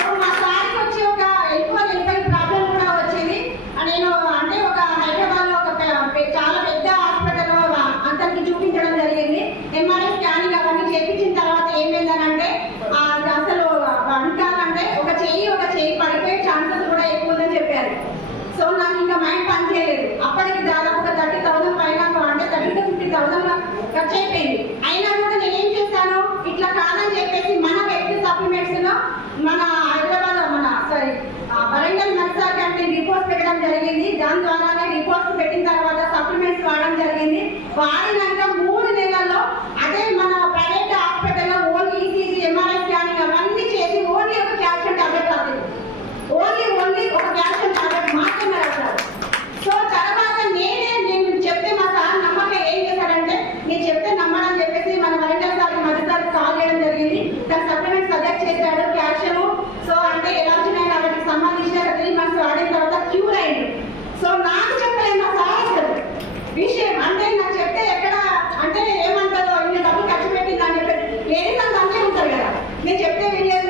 సో మా సార్కి వచ్చి ఒక ఎల్పల్ ప్రాబ్లం కూడా వచ్చింది. నేను ఒక హైదరాబాద్ లో చాలా పెద్ద హాస్పిటల్లో అతనికి చూపించడం జరిగింది. ఎంఆర్ఐ స్కానింగ్ అవన్నీ చేయించిన తర్వాత ఏమైందనంటే అసలు అంటారంటే ఒక చెయ్యి పడిపోయే ఛాన్సెస్ కూడా ఎక్కువ ఉందని చెప్పారు. సో నాకు ఇంకా మైండ్ పనిచేయలేదు. అప్పటికి దాదాపు 30,000 పైన 30,000 to 50,000 ఖర్చు అయిపోయింది. అయినా కూడా నేను ఏం చేశాను, ఇట్లా కాదని చెప్పేసి మన వ్యక్తి సప్లిమెంట్స్ లో మన హైదరాబాద్ వరంగల్ మెర్సా క్యాంటీన్ రిపోర్ట్స్ పెట్టడం జరిగింది. దాని ద్వారానే రిపోర్ట్స్ పెట్టిన తర్వాత సప్లిమెంట్స్ వాడడం జరిగింది. వాడినాక 3 నెలల్లో అదే మన ప్రైవేట్ హాస్పిటల్లో ఓన్లీ ఈసీజీ ఎంఆర్ఐ స్కానింగ్ అవన్నీ చేసి ఓన్లీ ఒక క్యాల్షియం టాబ్లెట్ రాలేదు. ఓన్లీ ఒక క్యాల్షియం టాబ్లెట్ మాత్రమే రాశారు. సో తర్వాత నేను చెప్తే మా సార్ నమ్మక ఏం చేశారంటే, నేను చెప్తే నమ్మడని చెప్పేసి మన వరంగల్ సార్ మధ్యసారి కాల్ చేయడం జరిగింది. తన సప్లిమెంట్ సజెక్ట్ చేశాడు క్యాల్షియం. సో ఎలర్జీనైనా వాటికి సంబంధించిన 3 months వాడిన తర్వాత క్యూర్ అయింది. సో నాకు చెప్పలేదు మా సార్ విషయం. నాకు చెప్తే ఎక్కడ ఏమంటారో ఇన్ని డబ్బులు ఖర్చు పెట్టింది అని చెప్పి లేడీస్ అంతా అంతే ఉంటారు కదా, నేను చెప్తే వినలేదు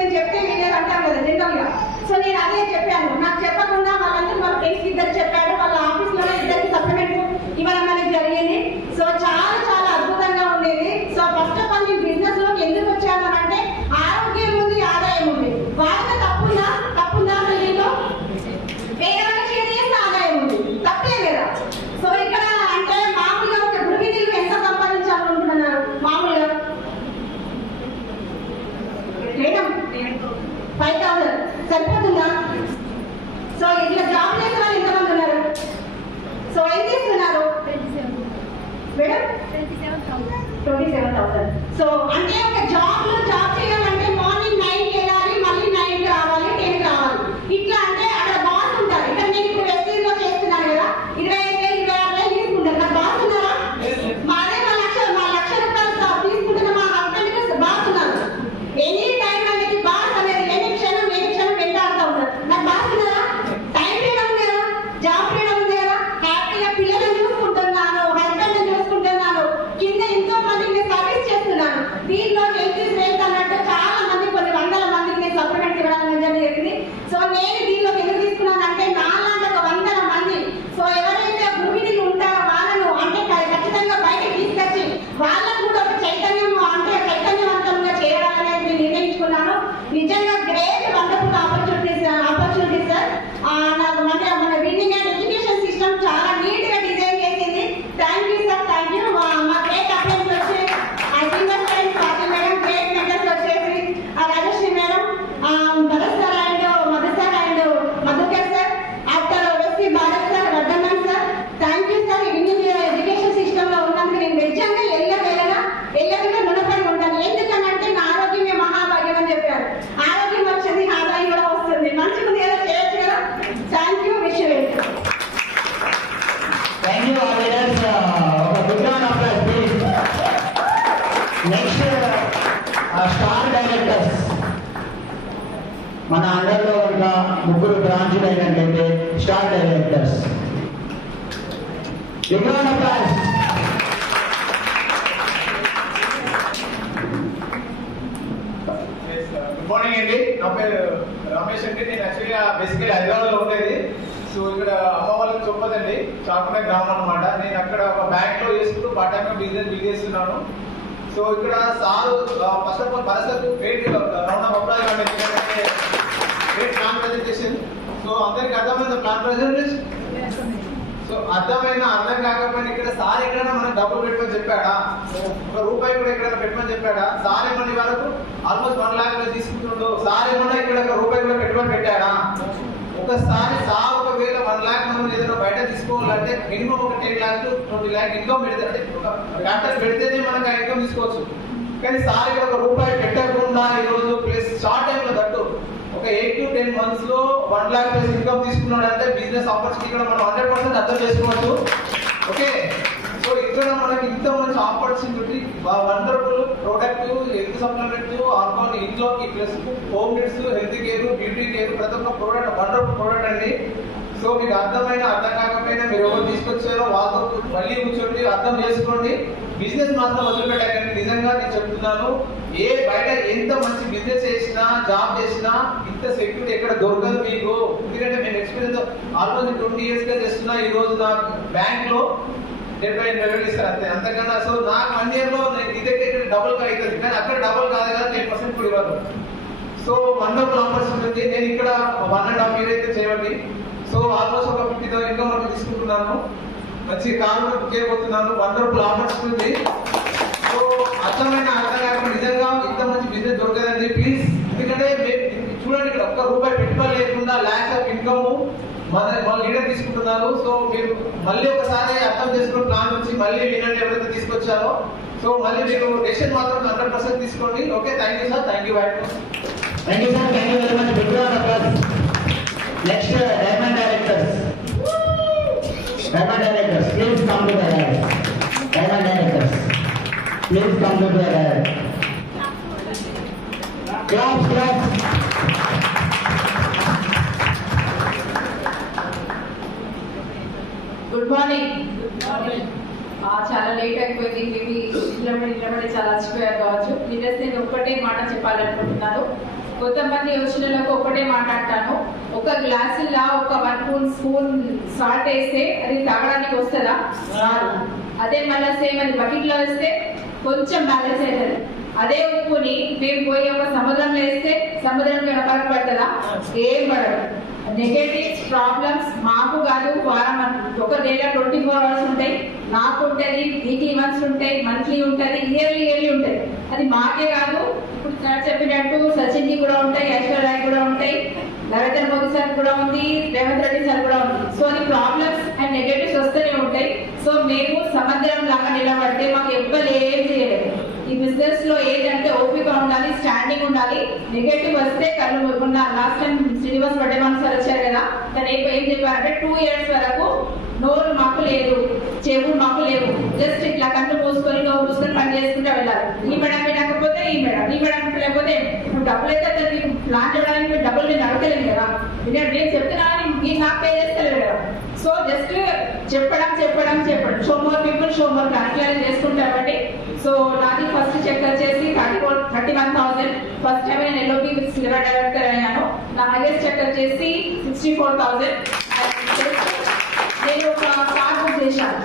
అంటాం కదా జనరల్ గా. సో నేను అదే చెప్పాను. నాకు చెప్పకుండా వాళ్ళందరూ వాళ్ళ ఫ్రెండ్స్ ఇద్దరు చెప్పాడు, వాళ్ళ ఆఫీస్ లోనే ఇద్దరికి సప్లిమెంట్ ఇవ్వడం అనేది జరిగింది. సో చాలా అద్భుతంగా ఉండేది. సో ఫస్ట్ ఆఫ్ ఆల్ నేను బిజినెస్ లోకి ఎందుకు వచ్చాను అంటే ఆరోగ్యం ఉంది, ఆదాయం ఉంది. వాళ్ళకి తప్పుందా దీనిలో వేరే వాళ్ళకి షేర్ చేస్తే ఆదాయం ఉంది, తప్పే కదా. సో ఇక్కడ మామూలుగా ఒక గృహిణులు ఎంత సంపాదించాలనుకుంటున్నారు మామూలుగా మేడం 5,000 సరిపోతుందా? సో ఇట్లా జాబ్ చేసే వాళ్ళు ఎంతమంది ఉన్నారు? సో ఏం చేస్తున్నారు మేడం? 27,000. సో ఒక జాబ్ చేయాలంటే మార్నింగ్ 9కి వెళ్ళాలి, మళ్ళీ 9కి రావాలి, 10కి రావాలి. ఇట్లా అక్కడ బాస్ ఉంటారు. ఇక్కడ నేను ఇప్పుడు వెస్టీజ్లో చేస్తున్నాను కదా, 25,000 26,000 తీసుకుంటారు. నాకు బాస్ ఉన్నారా? మాదే మా లక్ష రూపాయలు తీసుకుంటున్న మా హస్బెండ్కి బాస్ ఉన్నారు. ఎనీ టైం అనేది బాస్ అనేది ఏ క్షణం వెంటాడుతూ ఉంటారు. నాకు బాస్ ఉన్నారా? టైం ఫ్రీడమ్ ఉంది కదా, జాబ్ ఫ్రీడమ్ ఉంది కదా, హ్యాపీగా పిల్లలను చూసుకుంటున్నాను, హస్బెండ్ చూసుకుంటున్నాను, కింద ఎంతో మందికి సర్వీస్ చేస్తున్నాను. దీనిలో హెల్త్ ఇస్ వెల్త్ అన్నట్టు చాలా నెక్స్ట్ స్టార్ డైరెక్టర్స్ మన అండర్లో ఉన్న ముగ్గురు బ్రాంచ్లు అయినట్లయితే స్టార్ డైరెక్టర్స్. గుడ్ మార్నింగ్ అండి. నా పేరు రమేష్ అండి. నేను యాక్చువల్గా బేసికలీ హైదరాబాద్లో ఉండేది. సో ఇక్కడ అమ్మ వాళ్ళకి చెప్పదండి, చాకునే గ్రామం అనమాట. నేను అక్కడ ఒక బ్యాంక్లో చేసుకుంటూ పార్ట్ టైమ్గా బిజినెస్ బిల్డ్ చేస్తున్నాను. సో ఇక్కడ సార్ ఫస్ట్ ఆఫ్ ఆల్ పరిస్థితి great round of apply great plan presentation. So అందరికి అర్థమైంది ప్లాన్ ప్రజెంటేషన్. సో అర్థం కాకపోయినా ఇక్కడ సార్ ఎక్కడైనా మనకు డబ్బులు పెట్టమని చెప్పాడా, ఒక రూపాయి కూడా ఎక్కడైనా పెట్టమని చెప్పాడా? సార్ ఏమన్నా వరకు ఆల్మోస్ట్ 1 lakh తీసుకుంటుండో, సార్ ఏమన్నా ఇక్కడ ఒక రూపాయి కూడా పెట్టుబడి పెట్టాడా? ఒకసారి సార్ ఒకవేళ 1 lakh మనం ఏదైనా బయట తీసుకోవాలంటే మినిమం ఒక 10 lakh to 20 lakh ఇన్కమ్ పెడితే, అంటే ఒక క్యాపిటల్ పెడితేనే మనకు ఆ ఇన్కమ్ తీసుకోవచ్చు. కానీ సార్ ఇక్కడ ఒక రూపాయి పెట్టకుండా ఈరోజు ప్లస్ షార్ట్ టైంలో తట్టు ఒక 8 to 10 months లో 1 lakh ప్లస్ ఇన్కమ్ తీసుకున్నాడు అంటే బిజినెస్ ఆపర్చునిటీ ఇక్కడ మనం 100% అర్థం చేసుకోవచ్చు. ఓకే, సో ఇక్కడ మనకి ఇంత మంచి opportunity, wonderful product, health supplement, alcohol ఇంట్లోకి plus home needs, health care, beauty care, ప్రతి ఒక్క ప్రోడక్ట్ వండర్ఫుల్ ప్రోడక్ట్ అండి. సో మీకు అర్థం కాకపోయినా మీరు ఎవరు తీసుకొచ్చారో వాళ్ళతో మళ్ళీ కూర్చోండి, అర్థం చేసుకోండి. బిజినెస్ మాత్రం వదిలిపెట్టాకండి. నిజంగా నేను చెప్తున్నాను, ఏ బయట ఎంత మంచి బిజినెస్ చేసినా జాబ్ చేసినా ఇంత సెక్యూరిటీ ఎక్కడ దొరకదు మీకు. ఎందుకంటే మేము ఎక్స్పీరియన్స్ ఆల్మోస్ట్ 20 years గా చేస్తున్నా. ఈ రోజు నా బ్యాంక్ లో 70-80 ఇస్తారు అంతే, అంతకన్నా. సో నాకు 1 year లో నేను ఇదే డబుల్ గా అవుతుంది, కానీ అక్కడ డబుల్ కాదు కదా, 10% కూడా ఇవ్వదు. So wonderful opportunity. నేను ఇక్కడ 1.5 years అయితే చేయండి. సో ఆల్మోస్ట్ ఒక 50,000 ఇన్కమ్ వరకు తీసుకుంటున్నాను. మంచి కారు చేయబోతున్నాను. Wonderful opportunity. సో అర్థం కాకుండా నిజంగా ఇంత మంచి బిజినెస్ దొరకదండి ప్లీజ్. ఎందుకంటే చూడండి, ఇక్కడ ఒక్క రూపాయి పెట్టుబడి లేకుండా lakhs of ఇన్కమ్ మన లీడర్ తీసుకుంటున్నారు. సో మీరు మళ్ళీ ఒకసారి అర్థం చేసుకుని ప్లాన్ నుంచి మళ్ళీ వినండి ఎవరైతే తీసుకొచ్చారో. సో మళ్ళీ మీరు డెసిషన్ మాత్రం 100% తీసుకోండి. Okay, thank you sir, thank you very much. Thank you sir, thank you very much. Big round of applause. Next diamond directors. Diamond directors please come to the right. Diamond directors please come to the right. Claps. Good morning. చాలా late అయిపోయింది, maybe నిలబడి చాలా అలసిపోయారు కావచ్చు. Leaders నేను ఒక్కటే మాట చెప్పాలనుకుంటున్నాను. కొంతమంది వచ్చిన వాళ్ళకు ఒకటే మాట్లాడతాను, ఒక గ్లాసులా ఒక 1 స్పూన్ సాల్ట్ వేస్తే అది తాగడానికి వస్తుందా? రాదు. అదే మళ్ళీ సేమ్ అది బకెట్లో వేస్తే కొంచెం బ్యాలెన్స్ అవుతుంది. అదే ఉప్పుని మేము పోయి ఒక సముద్రంలో వేస్తే సముద్రంకి ఫరక్ పడుతుందా? ఏం పడదు. నెగటివ్స్ ప్రాబ్లమ్స్ మాకు కాదు, వారం ఒక డేలో 24 hours ఉంటాయి. నాకు ఉంటుంది, వీక్లీ వన్స్ ఉంటాయి, మంత్లీ ఉంటుంది, ఇయర్లీ ఉంటుంది. అది మాకే కాదు, ఇప్పుడు సార్ చెప్పినట్టు సచిన్ కి కూడా ఉంటాయి, ఐశ్వర్య కూడా ఉంటాయి, నరేంద్ర మోదీ సార్ కూడా ఉంది, రేవంత్ రెడ్డి సార్ కూడా ఉంది. సో అది ప్రాబ్లమ్స్ అండ్ నెగటివ్స్ వస్తూనే ఉంటాయి. సో మేము సముద్రం లాగా నిలబడితే మాకు ఎవ్వరు ఏం చేయలేదు. ఈ బిజినెస్ లో ఏంటంటే ఓపిక ఉండాలి, స్టాండింగ్ ఉండాలి. నెగటివ్ వస్తే కళ్ళు మొన్న లాస్ట్ టైం శ్రీనివాస్ బడ్డేమాన్ సార్ వచ్చారు కదా, తను ఏం చెప్పారంటే 2 years వరకు నోరు మాకు లేదు, చెవులు మాకు లేవు, జస్ట్ ఇట్లా కళ్ళు మూసుకొని నోరు మూసుకొని పని చేసుకుంటూ వెళ్ళాలి. ఈ మేడం వినకపోతే ఈ మేడం లేకపోతే డబ్బులు అయితే అతనికి ప్లాన్ చేయడానికి డబ్బులు నేను అడగలేను కదా, నేను చెప్తున్నాను, మీరు నాకు పే చేస్తలేదు కదా. సో జస్ట్ చెప్పడం show more people show more అట్లా చేసుకుంటామండి. సో నాది ఫస్ట్ చెక్ వచ్చేసి 31,000. ఫస్ట్ టైం నేను ఎల్ఓపి సిల్వర్ డైరెక్టర్ అయ్యాను. నా హైయెస్ట్ చెక్ వచ్చేసి 64,000. నేను ఒక కార్ బుక్ చేశాను,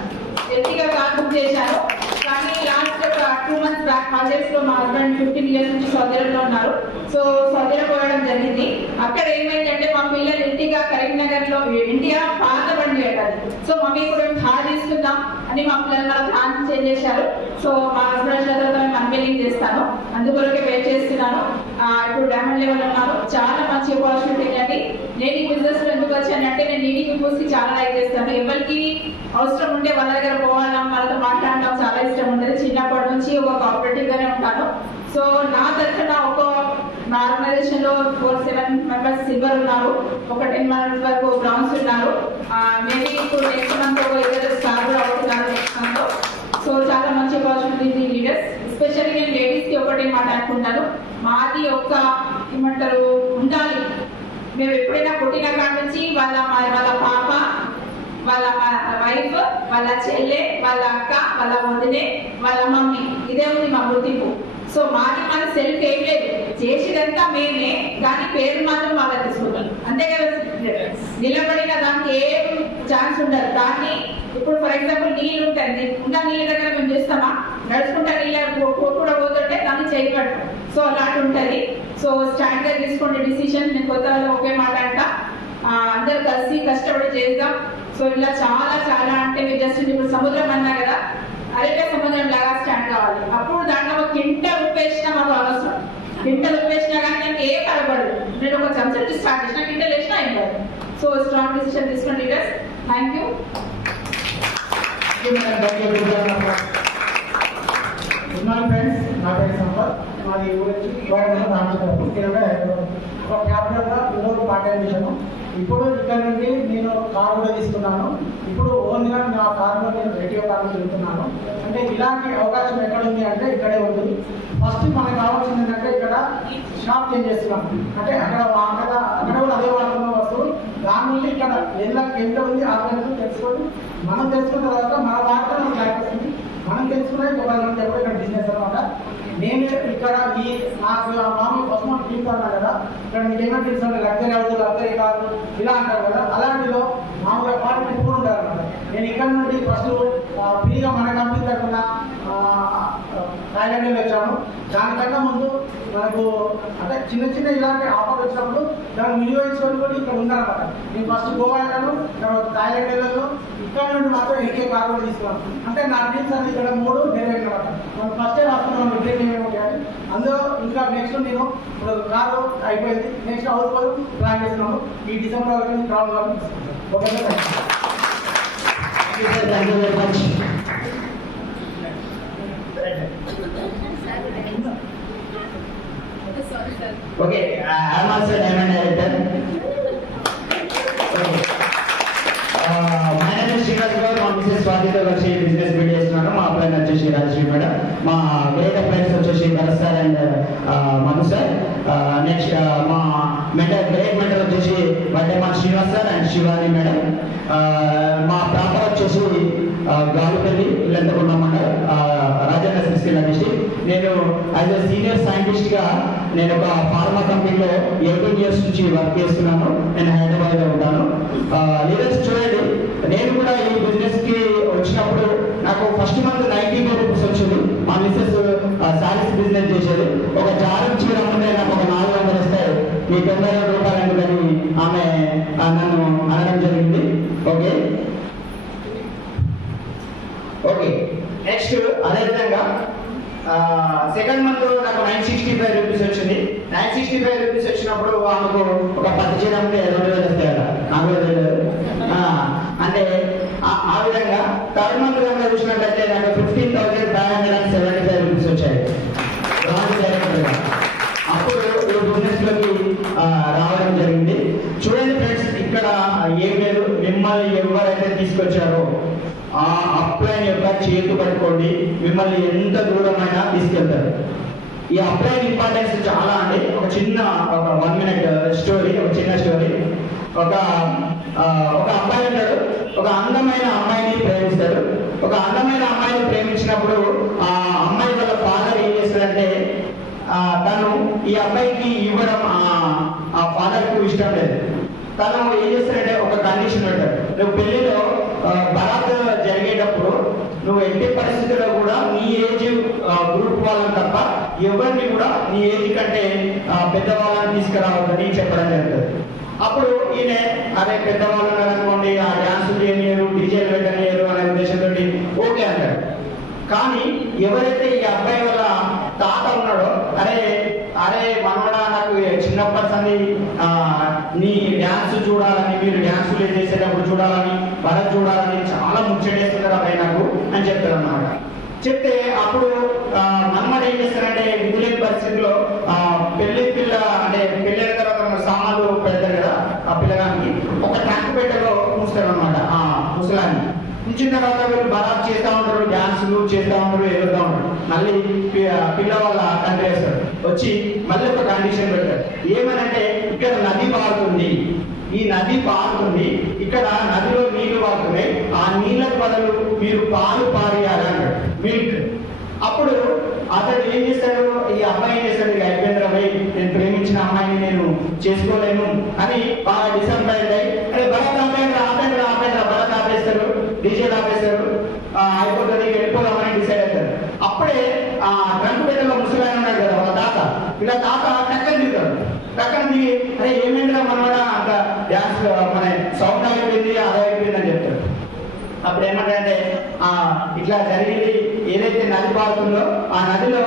ఎర్టిగా కార్ బుక్ చేశాను. కానీ లాస్ట్ 2 months బ్యాక్ హాలిడేస్ లో మా హస్బెండ్ 15 years నుంచి సౌదీ అరేబియాలో ఉన్నారు. సో సౌదీ అరేబియా పోవడం జరిగింది. అక్కడ ఏమైందంటే మా పిల్లలు ఇంటిగా కరీంనగర్ లో ఇండియా పాత బండి పెట్టాలి. సో మమ్మీ కూడా హార్ తీసుకుందాం అని మా పిల్లలు మన ప్లాన్ చేంజ్ చేశారు. సో మా హస్బెండ్ తర్వాత మేము అన్వీలింగ్ చేస్తాను, అందుకొరకే వెయిట్ చేస్తున్నాను. ఇప్పుడు డైమండ్ లెవెల్ ఉన్నారు. చాలా మంచి ఆపర్చునిటీ అండి. నేను ఈ బిజినెస్ లో ఎందుకు వచ్చానంటే నేను నీటి పీపుల్స్ కి చాలా లైక్ చేస్తాను. ఎవరికి అవసరం ఉంటే వాళ్ళ దగ్గర పోవడం, వాళ్ళతో మాట్లాడడం చాలా ఇష్టం ఉంటుంది. చిన్నప్పటి నుంచి ఒక కోఆపరేటివ్ గానే ఉంటాను. సో నా తరఫున మా ఆర్గనైజేషన్ లో 4-7 members సిల్వర్ ఉన్నారు, ఒక 10 members వరకు బ్రౌన్స్ ఉన్నారు. మేబీ ఇప్పుడు నెక్స్ట్ మంత్ ఒక 2 స్టార్ కూడా అవుతున్నారు నెక్స్ట్ మంత్. సో చాలా మంచి ఆపర్చునిటీ లీడర్స్, ఎస్పెషల్లీ నేను ఒకటే మాట అనుకుంటాను, మాది ఒక ఏమంటారు ఉండాలి. మేము ఎప్పుడైనా పుట్టిన కాడ నుంచి వాళ్ళ పాప, వాళ్ళ వైఫ్, వాళ్ళ చెల్లె, వాళ్ళ అక్క, వాళ్ళ వదినే, వాళ్ళ మమ్మీ, ఇదే ఉంది మా గుర్తింపు. సో మాది మన సెల్ఫ్ ఏం లేదు, చేసేదంతా మేమే, కానీ పేరు మాత్రం వాళ్ళ తీసుకుంటాం అంతే కదా. నిలబడిన దానికి ఏం ఛాన్స్ ఉండదు. దాన్ని ఇప్పుడు ఫర్ ఎగ్జాంపుల్ నీళ్ళు ఉంటాయి, ఉన్న నీళ్ళ దగ్గర మేము చేస్తామా, నడుచుకుంటా నీళ్ళ కూడా పోతుంటే దాన్ని చేయబడతాం. సో అలాంటి ఉంటుంది. సో స్టాండ్ గా తీసుకోండి డిసిషన్. నేను కొత్త ఒకే మాట అంట, అందరు కలిసి కష్టపడి చేద్దాం. సో ఇలా చాలా చాలా అంటే మీరు జస్ట్ ఇప్పుడు సముద్రం అన్నా కదా, అరేబియా సముద్రం లాగా స్టాండ్ కావాలి. అప్పుడు దాంట్లో ఒక కింట ఉప్పు వేసినా మాకు అవసరం, కింట ఉప్పు వేసినా కానీ నాకు ఏ కలపడదు. నేను ఒక చెంచా స్టార్ట్ చేసిన కింటలు వేసినా ఏం కాదు. సో స్ట్రాంగ్ డిసిషన్ తీసుకోండి leaders. Thank you. Good morning friends, నా పేరు సంపత్, మాది ఊరికి ఒక క్యాపిటల్గా ఇండోర్ పార్ట్ టైం చేశాను. ఇప్పుడు ఇక్కడ నుండి నేను కారు కూడా తీసుకున్నాను. ఇప్పుడు ఓన్గా నా కారులో నేను రేడియో కారు తిరుగుతున్నాను. అంటే ఇలాంటి అవకాశం ఎక్కడ ఉంది అంటే ఇక్కడే ఉంటుంది. ఫస్ట్ మనకు కావాల్సింది ఏంటంటే ఇక్కడ షాప్ చేంజ్ చేస్తున్నాం. అంటే అక్కడ కూడా అదే వాడుతున్న వస్తువు, దాని నుండి ఇక్కడ ఎంత ఉంది ఆర్గనైజేషన్ తెలుసుకొని మనం తెలుసుకున్న తర్వాత మన వార్త మనకు బ్యాక్ వస్తుంది. మనం తెలుసుకునే ఎప్పుడు ఇక్కడ బిజినెస్ అనమాట. నేను ఇక్కడ ఈ నాకు మామూలు ఫస్ట్ టీమ్స్ అన్నా కదా, ఇక్కడ మీకు ఏమైనా తెలుసు లగ్జరీ హౌస్, లగ్జరీ కాదు ఇలా అంటారు కదా, అలాంటిలో మామూలుగా పార్టీ ఎప్పుడు ఉండాలన్నమాట. నేను ఇక్కడ నుండి ఫస్ట్ ఫ్రీగా మన కంపెనీ తరఫున థాయిలాండ్ వచ్చాను. దానికన్నా ముందు మనకు అంటే చిన్న ఇలాంటి ఆఫర్ వచ్చినప్పుడు దాన్ని వినియోగించుకొని కూడా ఇక్కడ ఉందన్నమాట. నేను ఫస్ట్ గోవా వెళ్ళాను, తర్వాత థాయిలాండ్ వెళ్ళాను, ఇక్కడ నుండి మాత్రం ఎన్కే కార్ కూడా తీసుకున్నాను. అంటే నా డ్రీమ్స్ అనేది ఇక్కడ 3 నెరవేరిన అనమాట. మనం ఫస్టే రాస్తున్నాను డ్రీమ్ ఏమేమి ఉంటాయి. అందులో ఇంకా నెక్స్ట్ నేను ఇప్పుడు కారు అయిపోయింది, నెక్స్ట్ హౌస్ కూడా ప్లాన్ చేస్తున్నాను. ఈ డిసెంబర్ వరకు క్రౌడ్ వరకు తీసుకుంటాను. Okay sir, thank you very much. Okay, I'm also diamond director. My name is Srinivas Goud. మా మిసెస్ స్వాతితో కలిసి బిజినెస్ బిల్డ్ చేస్తున్నాను. మా అప్లైన్ వచ్చేసి రాజశ్రీ మేడం, మా గ్రేట్ అప్లైన్స్ వచ్చేసి Bharat sir and Madhu sir. Next మా గ్రేట్ మెంటర్ వచ్చేసి Vaddeman Srinivas sir and Shivani madam. మా ప్రాపర్ వచ్చేసి గాలిపల్లి ఇల్లంతకుండ మండల్, రాజన్న సిరిసిల్ల డిస్ట్రిక్ట్. నేను యాజ్ ఎ సీనియర్ సైంటిస్ట్ గా నేను ఒక ఫార్మా కంపెనీలో 18 years నుంచి వర్క్ చేస్తున్నాను. నేను హైదరాబాద్ లో ఉంటాను. లీడర్స్ చూడండి, నేను కూడా ఈ బిజినెస్ కి వచ్చినప్పుడు నాకు ఫస్ట్ మంత్ 90 రూపీస్ వచ్చింది. మా మిస్సెస్ శారీస్ బిజినెస్ చేసేది. ఒక జారు చీర అమ్మితే నాకు ఒక 400 వస్తాయి, మీ 90 రూపాయలు ఎందుకని ఆమె నన్ను అనడం జరిగింది. ఓకే ఓకే నెక్స్ట్ అదేవిధంగా సెకండ్ మంత్ నాకు 965 రూపీస్ వచ్చింది. 965 రూపీస్ వచ్చినప్పుడు ఆమెకు ఒక 10 చీర అమ్మితే 2000 వస్తాయట. నాకు అంటే ఆ విధంగా థర్డ్ మంత్ కనుక చూసినట్లయితే నాకు 15,575 రూపీస్ వచ్చాయి. అప్పుడు ఈ బిజినెస్ లోకి రావడం జరిగింది. చూడండి ఫ్రెండ్స్, ఇక్కడ ఏం లేదు, మిమ్మల్ని ఎవరైతే తీసుకొచ్చారో ఆ అప్లైన్ యొక్క చేతు పట్టుకోండి, మిమ్మల్ని ఎంత దూరమైనా తీసుకెళ్తారు. ఈ అప్లైన్ ఇంపార్టెన్స్ చాలా అండి. ఒక 1 minute స్టోరీ, ఒక చిన్న స్టోరీ. ఒక అబ్బాయి ఉంటాడు, ఒక అందమైన అమ్మాయిని ప్రేమిస్తాడు. ఒక అందమైన అమ్మాయిని ప్రేమించినప్పుడు ఆ అమ్మాయి వాళ్ళ ఫాదర్ ఏం చేస్తాడంటే తను ఈ అబ్బాయికి ఇవ్వడం ఆ ఫాదర్ కు ఇష్టం లేదు. తను ఏం చేస్తాడంటే ఒక కండిషన్ పెట్టాడు, నువ్వు పెళ్లిలో బరాత్ జరిగేటప్పుడు నువ్వు ఎట్టి పరిస్థితుల్లో కూడా నీ ఏజ్ గ్రూప్ వాళ్ళని తప్ప ఎవరిని కూడా నీ ఏజ్ కంటే పెద్దవాళ్ళని తీసుకురావద్దని చెప్పడం జరుగుతుంది. అప్పుడు ఈయన అదే పెద్దవాళ్ళు అనుకోండి, ఆ డ్యాన్సులు చేయనియరు, డీజేలు పెట్టనియరు అనే ఉద్దేశంతో ఓకే అంటాడు. కానీ ఎవరైతే ఈ అబ్బాయి వాళ్ళ తాత ఉన్నాడో, అరే మనోడా, నాకు చిన్నప్పటి సంది నీ డ్యాన్స్ చూడాలని, మీరు డ్యాన్సులు చేసేటప్పుడు చూడాలని, భరత్ చూడాలని చాలా ముచ్చటేస్తున్నారు అబ్బాయి నాకు అని చెప్తారు అన్నమాట. చెప్తే అప్పుడు మనమడు ఏం చేస్తారంటే విధులేని పరిస్థితిలో పెళ్లి పిల్ల అంటే పెళ్ళైన తర్వాత సామాన్లు పెడతారు కదా ఆ పిల్లగానికి, ఒక ట్రాక్ పెట్టలో ఉంచుతారు అనమాట ఆ ముసలాన్ని. ఉంచిన తర్వాత వీళ్ళు బరాత్ చేస్తూ ఉంటారు, డ్యాన్స్ డాన్సులు చేస్తా ఉంటారు, ఎగురుతా ఉంటారు. మళ్ళీ పిల్లవాళ్ళ తండ్రి వేస్తారు, వచ్చి మళ్ళీ ఒక కండిషన్ పెడతారు. ఏమనంటే ఇక్కడ నది పారుతుంది, ఈ నది పారుతుంది, ఇక్కడ నదిలో నీళ్లు పారుతున్నాయి, ఆ నీళ్ళకు బదులు మీరు పాలు పారేయాలంటాడు, మిల్క్. అప్పుడు అతడు ఏం చేస్తాడు, ఈ అమ్మాయి ఏం చేస్తాడు, ఇక అయిపోయింది రవి, నేను ప్రేమించిన అమ్మాయిని నేను చేసుకోలేను అని బాగా డిసప్పాయింట్ అయ్యి, అరే భరత్ ఆపేంద్ర భరత్ ఆపేస్తారు, డీజేలు ఆపేస్తారు, అయిపోతుంది వెళ్ళిపోదామని డిసైడ్ అవుతారు. అప్పుడే ఆ ట్రంక్ పేటలో ముసలాయన ఉన్నాడు కదా వాళ్ళ తాత, ఇలా తాత టక్కన దిగుతాడు. టక్కన దిగి అరే ఏమైందిరా మనవాడ అంత డ్యాన్స్ మన సౌండ్ అయిపోయింది, అదే అయిపోయింది అని చెప్తాడు. అప్పుడు ఏమంటారంటే ఇట్లా జరిగింది, ఏదైతే నది పారుతుందో ఆ నదిలో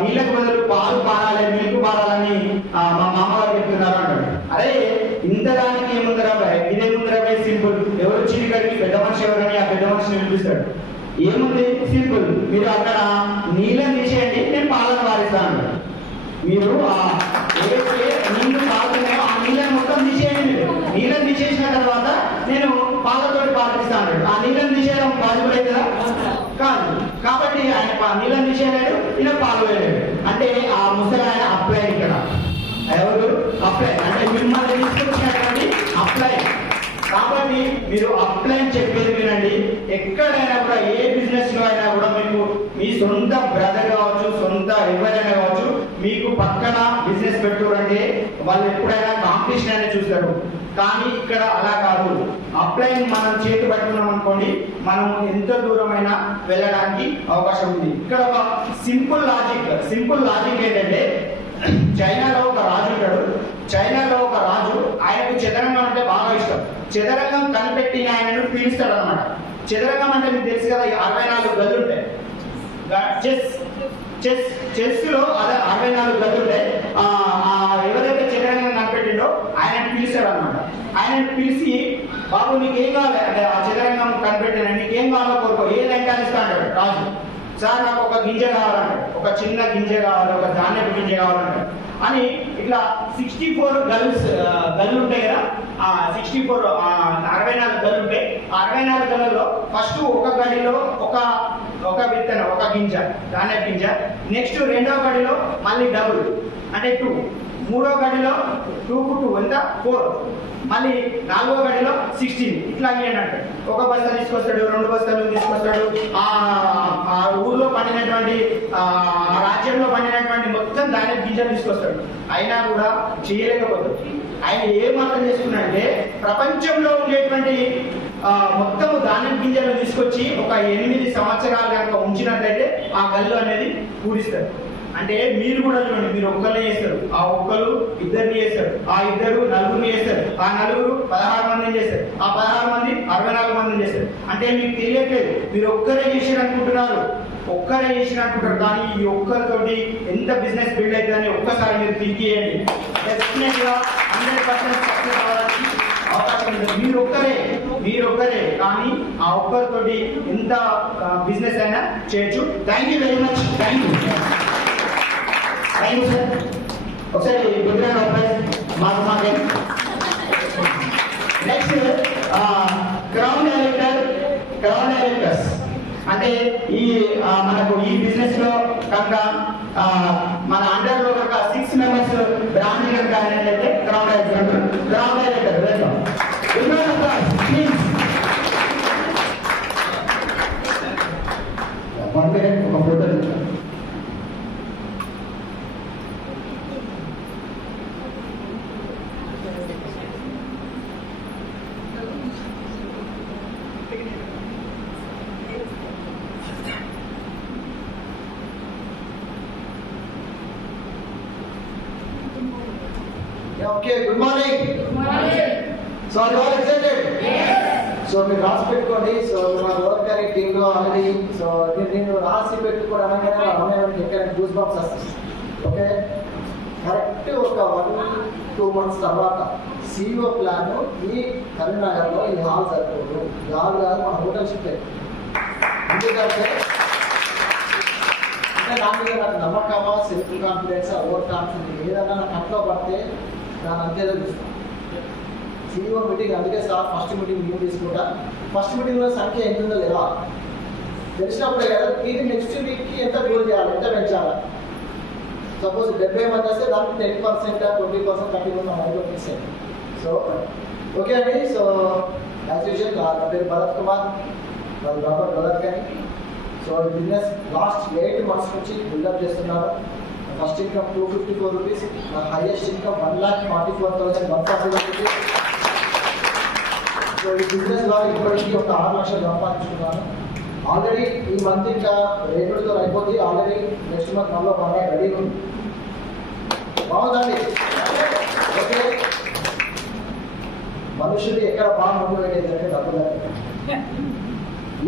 నీళ్ళకు బదులు పాలు పారాలి, మిల్క్ పారాలని మా మామగారు చెప్తున్నారు అంటాడు. అరే ఇంతదానికి ఏముందరా బాయ్, ఇదేముందరా బాయ్, సింపుల్. ఎవరు చీకటికి పెద్ద మనిషి ఎవరని ఆ పెద్ద మనిషిని పిలిపిస్తాడు. ఏముంది, సింపుల్, మీరు అక్కడ నీళ్ళని తీసేయండి, నేను పాలను వారిస్తాను. మీరు ఏదైతే నీళ్లు పారుతున్నాయో ఆ నీళ్ళని మొత్తం తీసేయండి. నీళ్ళని తీసేసిన తర్వాత నేను పాలతోటి పాటిస్తాను. ఆ నీళ్ళని తీసేయడం పాసిబుల్ అవుతుందా? కాదు. కాబట్టి ఆయన నీళ్ళని తీసేయలేడు, ఇలా పాలు వేయలేడు. అంటే ఆ ముసలి ఆయన అప్లై, ఇక్కడ ఎవరు అప్లై అంటే మిమ్మల్ని తీసుకొచ్చినటువంటి అప్లై. కాబట్టి మీరు అప్లై చెప్పేది వినండి. ఎక్కడైనా కూడా ఏ బిజినెస్ లో అయినా కూడా మీకు మీ సొంత బ్రదర్ కావచ్చు, సొంత ఎవరైనా కావచ్చు, మీకు పక్కన బిజినెస్ పెట్టుకోరంటే వాళ్ళు ఎప్పుడైనా కాంపిటీషన్ అనేది చూస్తారు. కానీ ఇక్కడ అలా కాదు. అప్లై మనం చేతి పట్టుకున్నాం అనుకోండి, మనం ఎంత దూరమైనా వెళ్ళడానికి అవకాశం ఉంది. ఇక్కడ ఒక సింపుల్ లాజిక్ ఏంటంటే, చైనాలో ఒక రాజు ఉంటాడు. చైనాలో ఒక రాజు, ఆయనకు చదరంగం అంటే బాగా ఇష్టం. చదరంగం కనిపెట్టిన ఆయనను పిలుస్తాడు అనమాట. చదరంగం అంటే మీకు తెలుసు కదా, 64 గదులు ఉంటాయి. చెస్ లో అదే 64 గదులు ఉంటాయి. ఎవరైతే చదరంగం కనిపెట్టిండో ఆయన పిలుస్తాడు అనమాట. ఆయన పిలిచి, బాబు నీకేం కావాలి అంటే, ఆ చదరంగం కనిపెట్టిన నీకేం కావాలో కోరుకో, ఏదంటే ఇస్తా అంటాడు రాజు. సార్ నాకు ఒక గింజ కావాలంటాడు, ఒక చిన్న గింజ కావాలి, ఒక ధాన్యపు గింజ కావాలంటాడు అని. ఇట్లా 64 గల్లు ఉంటాయి కదా, 64 64 గల్లు ఉంటాయి. 64 గల్లలో ఫస్ట్ ఒక గడిలో ఒక విత్తనం, ఒక గింజ, ధాన్యపు గింజ. నెక్స్ట్ రెండవ గడిలో మళ్ళీ డబుల్ అంటే 2. మూడో గడిలో 2 కు 2 ఎంత 4. మళ్ళీ 4వ గడిలో 16. ఇట్లా అన్నట్టు ఒక బస్తా తీసుకొస్తాడు, 2 బస్తాలు తీసుకొస్తాడు. ఆ ఊర్లో పండినటువంటి రాజ్యంలో పండినటువంటి మొత్తం ధాన్య గింజలు తీసుకొస్తాడు. అయినా కూడా చేయలేకపోతాడు. ఆయన ఏం అర్థం చేసుకున్నాడంటే, ప్రపంచంలో ఉండేటువంటి మొత్తము ధాన్యం గింజలు తీసుకొచ్చి ఒక 8 సంవత్సరాలు కనుక ఉంచినట్లయితే ఆ గల్లు అనేది పూరిస్తారు. అంటే మీరు కూడా చూడండి, మీరు ఒక్కరిని చేస్తారు, ఆ ఒక్కరు ఇద్దరిని చేస్తారు, ఆ ఇద్దరు నలుగురిని చేస్తారు, ఆ నలుగురు 16 మందిని చేస్తారు, ఆ 16 మంది 64 మందిని చేస్తారు. అంటే మీకు తెలియట్లేదు, మీరు ఒక్కరే చేసినట్టుకుంటున్నారు, కానీ ఈ ఒక్కరితోటి ఎంత బిజినెస్ బిల్డ్ అవుతుందని ఒక్కసారి మీరు థింక్ చేయండి. డెఫినెట్ గా 100% సక్సెస్ అవ్వడానికి అవకాశం ఉంది. మీరు ఒక్కరే కానీ ఆ ఒక్కరితోటి ఎంత బిజినెస్ అయినా చేయొచ్చు. Thank you very much. Thank you sir. ఒకసారి నెక్స్ట్ క్రౌన్ డైరెక్టర్స్ అంటే మనకు ఈ బిజినెస్ లో కనుక మన అండర్ లో కనుక 6 మెంబర్స్ బ్రాంచ్ కనుక అయినట్లయితే క్రౌన్ డైరెక్టర్ వెల్కమ్. ఒక photo. Okay, good morning. Good morning. So are you all excited? Yes. So మీరు రాసి పెట్టుకోండి. సో మన వర్క్ అనే టీమ్ లో ఆల్రెడీ సో నేను రాసి పెట్టుకోవడానికి ఎక్కడ గూస్ బంప్స్ వస్తాయి. ఓకే, కరెక్ట్ ఒక 1-2 months తర్వాత CEO ప్లాన్ ఈ కరీంనగర్ లో ఈ హాల్ సరిపోదు. ఈ హాల్ కాదు, మన హోటల్ షిఫ్ట్ అయ్యింది. ఎందుకంటే నా మీద నాకు నమ్మకమా, సెల్ఫ్ కాన్ఫిడెన్స్, ఓవర్ కాన్ఫిడెన్స్ ఏదన్నా నాకు కంట్లో పడితే దాన్ని అంతే చూస్తాను. CEO మీటింగ్ అందుకే సార్ ఫస్ట్ మీటింగ్ నేను తీసుకుంటా. ఫస్ట్ మీటింగ్లో సంఖ్య ఎంత ఉందో లేదా తెలిసినప్పుడే కదా ఇది నెక్స్ట్ వీక్కి ఎంత గ్రోల్ చేయాలి, ఎంత పెంచాలి. సపోజ్ 70 మంది వస్తే దానికి 10%, 20% కట్టింగ్ మైండ్లో ఫిక్స్ అయ్యింది. సో ఓకే అండి. సో యాజ్ యూజువల్ నా పేరు భరత్ కుమార్, వాళ్ళ బ్రదర్ భరత్ గారి. సో బిజినెస్ లాస్ట్ 8 months నుంచి బిల్డప్ చేస్తున్నారు. ఫస్ట్ ఇన్కమ్ 254 రూపీస్, నా హైయెస్ట్ ఇన్కమ్ 1,44,140 రూపీస్. సో ఈ బిజినెస్ ద్వారా ఇప్పటికీ ఒక 6 లక్షలు సంపాదించుకున్నాను. ఆల్రెడీ ఈ మంత్ ఇంకా రేపుతో అయిపోతుంది. ఆల్రెడీ నెక్స్ట్ మంత్ మనలో బాగా రెడీ ఉంది. బాగుందండి. ఓకే, మనుషులు ఎక్కడ బాగా మోటివేట్ అంటే డబ్బులు.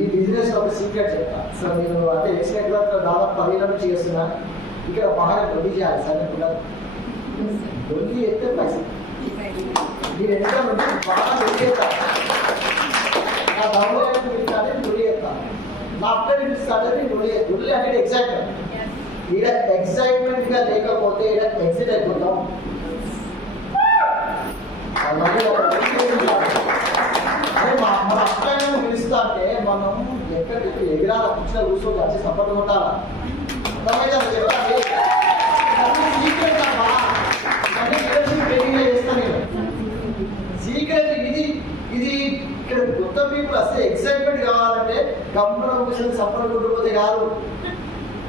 ఈ బిజినెస్ ఒక సీక్రెట్ చెప్తా. సో నేను అంటే ఎక్స్పెక్ట్ దాదాపు 10 నుంచి చేస్తున్నా. ఇక్కడ బాగా డొల్లి చేయాలి సార్. కూడా డొల్లి ఎత్తే పైసలు మీరు ఎంత బాగా డొల్లి నా దమ్ములు పిలుస్తానే డొల్లి ఎత్తాను. నా అప్పుడే పిలుస్తానే డొల్లి అనేది ఎగ్జైట్మెంట్. ఇక్కడ ఎగ్జైట్మెంట్ గా లేకపోతే ఇక్కడ ఎగ్జిట్ అయిపోతాం. మన అష్టంగా పిలుస్తా అంటే మనం ఎక్కడికి ఎగిరాల కూర్చో కూర్చోటి వచ్చి సపోర్ట్ కొట్టాలా. చెప్పాలి సీక్రెట్ ట్రైనింగ్ చేస్తాను నేను. సీక్రెట్ ఇది ఇక్కడ కొత్త పీపుల్ వస్తే ఎక్సైట్మెంట్ కావాలంటే కంపెనీ కూర్చొని సపోర్ట్ కొట్టుకోతే కాదు,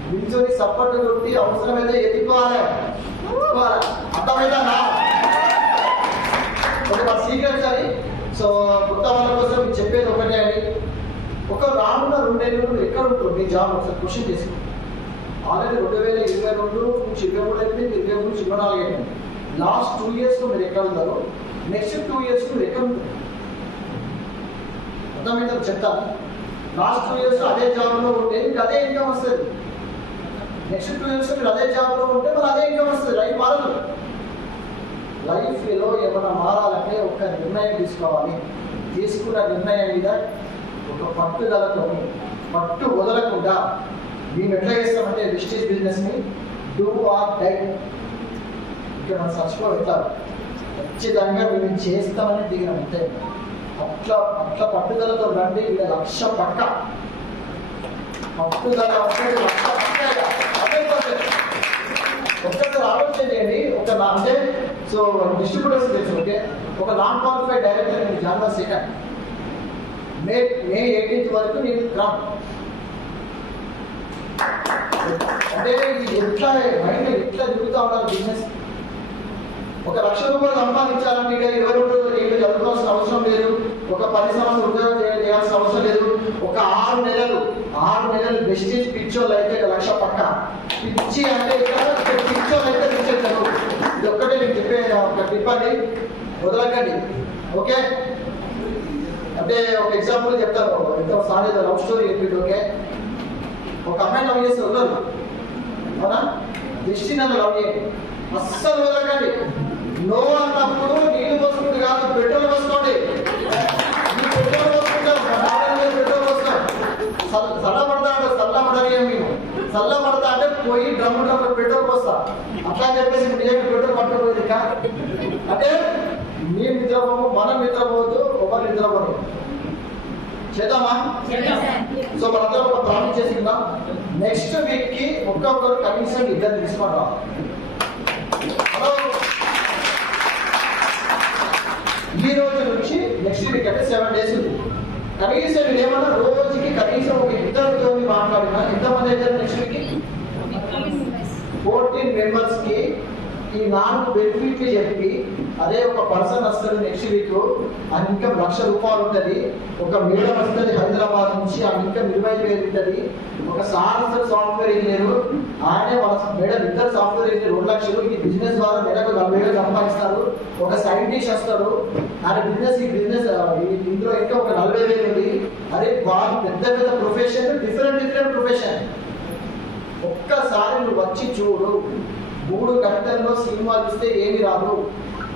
నిల్చొని సపోర్ట్ కొట్టి అవసరమైతే ఎత్తుకోవాలి. అర్థమైందా? ఒక సీక్రెట్స్ అని. సో కొత్త వాళ్ళ కోసం మీరు చెప్పేది ఒకటే అండి. ఒక రానున్న 2 నెలలు ఎక్కడ ఉంటుంది మీ జాబ్ ఒకసారి క్వశ్చన్ చేసుకోండి. ఆల్రెడీ 2022 నుంచి 23 అయిపోయింది, 23 నుంచి 24 అయిపోయింది. లాస్ట్ 2 years మీరు ఎక్కడ ఉన్నారు, నెక్స్ట్ 2 years మీరు ఎక్కడ ఉంటారు అర్థమైతే చెప్తాను. లాస్ట్ 2 years అదే జాబ్లో ఉంటే మీకు అదే ఇన్కమ్ వస్తుంది. నెక్స్ట్ 2 years మీరు అదే జాబ్లో ఉంటే మరి అదే ఇన్కమ్ వస్తుంది. లైఫ్ మారదు. లైఫ్లో ఏమైనా మారాలంటే ఒక నిర్ణయం తీసుకోవాలి. తీసుకున్న నిర్ణయం మీద ఒక పట్టుదలతో పట్టు వదలకుండా మేము ఎట్లా చేస్తామంటే విస్టేజ్ బిజినెస్ని డూ ఆర్ డై. ఇక్కడ మనం చచ్చిపో వెళ్తారు ఖచ్చితంగా మేము చేస్తామని దిగినాం అంతే. అట్లా పట్టుదలతో రండి. ఇక్కడ 1,00,000 పక్క పట్టుదల అంటే 1,00,000 పక్క. ఒక్కసారి ఆలోచన చేయండి. అంటే సో డిస్ట్రిబ్యూటర్స్ తెలుసు. ఓకే, ఒక నాన్ క్వాలిఫైడ్ డైరెక్టర్ నేను జాన్వరి 2 మే 18th వరకు నేను గ్రామ్. అంటే ఎట్లా మైండ్ ఎట్లా తిరుగుతూ ఉండాలి బిజినెస్. ఒక 1,00,000 రూపాయలు సంపాదించాలంటే ఇక 22 ఏళ్ళు చదువుకోవాల్సిన అవసరం లేదు. ఒక 10 సంవత్సరాలు ఉద్యోగం చేయాల్సిన అవసరం లేదు. ఒక 6 నెలలు వెస్టేజ్ పిచ్చోళ్ళు అయితే 1,00,000 పక్క. పిచ్చి అంటే ఇక్కడ పిచ్చోళ్ళు అయితే పిచ్చేస్తారు. ఇది ఒక్కటే నేను చెప్పే ఒక టిప్ అండి, వదలకండి. ఓకే, అంటే ఒక ఎగ్జాంపుల్ చెప్తాను. ఎంతో సాధ్యత లవ్ స్టోరీ చెప్పింది. ఓకే, ఒక అమ్మాయి లవ్ చేస్తే వదలదు అవునా, దృష్టి నన్ను లవ్ చేయండి, అస్సలు వదలకండి. నో అన్నప్పుడు నీళ్లు పోసుకుంటే కాదు, పెట్రోల్ పోసుకోండి. పెట్రోల్ పోసుకుంటాం, పెట్రోల్ పోస్తాం. చల్లబడతాడు మేము చల్లబడతా అంటే పోయి డ్రమ్ము పెట్రోల్ పోస్తా. అట్లా చెప్పేసి నిజంగా పెట్రోల్ పట్టుకోలేదు. అంటే మీ నిద్రపోము, మనం నిద్రపోవద్దు, ఒకరు నిద్రపోదు. చేద్దామా? సో మనందరం ఒక ప్రామిస్ చేసుకుందాం. నెక్స్ట్ వీక్ కి ఒక్కొక్కరు కనీసం 2 తీసుకుంటాం. ఈ రోజు నుంచి నెక్స్ట్ వీక్ అంటే 7 days ఉంది. కనీసం మీరు ఏమన్నా రోజుకి కనీసం ఒక 2 మాట్లాడినా ఎంతమంది అయితే నెక్స్ట్ వీక్ 14 members కి ఈ 4 బెనిఫిట్లు చెప్పి అదే ఒక పర్సన్ వస్తుంది నెక్స్ట్ వీక్. ఆ ఇన్కమ్ 1,00,000 రూపాయలు ఉంటుంది. ఒక మేడం వస్తుంది హైదరాబాద్ నుంచి, ఆ ఇన్కమ్ 25,000 ఉంటుంది. ఒక సాఫ్ట్వేర్ ఇంజనీర్, ఆయనే వాళ్ళ మేడం 2 సాఫ్ట్వేర్ ఇంజనీర్ 2,00,000 ఈ బిజినెస్ ద్వారా నెలకు 40,000 సంపాదిస్తారు. ఒక సైంటిస్ట్ వస్తాడు, ఆయన ఈ బిజినెస్ ఇందులో ఇంకా ఒక 40,000 ఉంది. అదే వాళ్ళు పెద్ద ప్రొఫెషన్, డిఫరెంట్ ప్రొఫెషన్. ఒక్కసారి నువ్వు వచ్చి చూడు. 3 గంటల్లో సినిమా చూస్తే ఏమి రాదు.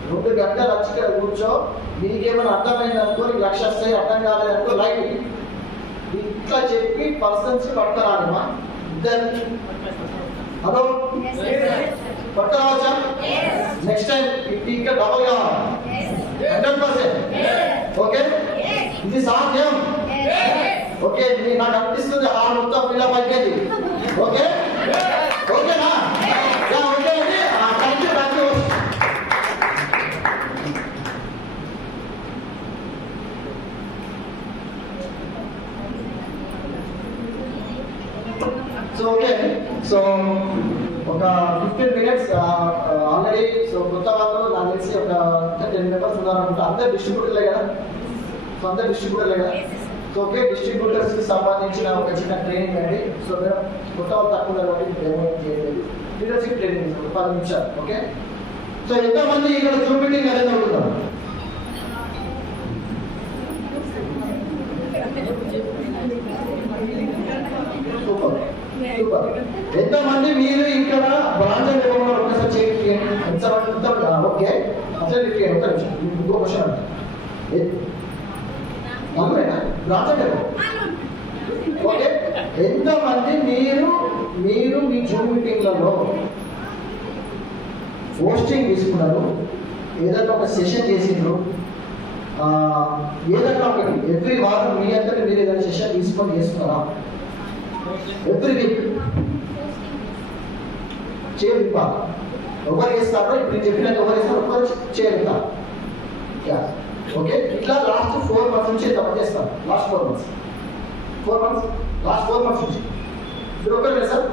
2 గంటలు వచ్చి ఇక్కడ కూర్చో. నీకేమైనా అర్థమైంది అనుకో, నీకు 1,00,000 వస్తాయి. అర్థం కాలేదనుకో లైక్ ఇట్లా చెప్పి పర్సన్స్ పట్టరానిమా 2. హలో, పట్టరావచ్చా? నెక్స్ట్ టైం ఇంకా డబల్ కావాలి 100%. ఓకే, ఇది సాధ్యం. ఓకే నాకు అనిపిస్తుంది హాల్ మొత్తం ఫిల్అప్ అయిపోయింది. ఓకే ఓకేనా? ఓకే అండి. Thank you. So okay, so ఒక 15 మినిట్స్ ఆల్రెడీ. సో కొత్త వాళ్ళు నాకు తెలిసి ఒక 10 మెంబర్స్ ఉన్నారనుకుంటా. అందరు డిస్ట్రిబ్యూటర్లే కదా? సో అందరు డిస్ట్రిబ్యూటర్లే కదా? సో ఓకే, డిస్ట్రిబ్యూటర్స్ కి సంబంధించిన ఒక చిన్న ట్రైనింగ్ అండి. సో మీరు కొత్త వాళ్ళు తక్కువ ఉన్నారు కాబట్టి డెమో ఏం చేయలేదు. లీడర్షిప్ ట్రైనింగ్ 10 నిమిషాలు. ఓకే, సో ఎంతమంది ఇక్కడ జూమ్ మీటింగ్ అనేది అడుగుతారు? Super super. ఎంతమంది మీరు ఇక్కడ బ్రాంచ్ ఇవ్వడం ఒకసారి చేయండి. ఓకే, అసలు ఒక నిమిషం ఇంకో క్వశ్చన్ అంట. నలుగురేనా బ్రాంచ్ అంటే? ఓకే, ఎంతమంది మీరు మీ జూమ్ మీటింగ్లలో పోస్టింగ్ తీసుకున్నారు? ఏదైనా ఒక సెషన్ చేసిండ్రు? ఏదైనా ఒకటి ఎవ్రీ వారం మీ అంతటి మీరు ఏదైనా సెషన్ తీసుకొని చేస్తున్నారా? ఎవ్రీ వీక్ చేరుతా ఎవరు చేస్తారో ఇప్పుడు నేను చెప్పినట్టు ఎవరు చేస్తారో ఒకరు చేరుతా. ఓకే, ఇట్లా లాస్ట్ 4 months నుంచి తప్ప చేస్తాను. లాస్ట్ 4 months నుంచి మీరు ఒకరు సార్.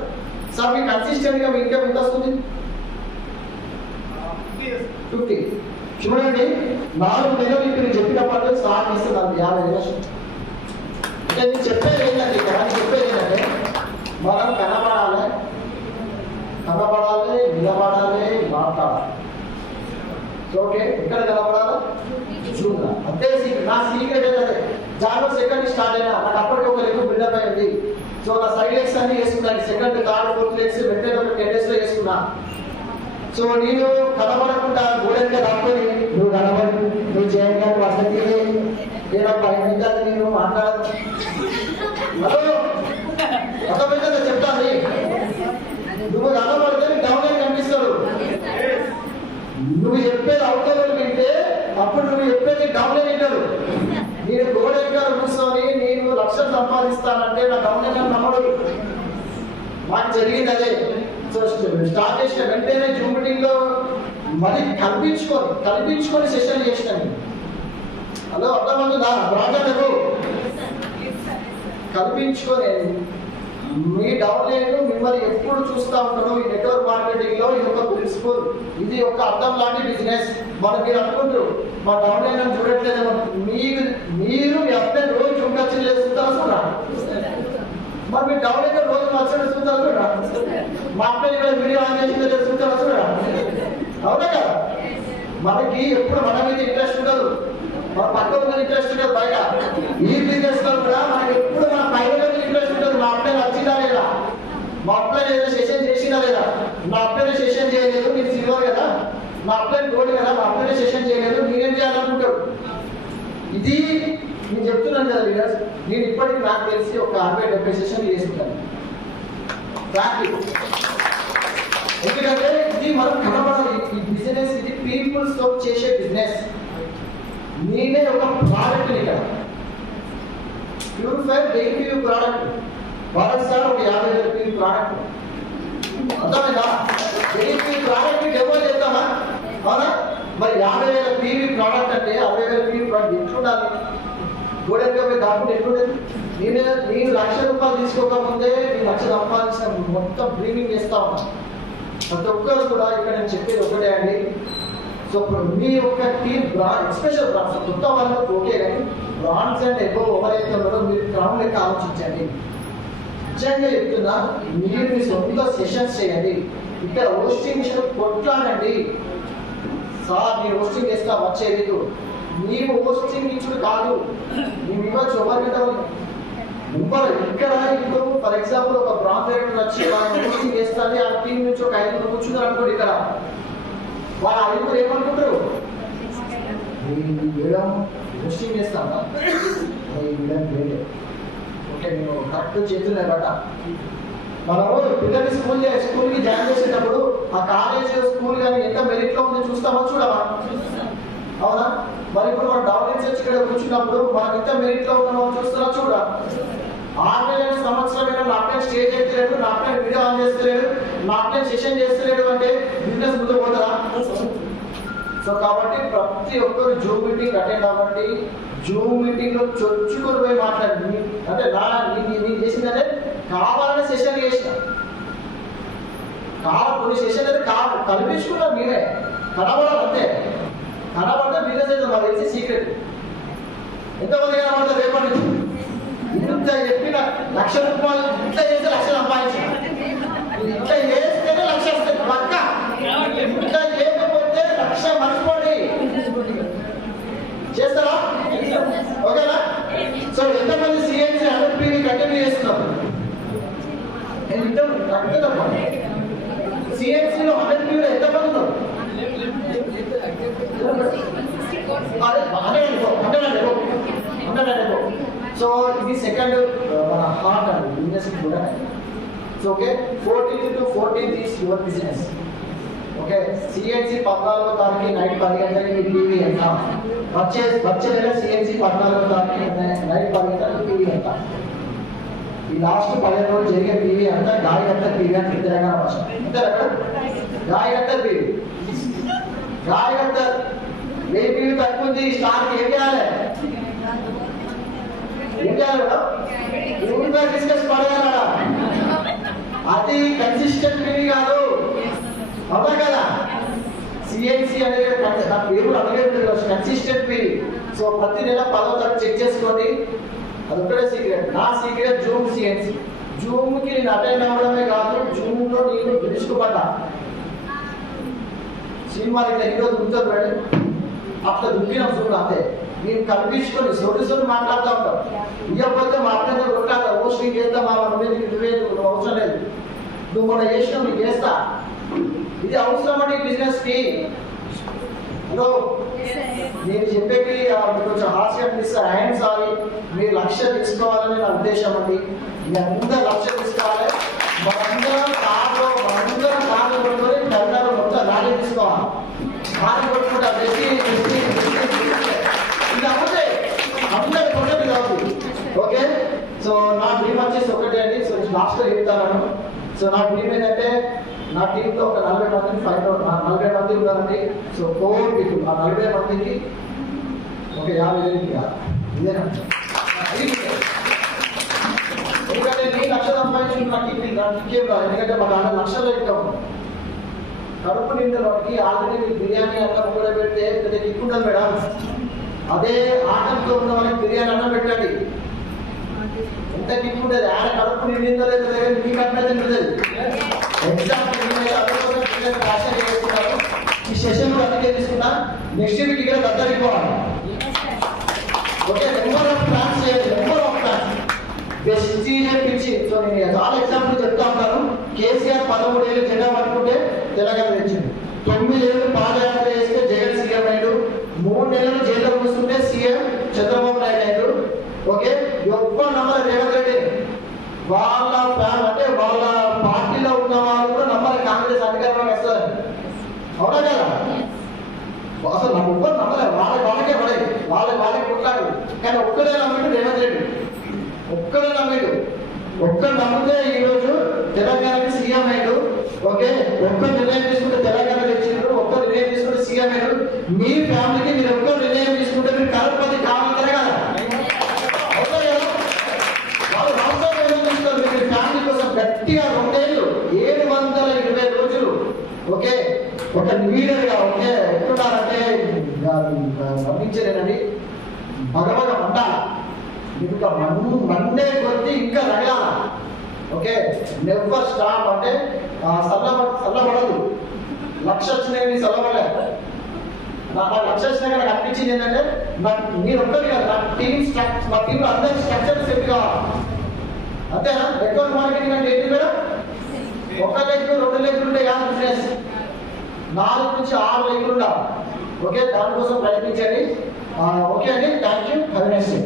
సార్ మీకు కన్సిస్టెంట్ గా మీ ఇన్కమ్ ఎంత వస్తుంది? 50. చూడండి, 4 నెలలు ఇప్పుడు చెప్పినప్పుడు స్టార్ట్ ఇస్తున్నాను 50 లక్షలు. అంటే నేను చెప్పేది ఏంటంటే మనం కనబడాలి, నిలబడాలి, మాట్లాడాలి. ఓకే, ఎక్కడ కనబడాలి? చూడాలి. అంతే నా సీక్రెట్ ఏంటంటే జాబ్ సెకండ్ స్టార్ట్ అయినా నాకు అప్పటికి ఒక లెక్క బిల్డప్ అయింది. సో నా సైడ్ లెగ్స్ అన్ని వేసుకున్నాను. సెకండ్, థర్డ్, 4th లెగ్స్ వెంటనే ఒక 10 days లో వేసుకున్నా. సో నేను కనబడకుండా గోడెంగా రాకపోయి నువ్వు కనబడి నువ్వు చేయంగా వసతి నేను పైన నేను మాట్లాడదు. అర్థమైందా చెప్తాను? నువ్వు కనబడితే నీకు డౌన్ అయి కనిపిస్తాడు. నువ్వు చెప్పేది అవతల వింటే అప్పుడు నువ్వు చెప్పేది డౌన్ అయి వింటాడు. నేను గోడెంగా కూర్చొని నేను లక్షలు సంపాదిస్తానంటే నా డౌన్ అయి నమ్మడు. మాకు జరిగింది అదే. సో స్టార్ట్ చేసిన వెంటనే జూమ్ మీటింగ్ లో మళ్ళీ కల్పించుకొని సెషన్ చేసినాను. హలో, అర్థమవుతుందా? రాజాకు కల్పించుకొని మీ డౌన్లైన్ మిమ్మల్ని ఎప్పుడు చూస్తూ ఉంటారు. ఈ నెట్వర్క్ మార్కెటింగ్ లో ఇది ఒక ప్రిన్సిపల్, ఇది ఒక అర్థం లాంటి బిజినెస్. మనం మీరు అనుకుంటారు మా డౌన్లైన్ చూడట్లేదు. మీరు మీ అబ్బాయి రోజు జూమ్ ఖర్చులు చేస్తుంటారు చూడరా? మరి మీ డౌన్లైన్ రోజు ఖర్చులు చూస్తారు చూడరా? మా అబ్బాయి వీడియో ఆన్ చేసిందో చూస్తారా చూడరా? అవునా కదా? మనకి ఎప్పుడు మన మీద ఇంట్రెస్ట్ ఉండదు, మన పక్కన ఇంట్రెస్ట్ ఉండదు. బయట ఈ బిజినెస్ లో కూడా మనకి ఎప్పుడు మన పైన ఇంట్రెస్ట్ ఉంటుంది. మా అబ్బాయి వచ్చిందా లేదా, మా అబ్బాయి ఏదైనా సెషన్ చేసినా లేదా, నా అబ్బాయి సెషన్ చేయలేదు, నేను సిల్వర్ కదా, మా అబ్బాయి గోల్డ్ కదా, మా అబ్బాయి సెషన్ చేయలేదు, నేనేం చేయాలనుకుంటాడు. ఇది నేను చెప్తున్నాను కదా లీడర్స్. నేను ఇప్పటికి నాకు తెలిసి ఒక 60-70 సెషన్లు చేసుకుంటాను. ఎందుకంటే ఇది మనం కనబడాలి. ఈ బిజినెస్ ఇది పీపుల్స్ తో చేసే బిజినెస్. నేనే ఒక ప్రోడక్ట్ ఇక్కడ ప్యూరిఫైర్ డైలీ ప్రోడక్ట్ వాడచ్చు సార్. ఒక 50,000 రూపాయల ప్రోడక్ట్ అర్థమైందా? డైలీ ప్రోడక్ట్ డెమో చేద్దామా? అవునా? మరి 50,000 పీవీ ప్రోడక్ట్ అంటే 60,000 పీవీ ప్రోడక్ట్ ఎట్లుండాలి? గోడెంగా దాంట్లో ఎట్లుండేది? నేను 1,00,000 రూపాయలు తీసుకోకముందే నేను 1,00,000 సంపాదించిన మొత్తం డ్రీమింగ్ చేస్తా ఉన్నాను. ప్రతి ఒక్కరు కూడా ఇక్కడ నేను చెప్పేది ఒకటే అండి. సో మీ యొక్క టీమ్ బ్రాండ్, ఎస్పెషల్ బ్రాండ్స్ కొత్త వాళ్ళకి ఓకే, కానీ బ్రాండ్స్ అండ్ ఎక్కువ ఎవరైతే ఉన్నారో మీరు క్రౌన్ లెక్క ఆలోచించండి. నిజంగా చెప్తున్నా, మీరు మీ సొంత సెషన్స్ చేయండి. ఇక్కడ హోస్టింగ్ విషయం కొట్లాడండి. సార్ నేను హోస్టింగ్ చేస్తా వచ్చేది, నీవు హోస్టింగ్ ఇచ్చుడు కాదు, మేము ఇవ్వచ్చు ఎవరి ఇక్కడ ఇప్పుడు ఫర్ ఎగ్జాంపుల్ ఒక బ్రాండ్ రైడర్ వచ్చి హోస్టింగ్ చేస్తుంది. ఆ టీం నుంచి ఒక 5 కూర్చున్నారు అనుకోండి. ఇక్కడ వాళ్ళ 5 ఏమనుకుంటారు? మేడం హోస్టింగ్ చేస్తాను, మేడం గ్రేట్. ఓకే, నేను కరెక్ట్ చేతులే బట్ట. మనము పిల్లల్ని స్కూల్కి జాయిన్ చేసేటప్పుడు ఆ కాలేజ్ స్కూల్ కానీ ఎంత మెరిట్ లో ఉందో చూస్తామో చూడమా? అవునా? మరి ఇప్పుడు మనం డౌన్ వచ్చి ఇక్కడ కూర్చున్నప్పుడు మనకి ఎంత మెరిట్ లో ఉన్నామో చూస్తారా చూడ? 6 సంవత్సరమైన నా పైన స్టేజ్ ఎత్తలేడు, నా పైన వీడియో ఆన్ చేస్తలేడు, నా పైన సెషన్ చేస్తలేడు అంటే బిజినెస్ ముందు పోతుందా? సో కాబట్టి ప్రతి ఒక్కరు జూమ్ మీటింగ్ అటెండ్ అవ్వండి. జూమ్ మీటింగ్ లో చొచ్చుకొని పోయి మాట్లాడండి. అంటే నేను చేసిందంటే కావాలనే సెషన్ చేసిన, కొన్ని సెషన్ అయితే కల్పించుకున్నాం మీరే, కనబడాలి అంతే. కనబడితే బిజినెస్ అయితే మాకు తెలిసి సీక్రెట్. ఎంతమంది కనబడతారు రేపటి నుంచి? ఇంత చెప్పిన ₹1,00,000 ఇట్లా చేస్తే 1,00,000 సంపాదించాలి, ఇట్లా చేస్తేనే 1,00,000 వస్తుంది పక్క. ఇట్లా చేయకపోతే 1,00,000 మర్చిపోండి. చేస్తారా? ఓకేనా? సో ఎంతమంది CNC 100 PV కంటిన్యూ చేస్తున్నారు? CNC లో 100 PV ఎంతమంది ఉన్నారు? సో ఇది సెకండ్ మన హార్ట్ అండి బిజినెస్ కూడా. So okay, 14th to 14th is your business. Okay, CNC 14వ తారీఖు నైట్ 10 గంటలకి మీ టీవీ ఎంత? వచ్చే నెల CNC 14వ తారీఖు నైట్ 10 గంటలకి టీవీ ఎంత? ఈ లాస్ట్ 15 రోజులు జరిగే టీవీ అంతా గాయగత్త టీవీ అని తెలంగాణ భాష. అంతేనా? గాయగత్త టీవీ, గాయగత్త ఏ టీవీ తక్కువ ఉంది స్టార్కి ఏం చేయాలి? ఏం చేయాలి మేడం? డిస్కస్ పడగలరా? అది కన్సిస్టెంట్ టీవీ కాదు, అవునా కదా? CNC అనేది నా పేరు అలాగే ఉంటుంది, కన్సిస్టెంట్ టీవీ. సో ప్రతి నెల 10వ తారీఖు చెక్ చేసుకోండి. అది ఒక్కడే సీక్రెట్. నా సీక్రెట్ జూమ్ CNC. జూమ్కి నేను అటెండ్ అవ్వడమే కాదు, జూమ్లో నేను తెలుసుకోబడ్డా. సినిమాలు ఇట్లా హీరో దుంకుతారు మేడం, అట్లా దుంకినాం జూమ్ అంతే. నేను కల్పించుకొని సొల్యూషన్ మాట్లాడుతూ ఉంటాం. ఇవ్వకపోతే మా అర్థం కొట్లాడతా, హోస్టింగ్ చేద్దాం, మా నువ్వు అవసరం లేదు, నువ్వు మొన్న చేసినావు నీకు చేస్తా. ఇది అవసరం అండి బిజినెస్ కి. హలో, నేను చెప్పేది కొంచెం హాస్యం అనిపిస్తే ఐఎమ్ సారీ. మీరు 1,00,000 తీసుకోవాలని నా ఉద్దేశం అండి. మీ అందరూ 1,00,000 తీసుకోవాలి. మనందరం కార్లో కొట్టుకొని టర్నర్ మొత్తం ర్యాలీ తీసుకోవాలి. కార్లు కొట్టుకుంటా ఇది అవుతాయి, అందరి కొట్టేది కాదు. ఓకే, సో నా డ్రీమ్ వచ్చేసి ఒకటే అండి. సో లాస్ట్లో చెప్తాను. సో నా డ్రీమ్ ఏంటంటే నా టీంలో ఒక 40 మందిని 40 మంది ఉన్నారండి. సో 4 people, ఆ 40 మందికి ఒక 50,000 కాదు, ఇదేనా? ఎందుకంటే నేను 1,00,000 సంపాదించుకుని నాకు ఇంకేం కాదు. ఎందుకంటే మా 4,00,000 ఇస్తాం. కడుపు నిండిన వాటికి ఆల్రెడీ మీరు బిర్యానీ అన్నం కూడా పెడితే పెద్ద కిక్ ఉండదు మేడం. అదే ఆటంతో ఉన్న వాళ్ళకి బిర్యానీ అన్నం పెట్టండి, ఎంత కిక్ ఉండేది. ఆయన కడుపు నిండిందో లేదో మీకు అట్లయితే ఉండదు. ఎగ్జాంపుల్ ఈ సెషన్ కూడా అందుకే తీసుకున్నా. నెక్స్ట్ వీక్ ఇక్కడ దత్తరిపోవాలి. ఓకే, నెంబర్ ఆఫ్ ప్లాన్స్ చేయాలి, నెంబర్ ఆఫ్ ప్లాన్స్ బెస్ట్ పిచ్చి. సో నేను చాలా ఎగ్జాంపుల్ చెప్తా ఉంటాను. కేసీఆర్ 13 ఏళ్ళు జెండా పట్టుకుంటే తెలంగాణ తెచ్చింది. 9 ఏళ్ళు పాదయాత్ర చేస్తే జగన్ సీఎం అయ్యాడు. 3 నెలలు జైల్లో కూర్చుంటే సీఎం చంద్రబాబు నాయుడు అయ్యాడు. ఓకే, ఎక్కువ నమ్మరు రేవంత్ రెడ్డి. వాళ్ళ అంటే వాళ్ళ పార్టీలో ఉన్న వాళ్ళు కూడా నమ్మరు కాంగ్రెస్ అధికారంలోకి వస్తారు, అవునా కదా? అసలు నాకు ఒక్కరు నమ్మలేదు, వాళ్ళకే పడే వాళ్ళకి కొట్లాడు. కానీ ఒక్కడే నమ్మిడు రేవంత్ రెడ్డి, ఒక్కడే నమ్మిడు. ఒక్కరు నమ్మితే ఈరోజు తెలంగాణకి సీఎం అయ్యాడు. ఓకే, ఒక్కరు నిర్ణయం తీసుకుంటే తెలంగాణ తెచ్చిండ్రు, ఒక్కరు నిర్ణయం తీసుకుంటే సీఎం అయ్యాడు. మీ ఫ్యామిలీకి మీరు ఒక్కరు నిర్ణయం తీసుకుంటే మీరు కరోడ్పతి కావాలంటారే కదా, అవుతారు కదా? వాళ్ళు రాష్ట్రం నిర్ణయం తీసుకుంటారు. మీరు ఫ్యామిలీ కోసం గట్టిగా 2 ఏళ్ళు 720 రోజులు ఓకే ఒక లీడర్గా ఓకే ఎట్టున్నారంటే గమనించలేనండి. భగవత మండాలి, ఇంకా మండే కొద్ది ఇంకా రగలాల. Okay, never stop. అంటే చల్లబడదు. 1,00,000 వచ్చినాయి చల్లబడలేదు. నాకు 1,00,000 వచ్చినాక నాకు అనిపించింది ఏంటంటే మీరు ఒక్కరి కాదు, నా మా టీంలో అందరికి స్ట్రక్చర్ సెట్ కావాలి. అంతేనా? నెట్వర్క్ మార్కెటింగ్ అంటే ఏంటి మేడం? 1 లెగ్ 2 లెగ్లు ఉంటే కాదు బిజినెస్, 4 నుంచి 6 లెగ్లు ఉండాలి. ఓకే, దానికోసం ప్రయత్నించండి. ఓకే అండి, thank you, have a nice day.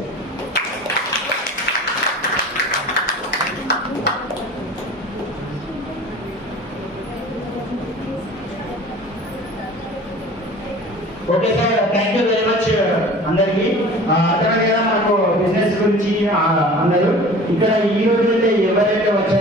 Okay sir, thank you very much అందరికి. అర్థమైంది కదా మనకు బిజినెస్ గురించి అందరూ. ఇక్కడ ఎవరైతే వచ్చారో